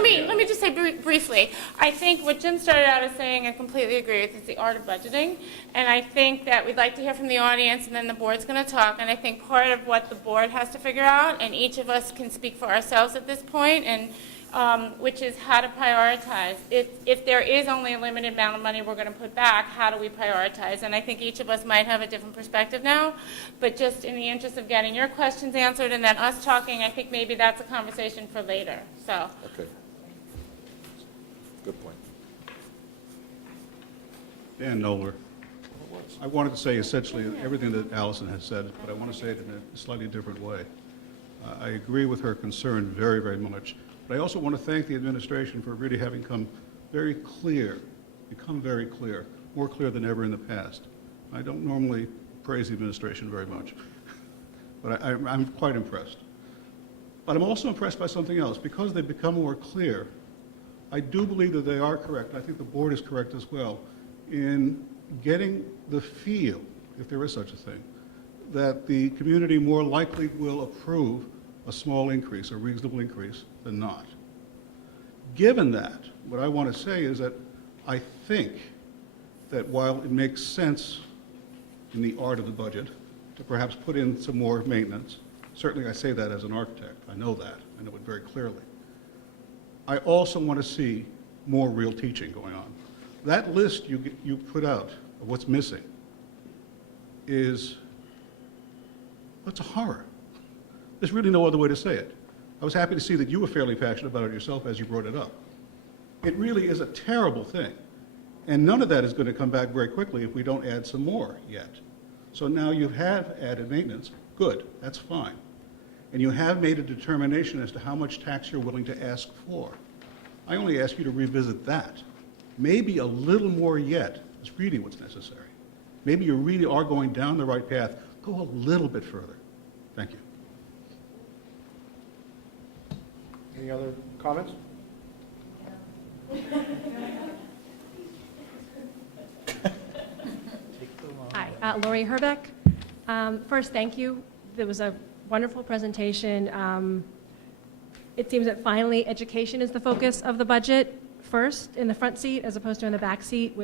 me just say briefly. I think what Jim started out as saying, I completely agree with, is the art of budgeting, and I think that we'd like to hear from the audience, and then the board's going to talk, and I think part of what the board has to figure out, and each of us can speak for ourselves at this point, and which is how to prioritize. If there is only a limited amount of money we're going to put back, how do we prioritize? And I think each of us might have a different perspective now, but just in the interest of getting your questions answered and then us talking, I think maybe that's a conversation for later. So. Okay. Good point. Dan Knoller. I wanted to say essentially everything that Allison has said, but I want to say it in a slightly different way. I agree with her concern very, very much. But I also want to thank the administration for really having become very clear, more clear than ever in the past. I don't normally praise the administration very much, but I'm quite impressed. But I'm also impressed by something else. Because they've become more clear, I do believe that they are correct, and I think the board is correct as well, in getting the feel, if there is such a thing, that the community more likely will approve a small increase, a reasonable increase, than not. Given that, what I want to say is that I think that while it makes sense in the art of the budget to perhaps put in some more maintenance, certainly I say that as an architect, I know that, I know it very clearly. I also want to see more real teaching going on. That list you put out of what's missing is, it's a horror. There's really no other way to say it. I was happy to see that you were fairly passionate about it yourself as you brought it up. It really is a terrible thing. And none of that is going to come back very quickly if we don't add some more yet. So now you have added maintenance. Good, that's fine. And you have made a determination as to how much tax you're willing to ask for. I only ask you to revisit that. Maybe a little more yet is really what's necessary. Maybe you really are going down the right path. Go a little bit further. Thank you. Any other comments? Hi, Lori Herbeck. First, thank you. There was a wonderful presentation. It seems that finally education is the focus of the budget first in the front seat as opposed to in the back seat,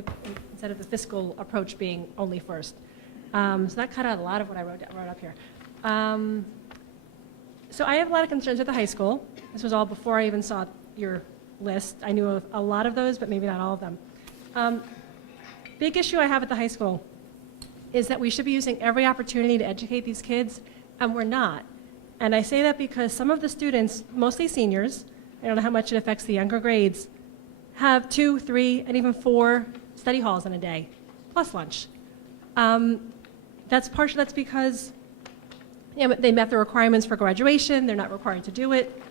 instead of the fiscal approach being only first. So that cut out a lot of what I wrote up here. So I have a lot of concerns with the high school. This was all before I even saw your list. I knew of a lot of those, but maybe not all of them. Big issue I have at the high school is that we should be using every opportunity to educate these kids, and we're not. And I say that because some of the students, mostly seniors, I don't know how much it affects the younger grades, have 2, 3, and even 4 study halls in a day, plus lunch. That's because they met the requirements for graduation, they're not required to do it.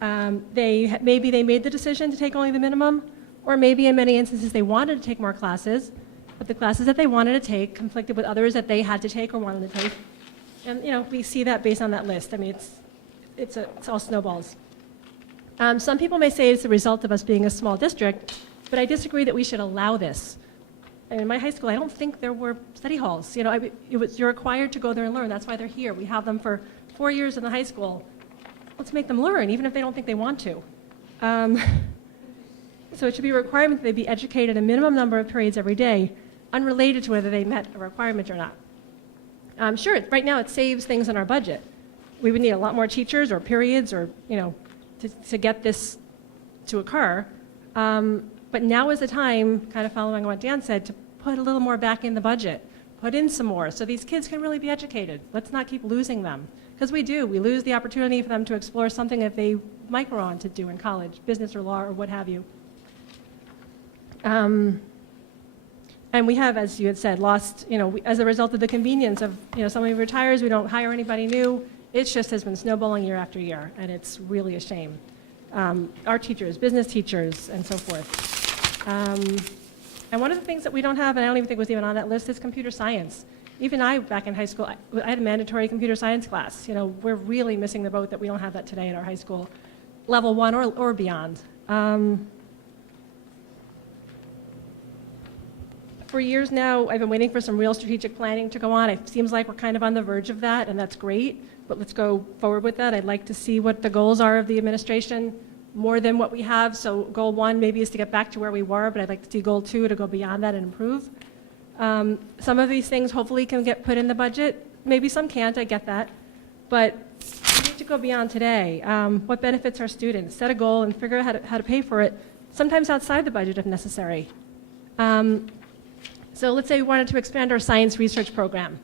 Maybe they made the decision to take only the minimum, or maybe in many instances they wanted to take more classes, but the classes that they wanted to take conflicted with others that they had to take or wanted to take. And we see that based on that list. I mean, it's all snowballs. Some people may say it's the result of us being a small district, but I disagree that we should allow this. In my high school, I don't think there were study halls. You're required to go there and learn. That's why they're here. We have them for 4 years in the high school. Let's make them learn, even if they don't think they want to. So it should be a requirement that they be educated a minimum number of periods every day, unrelated to whether they met a requirement or not. Sure, right now it saves things in our budget. We would need a lot more teachers or periods or, to get this to occur. But now is the time, kind of following what Dan said, to put a little more back in the budget, put in some more so these kids can really be educated. Let's not keep losing them. Because we lose the opportunity for them to explore something that they might go on to do in college, business or law or what have you. And we have, as you had said, lost, as a result of the convenience of, somebody retires, we don't hire anybody new. It just has been snowballing year after year, and it's really a shame. Art teachers, business teachers, and so forth. And one of the things that we don't have, and I don't even think was even on that list, is computer science. even I, back in high school, I had a mandatory computer science class. You know, we're really missing the boat that we don't have that today at our high school, level 1 or beyond. For years now, I've been waiting for some real strategic planning to go on. It seems like we're kind of on the verge of that, and that's great, but let's go forward with that. I'd like to see what the goals are of the administration, more than what we have. So goal 1 maybe is to get back to where we were, but I'd like to see goal 2 to go beyond that and improve. Some of these things hopefully can get put in the budget. Maybe some can't, I get that. But we need to go beyond today. What benefits our students? Set a goal and figure out how to pay for it, sometimes outside the budget if necessary. So let's say we wanted to expand our science research program,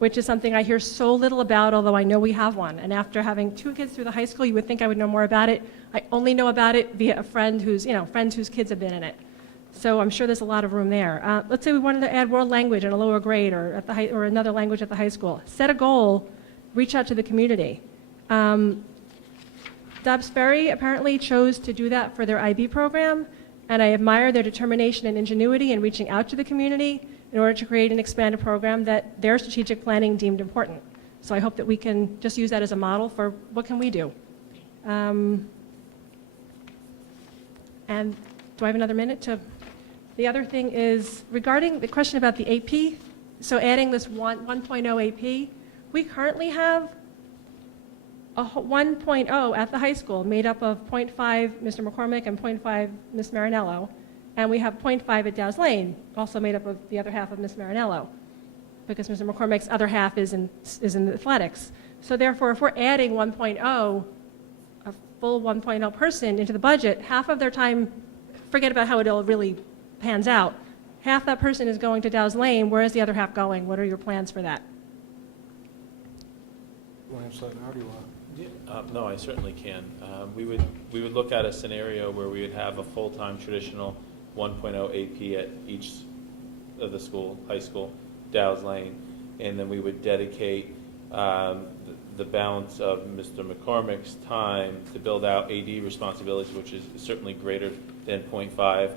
which is something I hear so little about, although I know we have one. And after having 2 kids through the high school, you would think I would know more about it. I only know about it via a friend who's, friends whose kids have been in it. So I'm sure there's a lot of room there. Let's say we wanted to add world language in a lower grade or or another language at the high school. Set a goal, reach out to the community. Dobbs Ferry apparently chose to do that for their IB program, and I admire their determination and ingenuity in reaching out to the community in order to create and expand a program that their strategic planning deemed important. So I hope that we can just use that as a model for what can we do. And do I have another minute to? The other thing is regarding the question about the AP, so adding this 1.0 AP, we currently have a 1.0 at the high school made up of 0.5 Mr. McCormick and 0.5 Ms. Marinello, and we have 0.5 at Dow's Lane, also made up of the other half of Ms. Marinello, because Mr. McCormick's other half is in athletics. So therefore, if we're adding 1.0, a full 1.0 person into the budget, half of their time, forget about how it all really pans out, half that person is going to Dow's Lane. Where is the other half going? What are your plans for that? You want to answer that now, or do you want? No, I certainly can. We would look at a scenario where we would have a full-time traditional 1.0 AP at each of the school, high school, Dow's Lane, and then we would dedicate the balance of Mr. McCormick's time to build out AD responsibilities, which is certainly greater than 0.5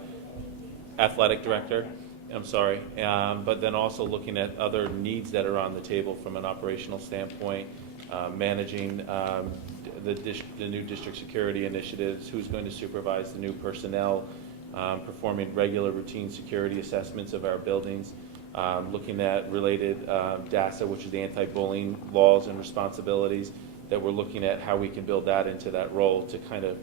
athletic director. I'm sorry, but then also looking at other needs that are on the table from an operational standpoint, managing the new district security initiatives, who's going to supervise the new personnel, performing regular routine security assessments of our buildings, looking at related DASA, which is the anti-bullying laws and responsibilities, that we're looking at how we can build that into that role to kind of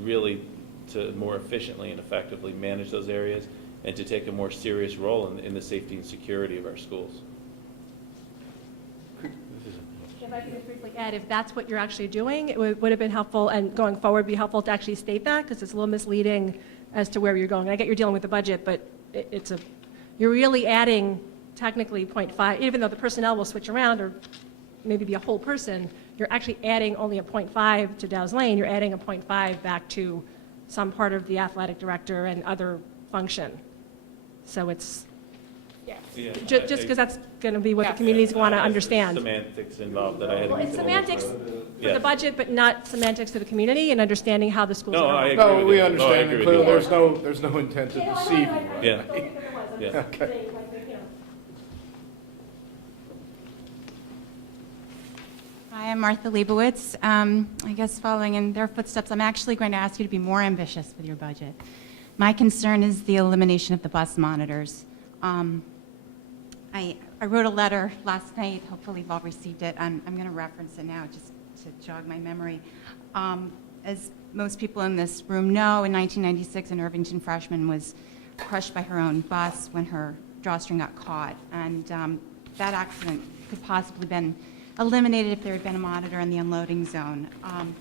really to more efficiently and effectively manage those areas and to take a more serious role in the safety and security of our schools. If I could just briefly add, if that's what you're actually doing, it would have been helpful, and going forward be helpful to actually state that, because it's a little misleading as to where you're going. I get you're dealing with the budget, but you're really adding technically 0.5, even though the personnel will switch around or maybe be a whole person, you're actually adding only a 0.5 to Dow's Lane. You're adding a 0.5 back to some part of the athletic director and other function. So it's, just because that's going to be what the communities want to understand. Semantics involved that I had. Well, it's semantics for the budget, but not semantics to the community and understanding how the schools are. I agree No, with we you. understand, I and agree with clearly you. there's no intent to deceive you. Yeah. Yeah. Okay. Hi, I'm Martha Leibowitz. I guess following in their footsteps, I'm actually going to ask you to be more ambitious with your budget. My concern is the elimination of the bus monitors. I wrote a letter last night. Hopefully you've all received it. I'm going to reference it now just to jog my memory. As most people in this room know, in 1996, an Irvington freshman was crushed by her own bus when her drawstring got caught. And that accident could possibly have been eliminated if there had been a monitor in the unloading zone.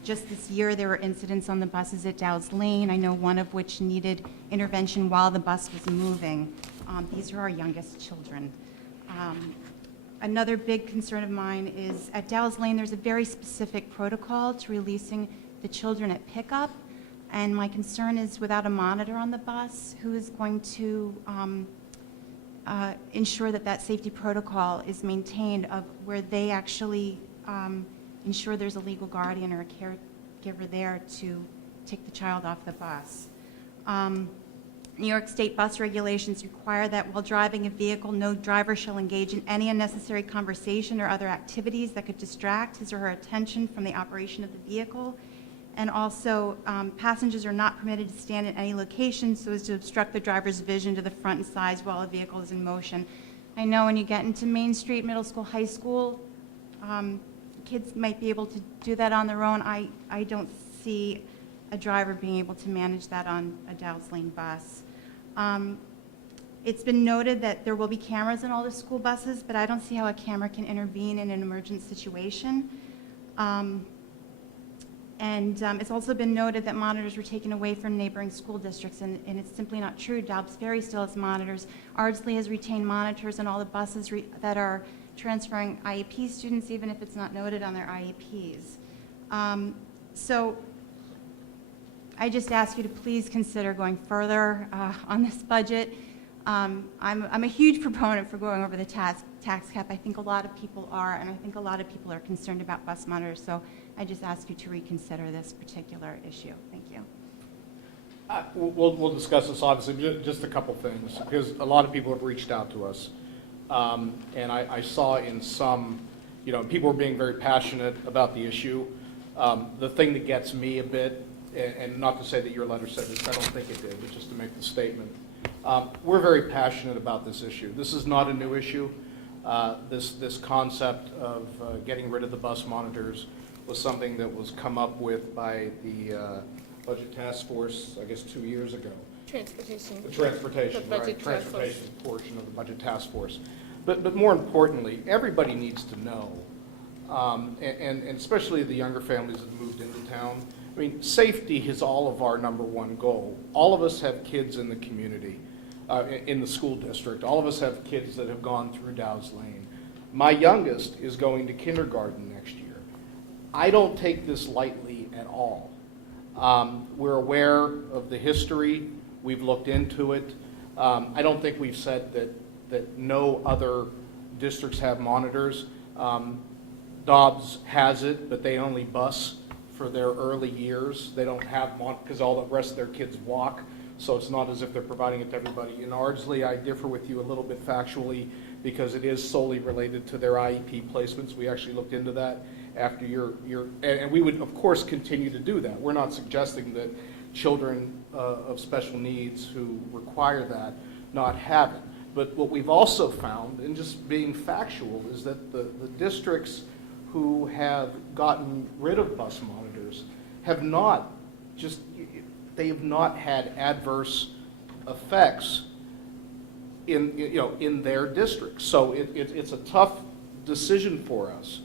Just this year, there were incidents on the buses at Dow's Lane, I know one of which needed intervention while the bus was moving. These are our youngest children. Another big concern of mine is at Dow's Lane, there's a very specific protocol to releasing the children at pickup. And my concern is without a monitor on the bus, who is going to ensure that that safety protocol is maintained of where they actually ensure there's a legal guardian or a caregiver there to take the child off the bus. New York State bus regulations require that while driving a vehicle, no driver shall engage in any unnecessary conversation or other activities that could distract his or her attention from the operation of the vehicle. And also, passengers are not permitted to stand at any location so as to obstruct the driver's vision to the front and sides while a vehicle is in motion. I know when you get into Main Street, middle school, high school, kids might be able to do that on their own. I don't see a driver being able to manage that on a Dow's Lane bus. It's been noted that there will be cameras in all the school buses, but I don't see how a camera can intervene in an emergent situation. It's also been noted that monitors were taken away from neighboring school districts, and it's simply not true. Dobbs Ferry still has monitors. Ardsley has retained monitors on all the buses that are transferring IEP students, even if it's not noted on their IEPs. So I just ask you to please consider going further on this budget. I'm a huge proponent for going over the tax cap. I think a lot of people are, and I think a lot of people are concerned about bus monitors. So I just ask you to reconsider this particular issue. Thank you. We'll discuss this, obviously, just a couple things, because a lot of people have reached out to us. And I saw in some, people were being very passionate about the issue. The thing that gets me a bit, and not to say that your letter said this, I don't think it did, but just to make the statement. We're very passionate about this issue. This is not a new issue. This concept of getting rid of the bus monitors was something that was come up with by the Budget Task Force, I guess 2 years ago. Transportation. The transportation, The Budget right, Task Force. transportation portion of the Budget Task Force. But more importantly, everybody needs to know, and especially the younger families that moved into town. I mean, safety is all of our number one goal. All of us have kids in the community, in the school district. All of us have kids that have gone through Dow's Lane. My youngest is going to kindergarten next year. I don't take this lightly at all. We're aware of the history. We've looked into it. I don't think we've said that no other districts have monitors. Dobbs has it, but they only bus for their early years. They don't have because all the rest of their kids walk, so it's not as if they're providing it to everybody. In Ardsley, I differ with you a little bit factually because it is solely related to their IEP placements. We actually looked into that after and we would, of course, continue to do that. We're not suggesting that children of special needs who require that not have it. But what we've also found, and just being factual, is that the districts who have gotten rid of bus monitors have not had adverse effects in their districts. So it's a tough decision for us,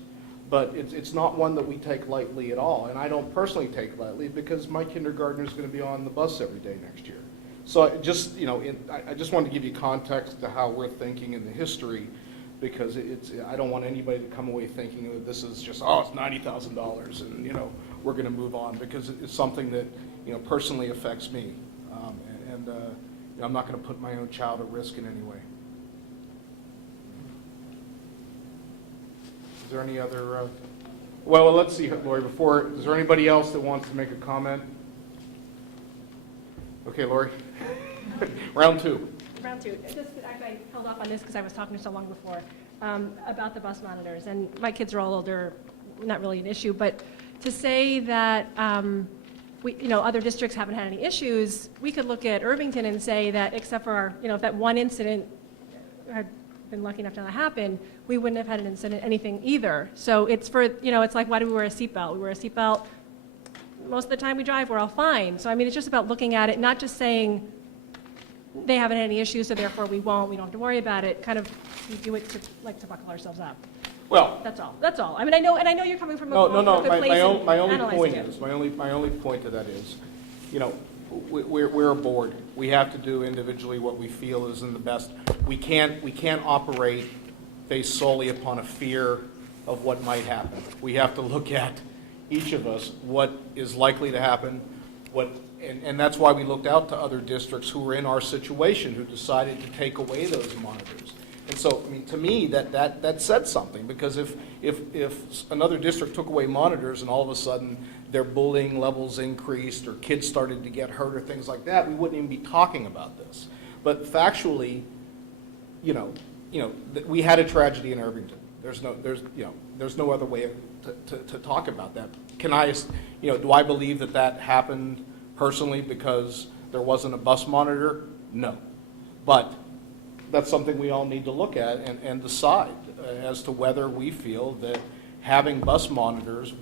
but it's not one that we take lightly at all. And I don't personally take it lightly because my kindergartner is going to be on the bus every day next year. So I just wanted to give you context to how we're thinking in the history, because I don't want anybody to come away thinking that this is just, it's $90,000 and, we're going to move on, because it's something that, personally affects me. I'm not going to put my own child at risk in any way. Is there any other, well, let's see, Lori, is there anybody else that wants to make a comment? Okay, Lori. Round two. Round two. I held off on this because I was talking so long before about the bus monitors, and my kids are all older, not really an issue, but to say that other districts haven't had any issues, we could look at Irvington and say that except for if that one incident had been lucky enough to not happen, we wouldn't have had an incident, anything either. So it's for, it's like, why do we wear a seatbelt? We wear a seatbelt most of the time we drive, we're all fine. So, it's just about looking at it, not just saying they haven't had any issues, so therefore we don't have to worry about it. Kind of, we do it to buckle ourselves up. Well, that's all. I know you're coming from a no. good place My only point it. is, my only point to that is, we're a board. We have to do individually what we feel is in the best. We can't operate based solely upon a fear of what might happen. We have to look at each of us what is likely to happen, and that's why we looked out to other districts who were in our situation, who decided to take away those monitors. And so, I mean, to me, that said something, because if another district took away monitors and all of a sudden their bullying levels increased or kids started to get hurt or things like that, we wouldn't even be talking about this. But factually, we had a tragedy in Irvington. There's no other way to talk about that. Do I believe that happened personally because there wasn't a bus monitor? No. But that's something we all need to look at and decide as to whether we feel that having bus monitors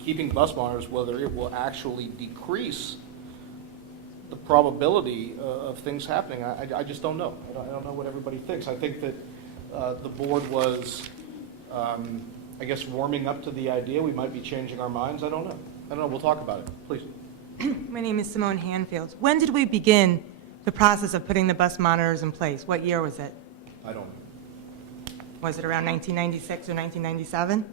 keeping bus monitors, whether it will actually decrease the probability of things happening. I just don't know. I don't know what everybody thinks. I think that the board was, I guess, warming up to the idea. We might be changing our minds. I don't know. We'll talk about it. Please. My name is Simone Hanfield. When did we begin the process of putting the bus monitors in place? What year was it? I don't know. Was it around 1996 or 1997?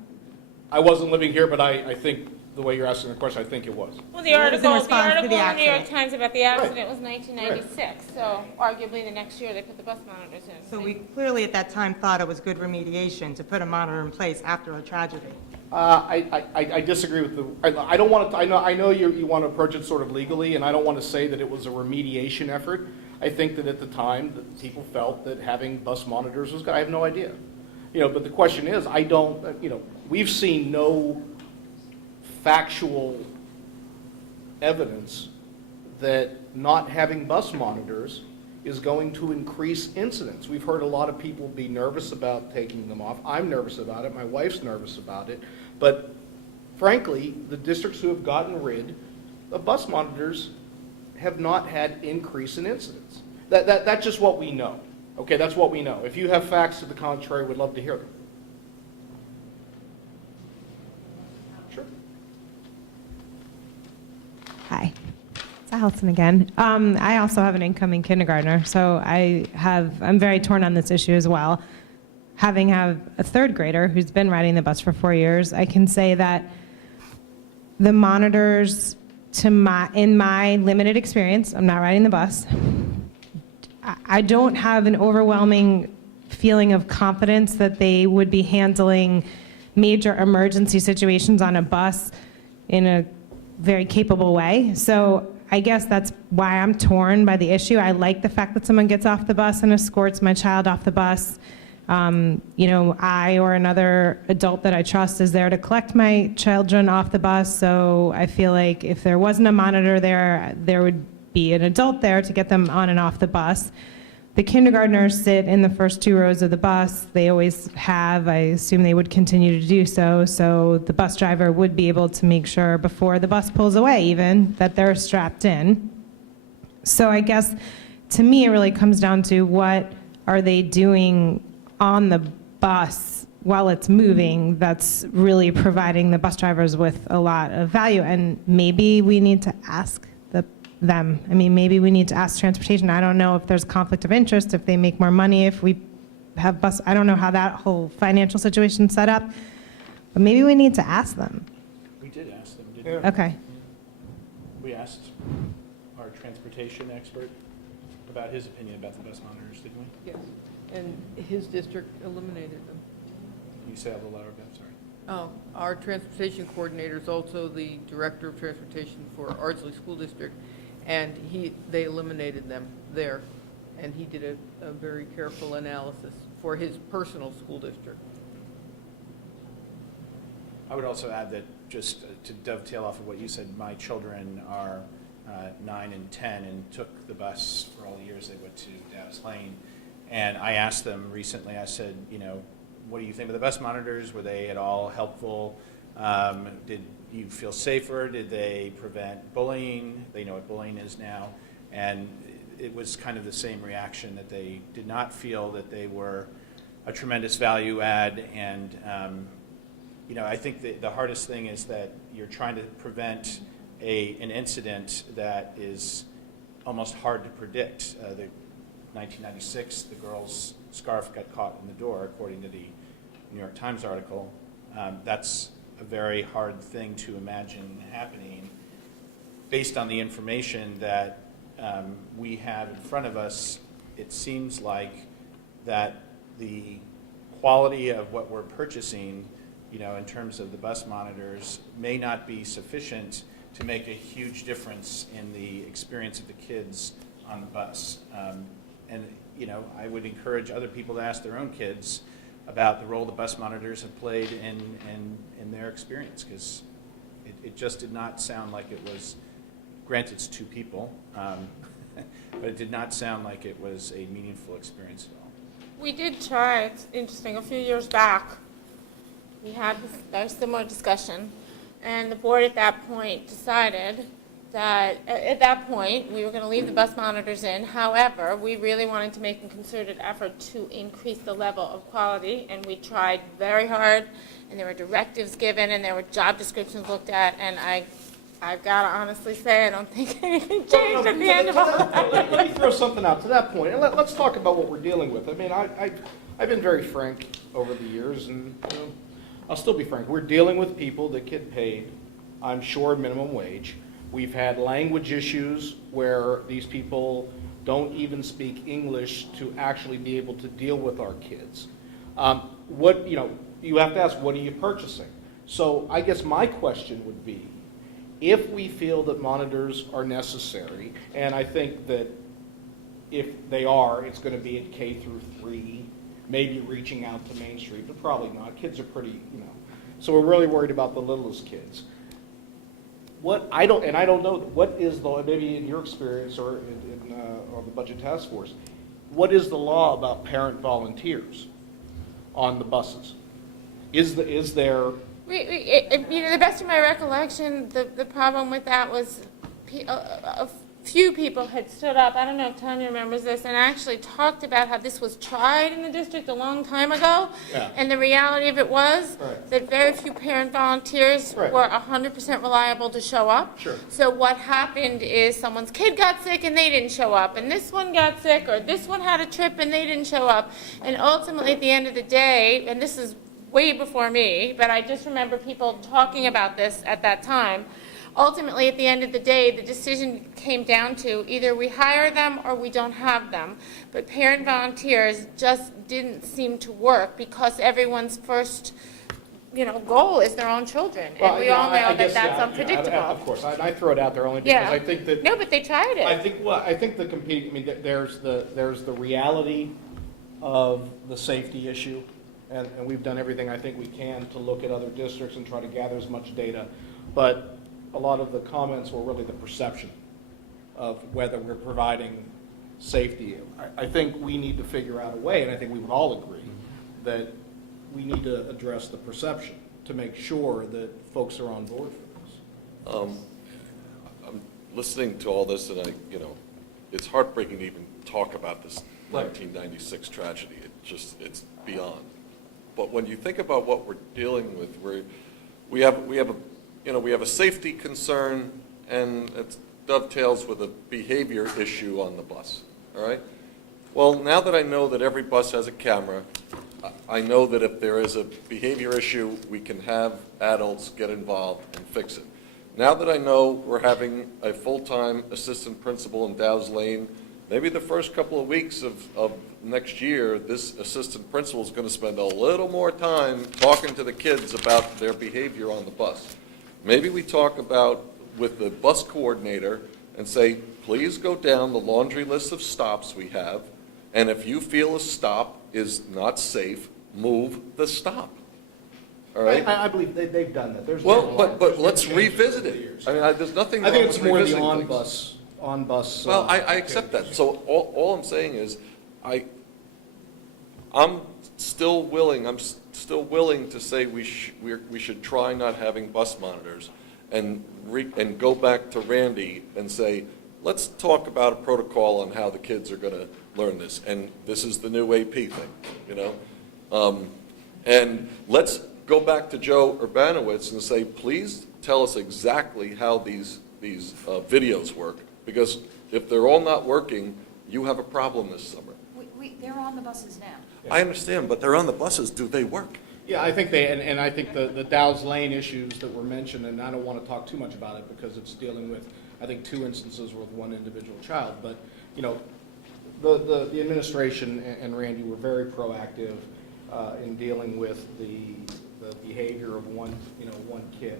I wasn't living here, but I think the way you're asking the question, I think it was. Well, the It was in article response to in the the New York accident. Times about the accident was 1996, so arguably the next year they put the bus monitors in. So we clearly at that time thought it was good remediation to put a monitor in place after a tragedy. I disagree with I don't want to. I know you want to approach it sort of legally, and I don't want to say that it was a remediation effort. I think that at the time that people felt that having bus monitors was good. I have no idea. But the question is, I don't. We've seen no factual evidence that not having bus monitors is going to increase incidents. We've heard a lot of people be nervous about taking them off. I'm nervous about it. My wife's nervous about it. But frankly, the districts who have gotten rid of bus monitors have not had increase in incidents. That's just what we know. Okay, that's what we know. If you have facts to the contrary, we'd love to hear them. Sure. Hi, it's Allison again. I also have an incoming kindergartner, so I'm very torn on this issue as well. Having a third grader who's been riding the bus for 4 years, I can say that the monitors, in my limited experience, I'm not riding the bus, I don't have an overwhelming feeling of confidence that they would be handling major emergency situations on a bus in a very capable way. So I guess that's why I'm torn by the issue. I like the fact that someone gets off the bus and escorts my child off the bus. I or another adult that I trust is there to collect my children off the bus. So I feel like if there wasn't a monitor there would be an adult there to get them on and off the bus. The kindergartners sit in the first 2 rows of the bus. They always have. I assume they would continue to do so. So the bus driver would be able to make sure before the bus pulls away even that they're strapped in. So I guess to me it really comes down to what are they doing on the bus while it's moving that's really providing the bus drivers with a lot of value. And maybe we need to ask them. I mean, maybe we need to ask transportation. I don't know if there's conflict of interest, if they make more money, if we have bus. I don't know how that whole financial situation's set up, but maybe we need to ask them. We did ask them, didn't we? Okay. We asked our transportation expert about his opinion about the bus monitors, didn't we? Yes, and his district eliminated them. You say a little louder, I'm sorry. Oh, our transportation coordinator is also the director of transportation for Ardsley School District, and they eliminated them there, and he did a very careful analysis for his personal school district. I would also add that, just to dovetail off of what you said, my children are 9 and 10 and took the bus for all the years they went to Dallas Lane. And I asked them recently, I said, what do you think of the bus monitors? Were they at all helpful? Did you feel safer? Did they prevent bullying? They know what bullying is now. And it was kind of the same reaction, that they did not feel that they were a tremendous value add. And I think the hardest thing is that you're trying to prevent an incident that is almost hard to predict. 1996, the girl's scarf got caught in the door, according to the New York Times article. That's a very hard thing to imagine happening. Based on the information that we have in front of us, it seems like that the quality of what we're purchasing, you know, in terms of the bus monitors, may not be sufficient to make a huge difference in the experience of the kids on the bus. And, you know, I would encourage other people to ask their own kids about the role the bus monitors have played in their experience, because it just did not sound like it was, granted it's two people, but it did not sound like it was a meaningful experience at all. We did try, it's interesting, a few years back, we had a similar discussion, and the board at that point decided that, at that point, we were going to leave the bus monitors in. However, we really wanted to make a concerted effort to increase the level of quality, and we tried very hard, and there were directives given, and there were job descriptions looked at, and I've got to honestly say, I don't think anything changed at the end of all that. Let me throw something out to that point, and let's talk about what we're dealing with. I mean, I've been very frank over the years, and you know, I'll still be frank. We're dealing with people that get paid, I'm sure, minimum wage. We've had language issues where these people don't even speak English to actually be able to deal with our kids. What, you know, you have to ask, what are you purchasing? So I guess my question would be, if we feel that monitors are necessary, and I think that if they are, it's going to be at K through 3, maybe reaching out to Main Street, but probably not. Kids are pretty, you know. So we're really worried about the littlest kids. I don't know, what is the, maybe in your experience or or the Budget Task Force, what is the law about parent volunteers on the buses? Is there... You know, the best of my recollection, the problem with that was a few people had stood up, I don't know if Tanya remembers this, and actually talked about how this was tried in the district a long time ago. Yeah. And the reality of it was Right. that very few parent volunteers Right. were 100% reliable to show up. Sure. So what happened is someone's kid got sick and they didn't show up, and this one got sick, or this one had a trip and they didn't show up. And ultimately, at the end of the day, and this is way before me, but I just remember people talking about this at that time. Ultimately, at the end of the day, the decision came down to either we hire them or we don't have them. But parent volunteers just didn't seem to work because everyone's first, you know, goal is their own children. And we all know that that's unpredictable. Of course, I throw it out there only because I think that... No, but they tried it. I think the competing, I mean, there's the reality of the safety issue, and we've done everything I think we can to look at other districts and try to gather as much data. But a lot of the comments were really the perception of whether we're providing safety. I think we need to figure out a way, and I think we would all agree, that we need to address the perception to make sure that folks are on board for this. I'm listening to all this, and it's heartbreaking to even talk about this 1996 tragedy. It's beyond. But when you think about what we're dealing with, we have a safety concern, and it dovetails with a behavior issue on the bus. All right. Well, now that I know that every bus has a camera, I know that if there is a behavior issue, we can have adults get involved and fix it. Now that I know we're having a full-time assistant principal in Dow's Lane, maybe the first couple of weeks of next year, this assistant principal is going to spend a little more time talking to the kids about their behavior on the bus. Maybe we talk about with the bus coordinator and say, please go down the laundry list of stops we have, and if you feel a stop is not safe, move the stop. All right? I believe they've done that. But let's revisit it. I mean, there's nothing wrong with revisiting things. I think it's more the on-bus. Well, I accept that. So all I'm saying is, I'm still willing to say we should try not having bus monitors, and go back to Randy and say, let's talk about a protocol on how the kids are going to learn this, and this is the new AP thing, and let's go back to Joe Urbanowitz and say, please tell us exactly how these videos work, because if they're all not working, you have a problem this summer. They're on the buses now. I understand, but they're on the buses. Do they work? Yeah, I think and I think the Dow's Lane issues that were mentioned, and I don't want to talk too much about it because it's dealing with, I think, 2 instances with one individual child, but, The administration and Randy were very proactive in dealing with the behavior of one kid.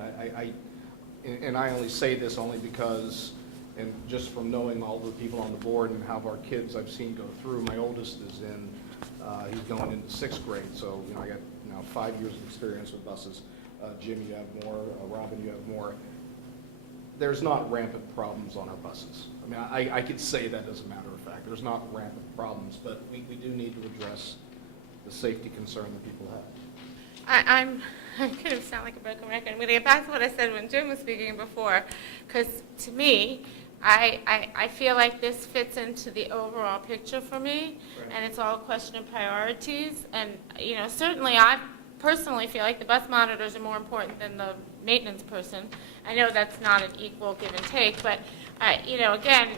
And I only say this only because, and just from knowing all the people on the board and how our kids I've seen go through, my oldest is he's going into 6th grade, so I got 5 years of experience with buses. Jim, you have more. Robin, you have more. There's not rampant problems on our buses. I mean, I could say that as a matter of fact. There's not rampant problems, but we do need to address the safety concern that people have. I'm going to sound like a broken record. I'm going to get back to what I said when Jim was speaking before, because to me, I feel like this fits into the overall picture for me, and it's all a question of priorities. And certainly I personally feel like the bus monitors are more important than the maintenance person. I know that's not an equal give and take, but again,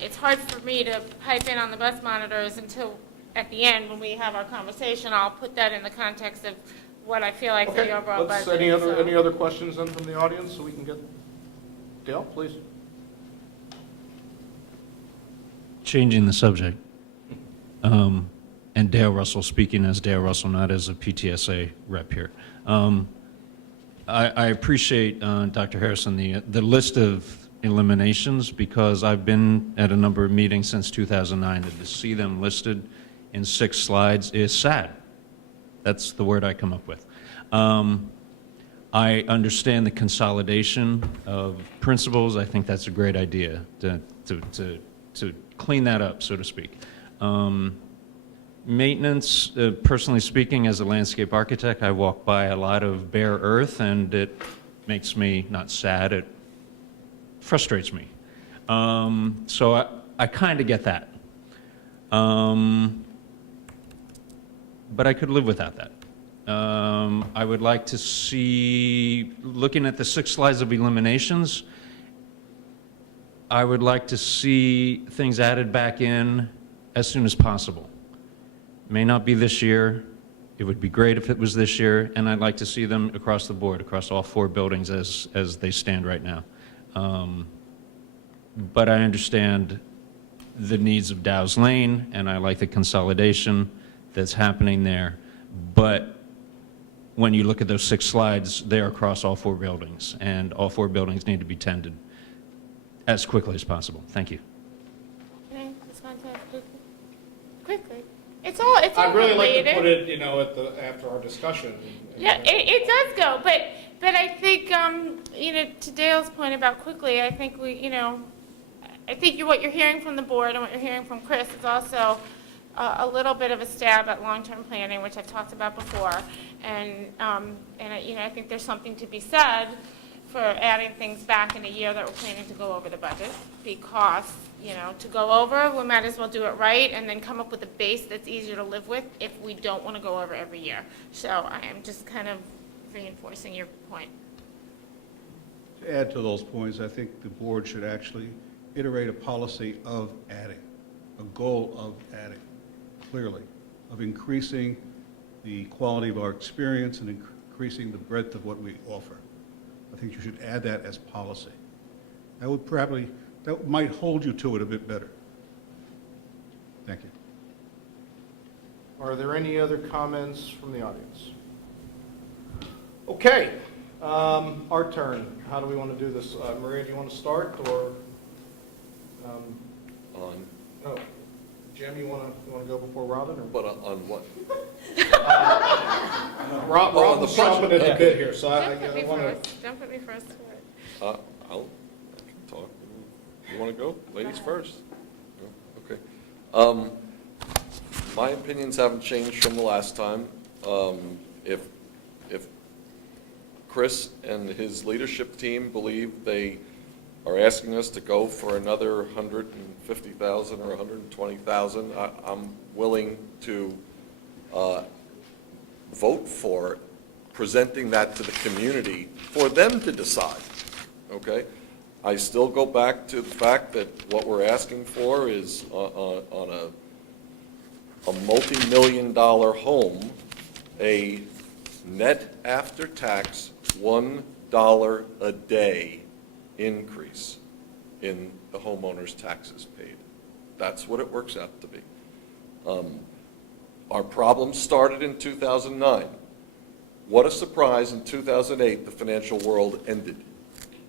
it's hard for me to pipe in on the bus monitors until at the end when we have our conversation. I'll put that in the context of what I feel like for the overall budget. Any other questions then from the audience so we can get Dale, please. Changing the subject, and Dale Russell speaking as Dale Russell, not as a PTSA rep here. I appreciate, Dr. Harrison, the list of eliminations, because I've been at a number of meetings since 2009, and to see them listed in 6 slides is sad. That's the word I come up with. I understand the consolidation of principals. I think that's a great idea to clean that up, so to speak. Maintenance, personally speaking, as a landscape architect, I walk by a lot of bare earth, and it makes me not sad, it frustrates me. So I kind of get that. But I could live without that. I would like to see, looking at the 6 slides of eliminations, I would like to see things added back in as soon as possible. May not be this year. It would be great if it was this year, and I'd like to see them across the board, across all 4 buildings as they stand right now. But I understand the needs of Dow's Lane, and I like the consolidation that's happening there. But when you look at those 6 slides, they're across all 4 buildings, and all 4 buildings need to be tended as quickly as possible. Thank you. Can I respond to that quickly? It's all I'd really related. like to put it, after our discussion. Yeah, it does go, but I think, to Dale's point about quickly, I think I think what you're hearing from the board and what you're hearing from Chris is also a little bit of a stab at long-term planning, which I've talked about before, and I think there's something to be said for adding things back in a year that we're planning to go over the budget, because, to go over, we might as well do it right and then come up with a base that's easier to live with if we don't want to go over every year. So I am just kind of reinforcing your point. To add to those points, I think the board should actually iterate a policy of adding, a goal of adding, clearly, of increasing the quality of our experience and increasing the breadth of what we offer. I think you should add that as policy. That might hold you to it a bit better. Thank you. Are there any other comments from the audience? Okay, our turn. How do we want to do this? Maria, do you want to start, or? No. Jim, you want to go before Robin? Or? But on what? Robin's jumping in a bit here, so I want to. Don't put me first. I can talk. You want to go? Ladies first. No? Okay. My opinions haven't changed from the last time. If Chris and his leadership team believe they are asking us to go for another 150,000 or 120,000, I'm willing to vote for presenting that to the community for them to decide. Okay? I still go back to the fact that what we're asking for is on a multi-million-dollar home, a net after-tax $1 a day increase in the homeowner's taxes paid. That's what it works out to be. Our problems started in 2009. What a surprise, in 2008, the financial world ended,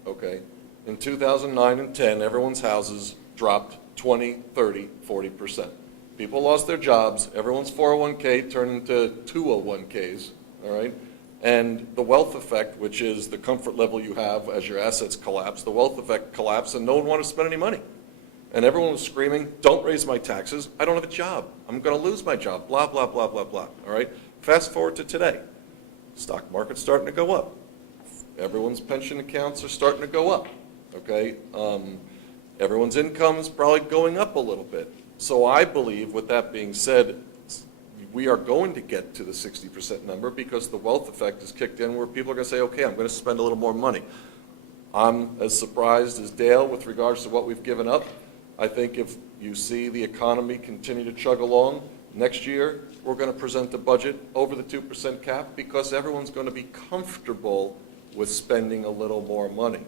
okay? In 2009 and 10, everyone's houses dropped 20, 30, 40%. People lost their jobs, everyone's 401k turned into 201ks, all right? And the wealth effect, which is the comfort level you have as your assets collapse, the wealth effect collapsed and no one wanted to spend any money. And everyone was screaming, don't raise my taxes, I don't have a job, I'm gonna lose my job, blah, blah, blah, blah, blah, all right? Fast forward to today. Stock market's starting to go up. Everyone's pension accounts are starting to go up, okay? Everyone's income is probably going up a little bit. So I believe, with that being said, we are going to get to the 60% number because the wealth effect is kicked in where people are going to say, okay, I'm going to spend a little more money. I'm as surprised as Dale with regards to what we've given up. I think if you see the economy continue to chug along, next year we're going to present a budget over the 2% cap because everyone's going to be comfortable with spending a little more money,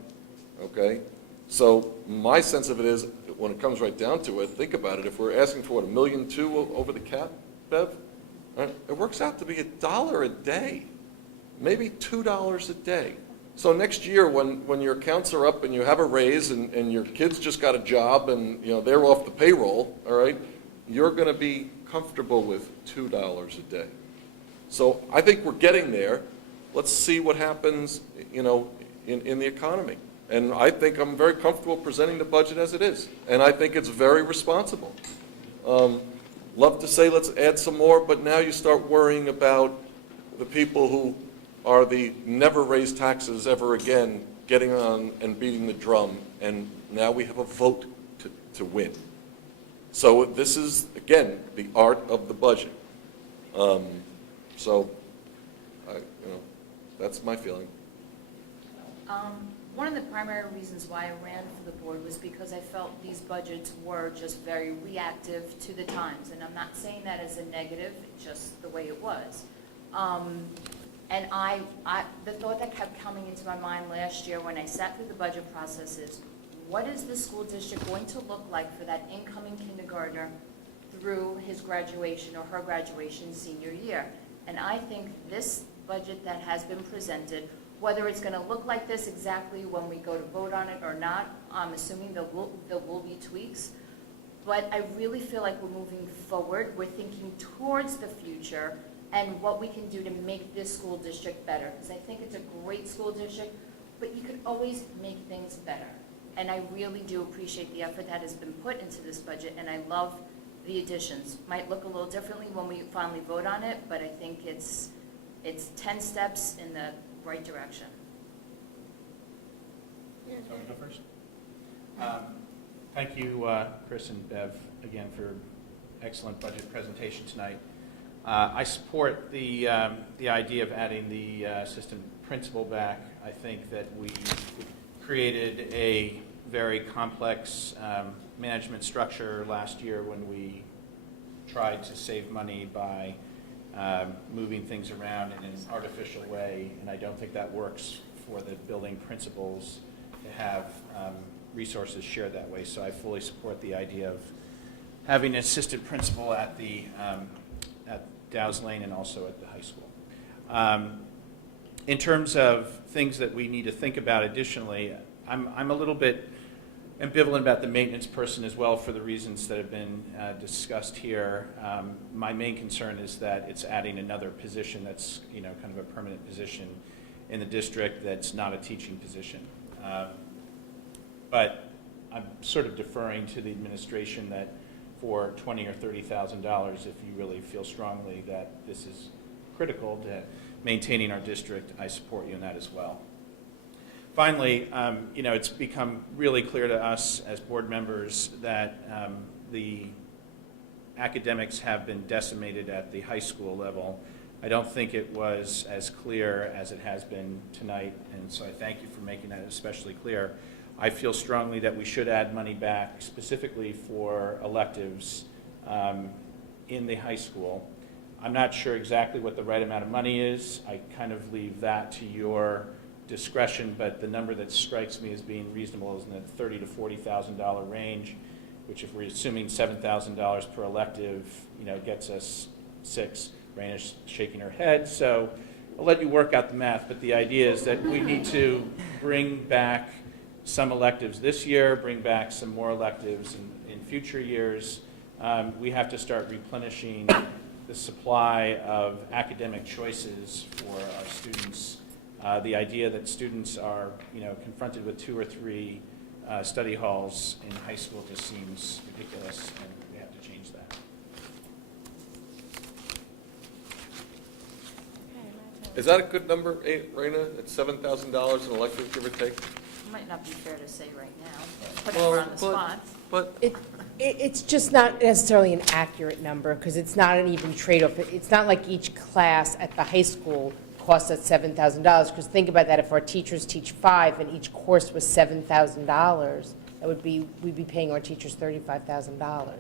okay? So my sense of it is, when it comes right down to it, think about it. If we're asking for, what, $1.2 million over the cap, Bev? It works out to be $1 a day, maybe $2 a day. So next year, when your accounts are up and you have a raise and your kids just got a job and they're off the payroll, all right, you're going to be comfortable with $2 a day. So I think we're getting there. Let's see what happens, in the economy. And I think I'm very comfortable presenting the budget as it is. And I think it's very responsible. Love to say let's add some more, but now you start worrying about the people who are the never raise taxes ever again, getting on and beating the drum. And now we have a vote to win. So this is, again, the art of the budget. That's my feeling. One of the primary reasons why I ran for the board was because I felt these budgets were just very reactive to the times. And I'm not saying that as a negative, just the way it was. And the thought that kept coming into my mind last year when I sat through the budget process is, what is the school district going to look like for that incoming kindergartner through his graduation or her graduation senior year? And I think this budget that has been presented, whether it's going to look like this exactly when we go to vote on it or not, I'm assuming there will be tweaks. But I really feel like we're moving forward. We're thinking towards the future and what we can do to make this school district better. Because I think it's a great school district, but you could always make things better. And I really do appreciate the effort that has been put into this budget, and I love the additions. Might look a little differently when we finally vote on it, but I think it's 10 steps in the right direction. So I'll go first. Thank you, Chris and Bev, again, for excellent budget presentation tonight. I support the idea of adding the assistant principal back. I think that we created a very complex management structure last year when we tried to save money by moving things around in an artificial way, and I don't think that works for the building principals to have resources shared that way. So I fully support the idea of having an assistant principal at at Dow's Lane and also at the high school. In terms of things that we need to think about additionally, I'm a little bit ambivalent about the maintenance person as well for the reasons that have been discussed here. My main concern is that it's adding another position that's kind of a permanent position in the district that's not a teaching position. But I'm sort of deferring to the administration that for $20,000 or $30,000, if you really feel strongly that this is critical to maintaining our district, I support you in that as well. Finally, it's become really clear to us as board members that the academics have been decimated at the high school level. I don't think it was as clear as it has been tonight, and so I thank you for making that especially clear. I feel strongly that we should add money back specifically for electives in the high school. I'm not sure exactly what the right amount of money is. I kind of leave that to your discretion, but the number that strikes me as being reasonable is in the $30,000 to $40,000 range. which if we're assuming $7,000 per elective, gets us 6. Raina's shaking her head, so I'll let you work out the math, but the idea is that we need to bring back some electives this year, bring back some more electives in future years. We have to start replenishing the supply of academic choices for our students. The idea that students are, confronted with 2 or 3 study halls in high school just seems ridiculous, and we have to change that. Is that a good number, Raina? It's $7,000 an elective, give or take? Might not be fair to say right now, put Well, her on the spot. But It's just not necessarily an accurate number, because it's not an even trade-off. It's not like each class at the high school costs us $7,000, because think about that, if our teachers teach 5 and each course was $7,000, we'd be paying our teachers $35,000.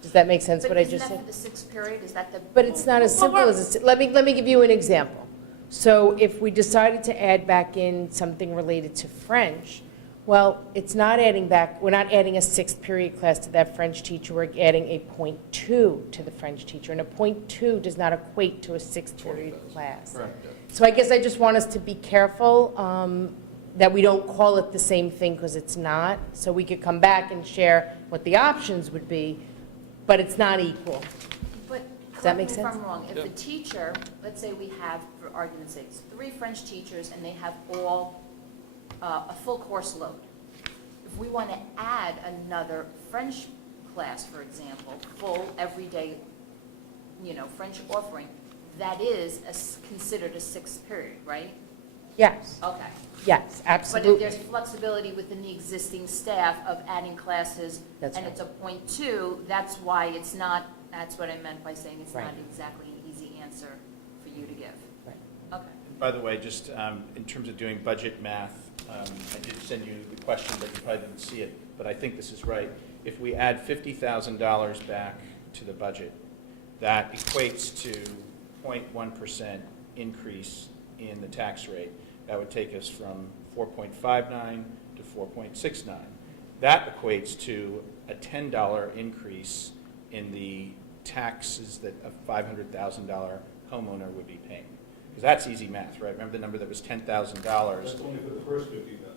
Does that make sense, what I just said? But isn't that for the 6th period? Is that the? But it's not as simple as, let me give you an example. So if we decided to add back in something related to French, well, it's not adding back, we're not adding a 6th period class to that French teacher, we're adding a .2 to the French teacher, and a .2 does not equate to a 6th period class. Right. So I guess I just want us to be careful that we don't call it the same thing, because it's not, so we could come back and share what the options would be, but it's not equal. But Does that correct make me if sense? I'm wrong, if the teacher, let's say we have, for argument's sake, 3 French teachers and they have all a full course load. If we want to add another French class, for example, full everyday, French offering, that is considered a 6th period, right? Yes, Okay. yes, But if absolutely. there's flexibility within the existing staff of adding classes, That's and right. it's a .2, that's why it's not, that's what I meant by saying it's Right. not exactly an easy answer for you to give. Right. Okay. By the way, just in terms of doing budget math, I did send you the question, but you probably didn't see it, but I think this is right. If we add $50,000 back to the budget, that equates to 0.1% increase in the tax rate. That would take us from 4.59 to 4.69. That equates to a $10 increase in the taxes that a $500,000 homeowner would be paying. Because that's easy math, right? Remember the number that was $10,000? That's only for the first 50,000.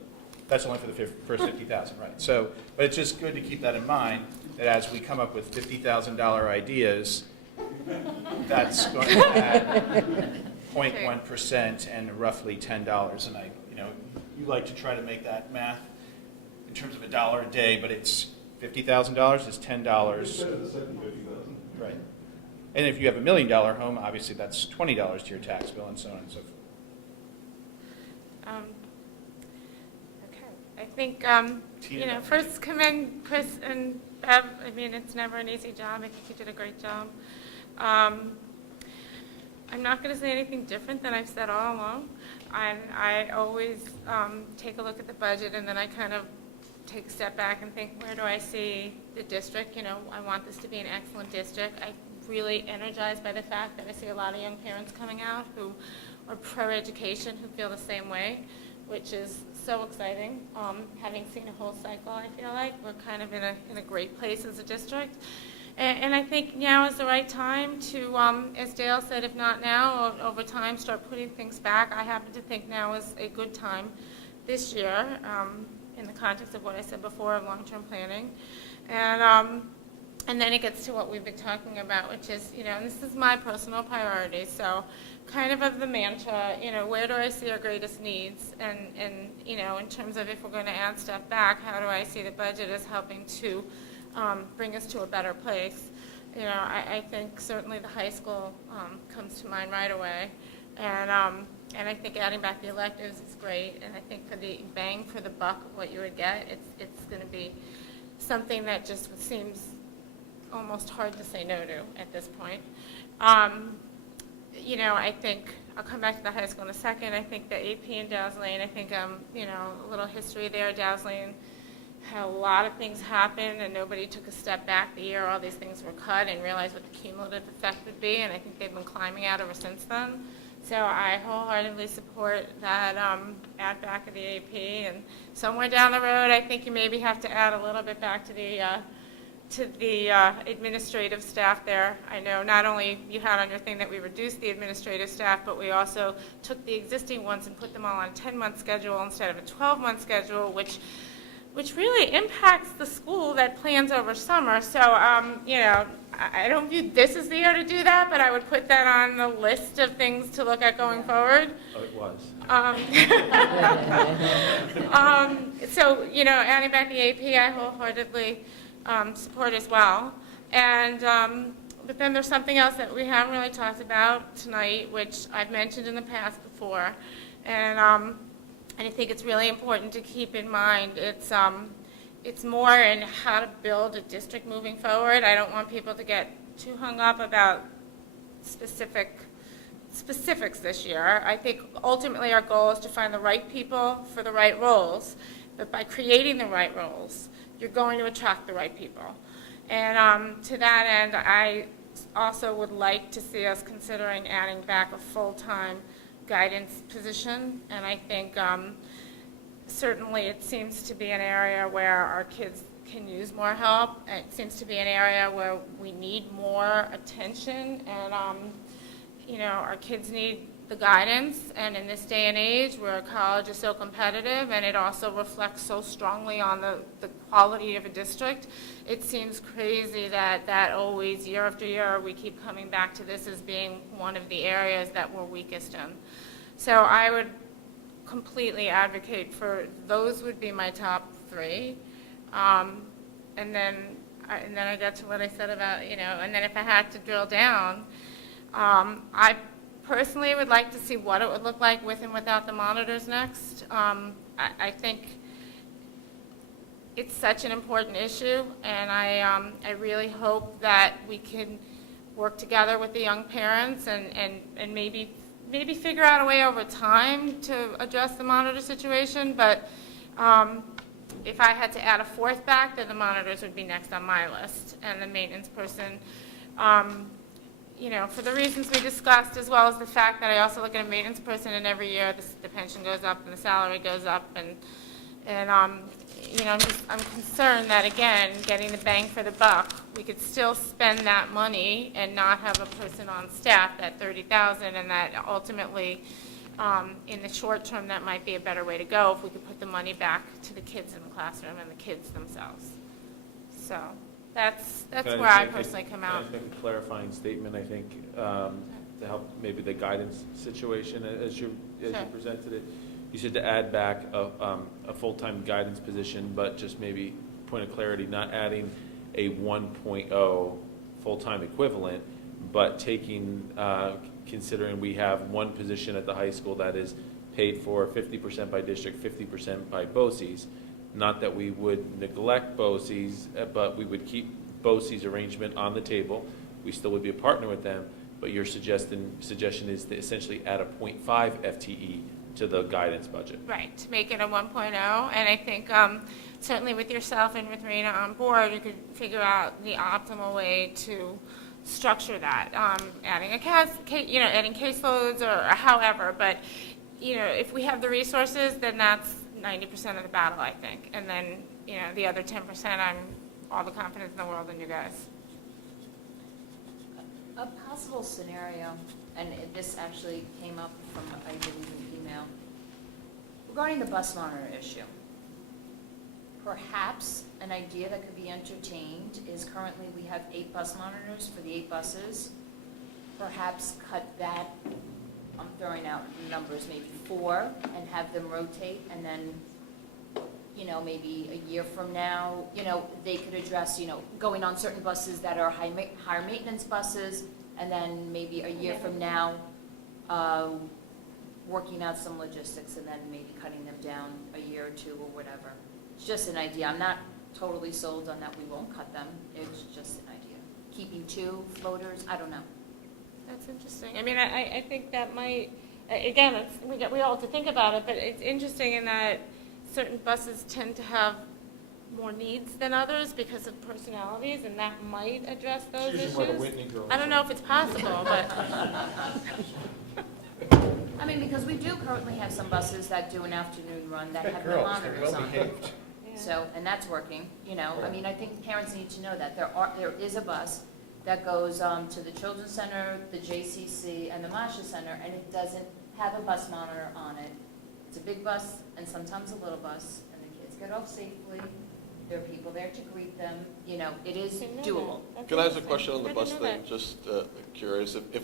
That's only for the first 50,000, right? So, but it's just good to keep that in mind, that as we come up with $50,000 ideas, that's going to add 0.1% and roughly $10. And you like to try to make that math in terms of $1 a day, but it's $50,000 is $10. Right. And if you have $1 million home, obviously that's $20 to your tax bill, and so on and so forth. Okay, I think, first commend Chris and Bev. I mean, it's never an easy job. I think you did a great job. I'm not going to say anything different than I've said all along. I always take a look at the budget, and then I kind of take a step back and think, where do I see the district? I want this to be an excellent district. I'm really energized by the fact that I see a lot of young parents coming out who are pro-education, who feel the same way, which is so exciting. Having seen a whole cycle, I feel like we're kind of in a great place as a district. And I think now is the right time to, as Dale said, if not now, over time, start putting things back. I happen to think now is a good time this year, in the context of what I said before of long-term planning. And then it gets to what we've been talking about, which is, and this is my personal priority, so kind of the mantra, where do I see our greatest needs? And in terms of if we're going to add stuff back, how do I see the budget as helping to bring us to a better place? I think certainly the high school comes to mind right away. And I think adding back the electives is great. And I think for the bang for the buck, what you would get, it's going to be something that just seems almost hard to say no to at this point. I think I'll come back to the high school in a second. I think the AP in Dow's Lane, I think, a little history there. Dow's Lane had a lot of things happen, and nobody took a step back the year all these things were cut and realized what the cumulative effect would be, and I think they've been climbing out ever since then. So I wholeheartedly support that add back of the AP. And somewhere down the road, I think you maybe have to add a little bit back to the administrative staff there. I know not only you had on your thing that we reduced the administrative staff, but we also took the existing ones and put them all on a 10-month schedule instead of a 12-month schedule, which really impacts the school that plans over summer. So, you know, I don't view this as the year to do that, but I would put that on the list of things to look at going forward. Oh, it was. So, you know, adding back the AP, I wholeheartedly support as well. And, but then there's something else that we haven't really talked about tonight, which I've mentioned in the past before. And I think it's really important to keep in mind. It's more in how to build a district moving forward. I don't want people to get too hung up about specifics this year. I think ultimately our goal is to find the right people for the right roles. But by creating the right roles, you're going to attract the right people. And to that end, I also would like to see us considering adding back a full-time guidance position. And I think certainly it seems to be an area where our kids can use more help. It seems to be an area where we need more attention, and you know, our kids need the guidance. And in this day and age where college is so competitive and it also reflects so strongly on the quality of a district, it seems crazy that always, year after year, we keep coming back to this as being one of the areas that we're weakest in. So I would completely advocate for those. Would be my top three. And then I got to what I said about, you know, and then if I had to drill down, I personally would like to see what it would look like with and without the monitors next. I think it's such an important issue, and I really hope that we can work together with the young parents and maybe figure out a way over time to address the monitor situation. But if I had to add a fourth back, then the monitors would be next on my list, and the maintenance person. You know, for the reasons we discussed, as well as the fact that I also look at a maintenance person, and every year the pension goes up and the salary goes up, and you know, I'm concerned that, again, getting the bang for the buck, we could still spend that money and not have a person on staff, that $30,000, and that ultimately, in the short term, that might be a better way to go if we could put the money back to the kids in the classroom and the kids themselves. So that's where I personally come out. I think a clarifying statement, I think, to help maybe the guidance situation as you presented it. You said to add back a full-time guidance position, but just maybe point of clarity, not adding a 1.0 full-time equivalent, but taking, considering we have one position at the high school that is paid for 50% by district, 50% by BOCES. Not that we would neglect BOCES, but we would keep BOCES arrangement on the table. We still would be a partner with them, but your suggestion is to essentially add a 0.5 FTE to the guidance budget. Right, to make it a 1.0, and I think certainly with yourself and with Rena on board, you could figure out the optimal way to structure that, adding adding caseloads or however. But you know, if we have the resources, then that's 90% of the battle, I think. And then, you know, the other 10%, I'm all the confidence in the world in you guys. A possible scenario, and this actually came up from, I believe, an email, regarding the bus monitor issue. Perhaps an idea that could be entertained is currently we have 8 bus monitors for the 8 buses. Perhaps cut that, I'm throwing out numbers, maybe 4, and have them rotate, and then, you know, maybe a year from now, you know, they could address, you know, going on certain buses that are higher maintenance buses, and then maybe a year from now, working out some logistics, and then maybe cutting them down a year or 2 or whatever. It's just an idea. I'm not totally sold on that we won't cut them. It's just an idea. Keeping 2 floaters, I don't know. That's interesting. I mean, I think that might, again, we all have to think about it, but it's interesting in that certain buses tend to have more needs than others because of personalities, and that might address those issues. I don't know if it's possible, but I mean, because we do currently have some buses that do an afternoon run that have no Girls, they're monitors on them. well-behaved. So, and that's working, you know, I mean, I think parents need to know that there is a bus that goes to the Children's Center, the JCC, and the Masha Center, and it doesn't have a bus monitor on it. It's a big bus and sometimes a little bus, and the kids get off safely. There are people there to greet them, you know, it is doable. Can I ask a question on the bus thing? Just curious, if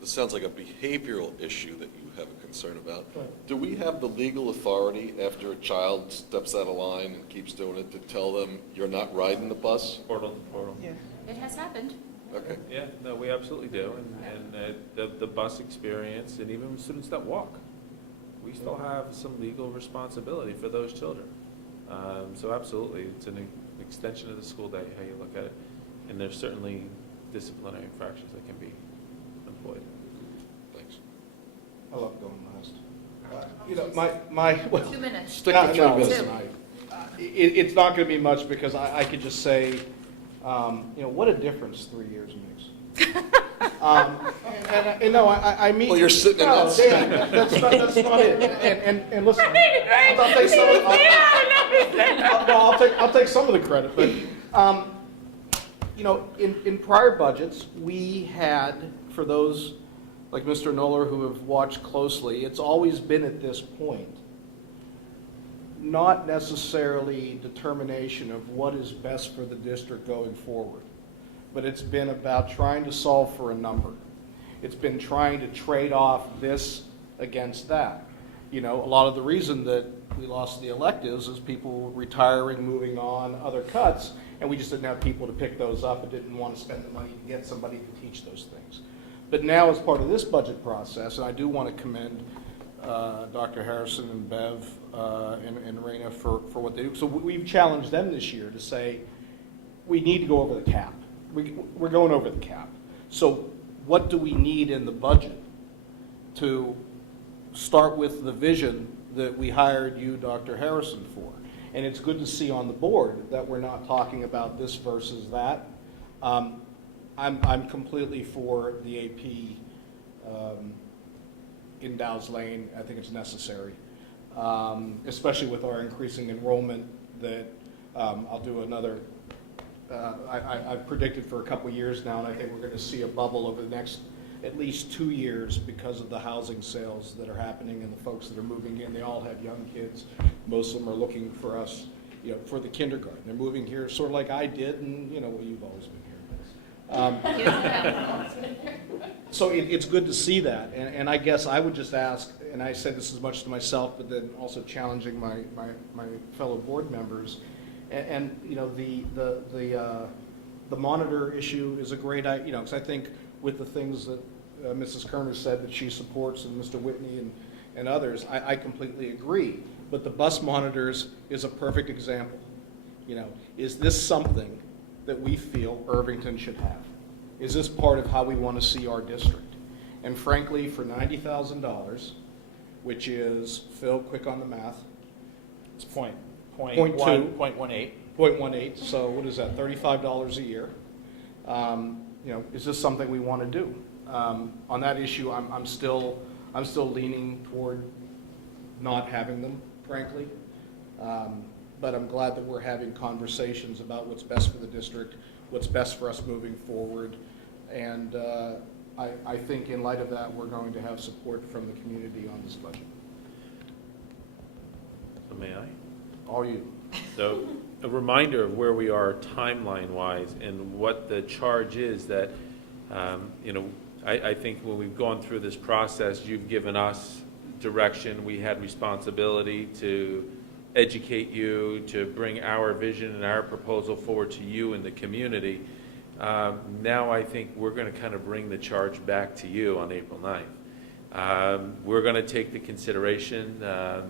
this sounds like a behavioral issue that you have a concern about. Do we have the legal authority after a child steps out of line and keeps doing it to tell them you're not riding the bus? Portal to portal. Yeah. It has happened. Okay. Yeah, no, we absolutely do, and the bus experience, and even students that walk, we still have some legal responsibility for those children. So absolutely, it's an extension of the school day, how you look at it, and there's certainly disciplinary infractions that can be employed. Thanks. I love going last. You know, well, 2 minutes. Stick to 3 minutes. Listen, it's not going to be much because I could just say, you know, what a difference 3 years makes. And no, I mean. Well, you're sitting in that seat. That's not it. And listen, I'll take some of the credit, but you know, in prior budgets, we had, for those like Mr. Knoller who have watched closely, it's always been at this point, not necessarily determination of what is best for the district going forward, but it's been about trying to solve for a number. It's been trying to trade off this against that. You know, a lot of the reason that we lost the electives is people retiring, moving on, other cuts, and we just didn't have people to pick those up and didn't want to spend the money to get somebody to teach those things. But now, as part of this budget process, and I do want to commend Dr. Harrison and Bev and Raina for what they do. So we've challenged them this year to say, we need to go over the cap. We're going over the cap. So what do we need in the budget to start with the vision that we hired you, Dr. Harrison, for? And it's good to see on the board that we're not talking about this versus that. I'm completely for the AP in Dow's Lane. I think it's necessary, especially with our increasing enrollment that I'll do another, I've predicted for a couple years now, and I think we're going to see a bubble over the next at least 2 years because of the housing sales that are happening and the folks that are moving in. They all have young kids. Most of them are looking for us, you know, for the kindergarten. They're moving here sort of like I did, and you know, well, you've always been here. So it's good to see that, and I guess I would just ask, and I said this as much to myself, but then also challenging my fellow board members, and you know, the monitor issue is a great, you know, because I think with the things that Mrs. Kerner said that she supports, and Mr. Whitney and others, I completely agree. But the bus monitors is a perfect example. You know, is this something that we feel Irvington should have? Is this part of how we want to see our district? And frankly, for $90,000, which is, Phil, quick on the math. It's point 0.18. So what is that, $35 a year? You know, is this something we want to do? On that issue, I'm still leaning toward not having them, frankly. But I'm glad that we're having conversations about what's best for the district, what's best for us moving forward. And I think in light of that, we're going to have support from the community on this budget. So may I? All you. So a reminder of where we are timeline-wise and what the charge is that, you know, I think when we've gone through this process, you've given us direction. We had responsibility to educate you, to bring our vision and our proposal forward to you and the community. Now I think we're going to kind of bring the charge back to you on April 9th. We're going to take the consideration, the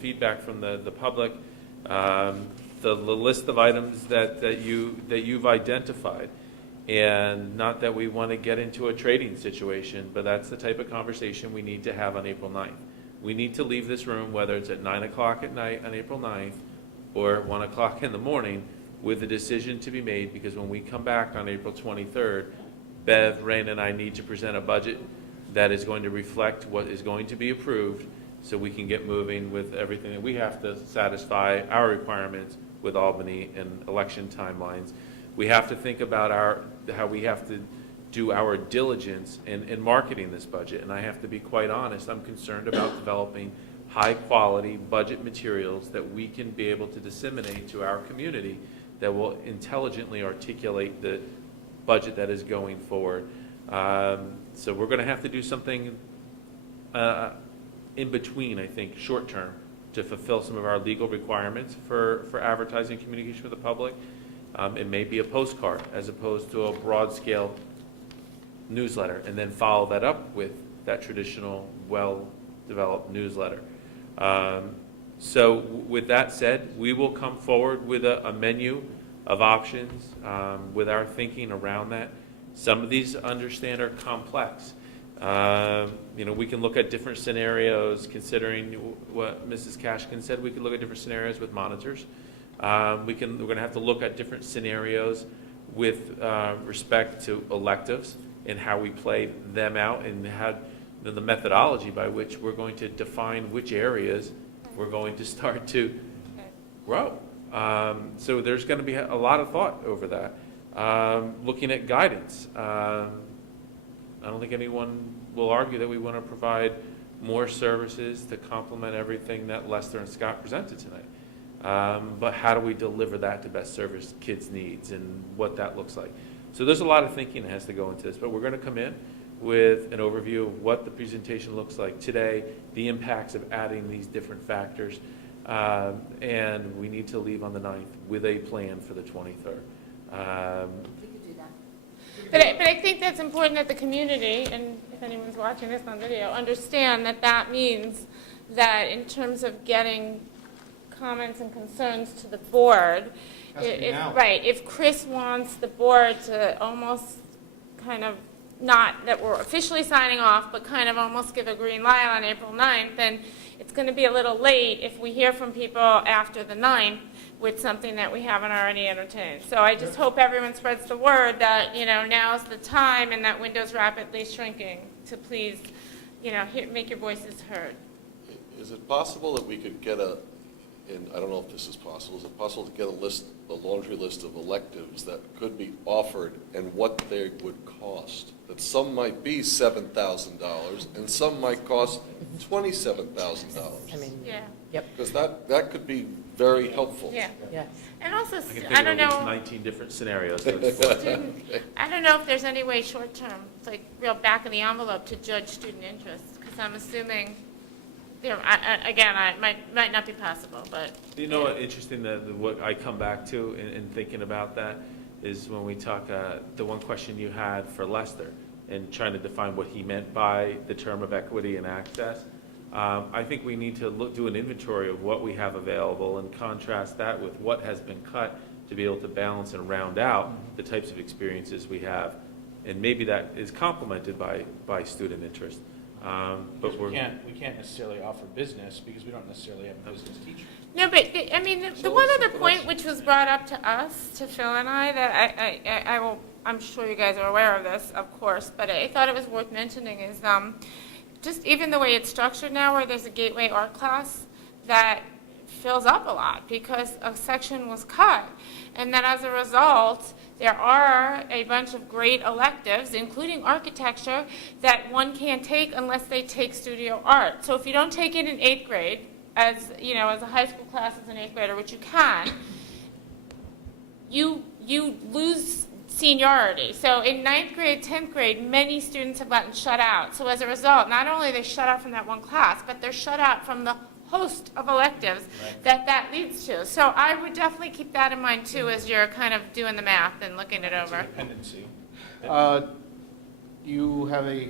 feedback from the public, the list of items that you've identified. And not that we want to get into a trading situation, but that's the type of conversation we need to have on April 9th. We need to leave this room, whether it's at 9 o'clock at night on April 9th or 1 o'clock in the morning, with a decision to be made, because when we come back on April 23rd, Bev, Rain, and I need to present a budget that is going to reflect what is going to be approved, so we can get moving with everything that we have to satisfy our requirements with Albany and election timelines. We have to think about how we have to do our diligence in marketing this budget. And I have to be quite honest, I'm concerned about developing high-quality budget materials that we can be able to disseminate to our community that will intelligently articulate the budget that is going forward. So we're going to have to do something in between, I think, short term, to fulfill some of our legal requirements for advertising and communication with the public. It may be a postcard as opposed to a broad-scale newsletter, and then follow that up with that traditional, well-developed newsletter. So with that said, we will come forward with a menu of options with our thinking around that. Some of these, understand, are complex. We can look at different scenarios, considering what Mrs. Cashkin said. We can look at different scenarios with monitors. We're going to have to look at different scenarios with respect to electives and how we play them out, and how the methodology by which we're going to define which areas we're going to start to grow. So there's going to be a lot of thought over that. Looking at guidance. I don't think anyone will argue that we want to provide more services to complement everything that Lester and Scott presented tonight. But how do we deliver that to best service kids' needs and what that looks like? So there's a lot of thinking that has to go into this, but we're going to come in with an overview of what the presentation looks like today, the impacts of adding these different factors, and we need to leave on the 9th with a plan for the 23rd. We could do that. But I think that's important that the community, and if anyone's watching this on video, understand that that means that in terms of getting comments and concerns to the board, if Chris wants the board to almost kind of, not that we're officially signing off, but kind of almost give a green light on April 9th, then it's going to be a little late if we hear from people after the 9th with something that we haven't already entertained. So I just hope everyone spreads the word that, now's the time and that window's rapidly shrinking to please, make your voices heard. Is it possible that we could get and I don't know if this is possible, is it possible to get a laundry list of electives that could be offered and what they would cost? That some might be $7,000 and some might cost $27,000. I mean, Yeah. yep. Because that could be very helpful. Yeah. Yeah. And also, I can think I of don't at least know, 19 different scenarios. I don't know if there's any way short-term, like real back of the envelope, to judge student interest, because I'm assuming there, again, might not be possible, but. You know what, interesting, what I come back to in thinking about that is when we talk, the one question you had for Lester and trying to define what he meant by the term of equity and access. I think we need to do an inventory of what we have available and contrast that with what has been cut to be able to balance and round out the types of experiences we have. And maybe that is complemented by student interest. But we can't necessarily offer business because we don't necessarily have a business teacher. No, but, I mean, the one other point which was brought up to us, to Phil and I, that I'm sure you guys are aware of this, of course, but I thought it was worth mentioning is just even the way it's structured now, where there's a gateway art class that fills up a lot because a section was cut. And then as a result, there are a bunch of great electives, including architecture, that one can't take unless they take studio art. So if you don't take it in 8th grade, as a high school class as an 8th grader, which you can, you lose seniority. So in 9th grade, 10th grade, many students have gotten shut out. So as a result, not only are they shut out from that one class, but they're shut out from the host of electives that leads to. So I would definitely keep that in mind too as you're kind of doing the math and looking it over. Dependency. You have a,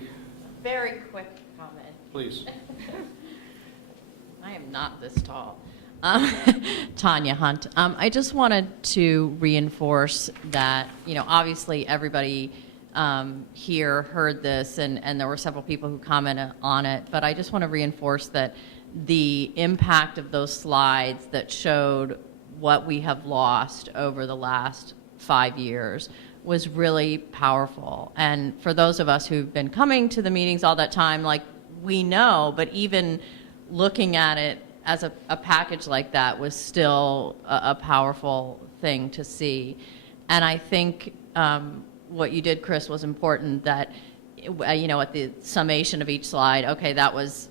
Very quick comment. please. I am not this tall. Tanya Hunt. I just wanted to reinforce that, obviously everybody here heard this and there were several people who commented on it, but I just want to reinforce that the impact of those slides that showed what we have lost over the last 5 years was really powerful. And for those of us who've been coming to the meetings all that time, like, we know, but even looking at it as a package like that was still a powerful thing to see. And I think what you did, Chris, was important, that at the summation of each slide, okay, that was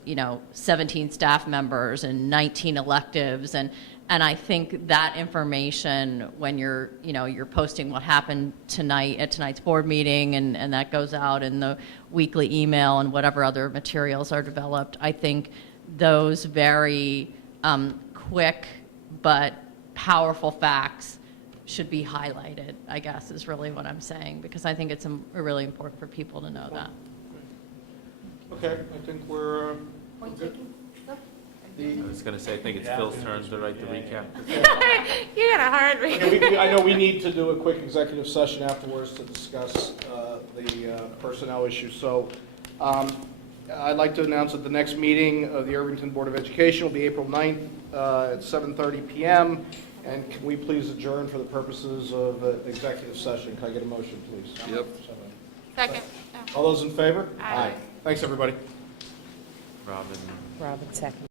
17 staff members and 19 electives, and I think that information, when you're posting what happened tonight at tonight's board meeting, and that goes out in the weekly email and whatever other materials are developed, I think those very quick but powerful facts should be highlighted, I guess, is really what I'm saying, because I think it's really important for people to know that. Okay, I think we're good. I was going to say, I think it's Phil's turn to write the recap. You got a hard read. Okay, I know we need to do a quick executive session afterwards to discuss the personnel issue. So I'd like to announce that the next meeting of the Irvington Board of Education will be April 9th at 7:30 p.m. And can we please adjourn for the purposes of executive session? Can I get a motion, please? Yep. Second. All those in favor? Aye. Thanks, everybody. Robin. Robin, second.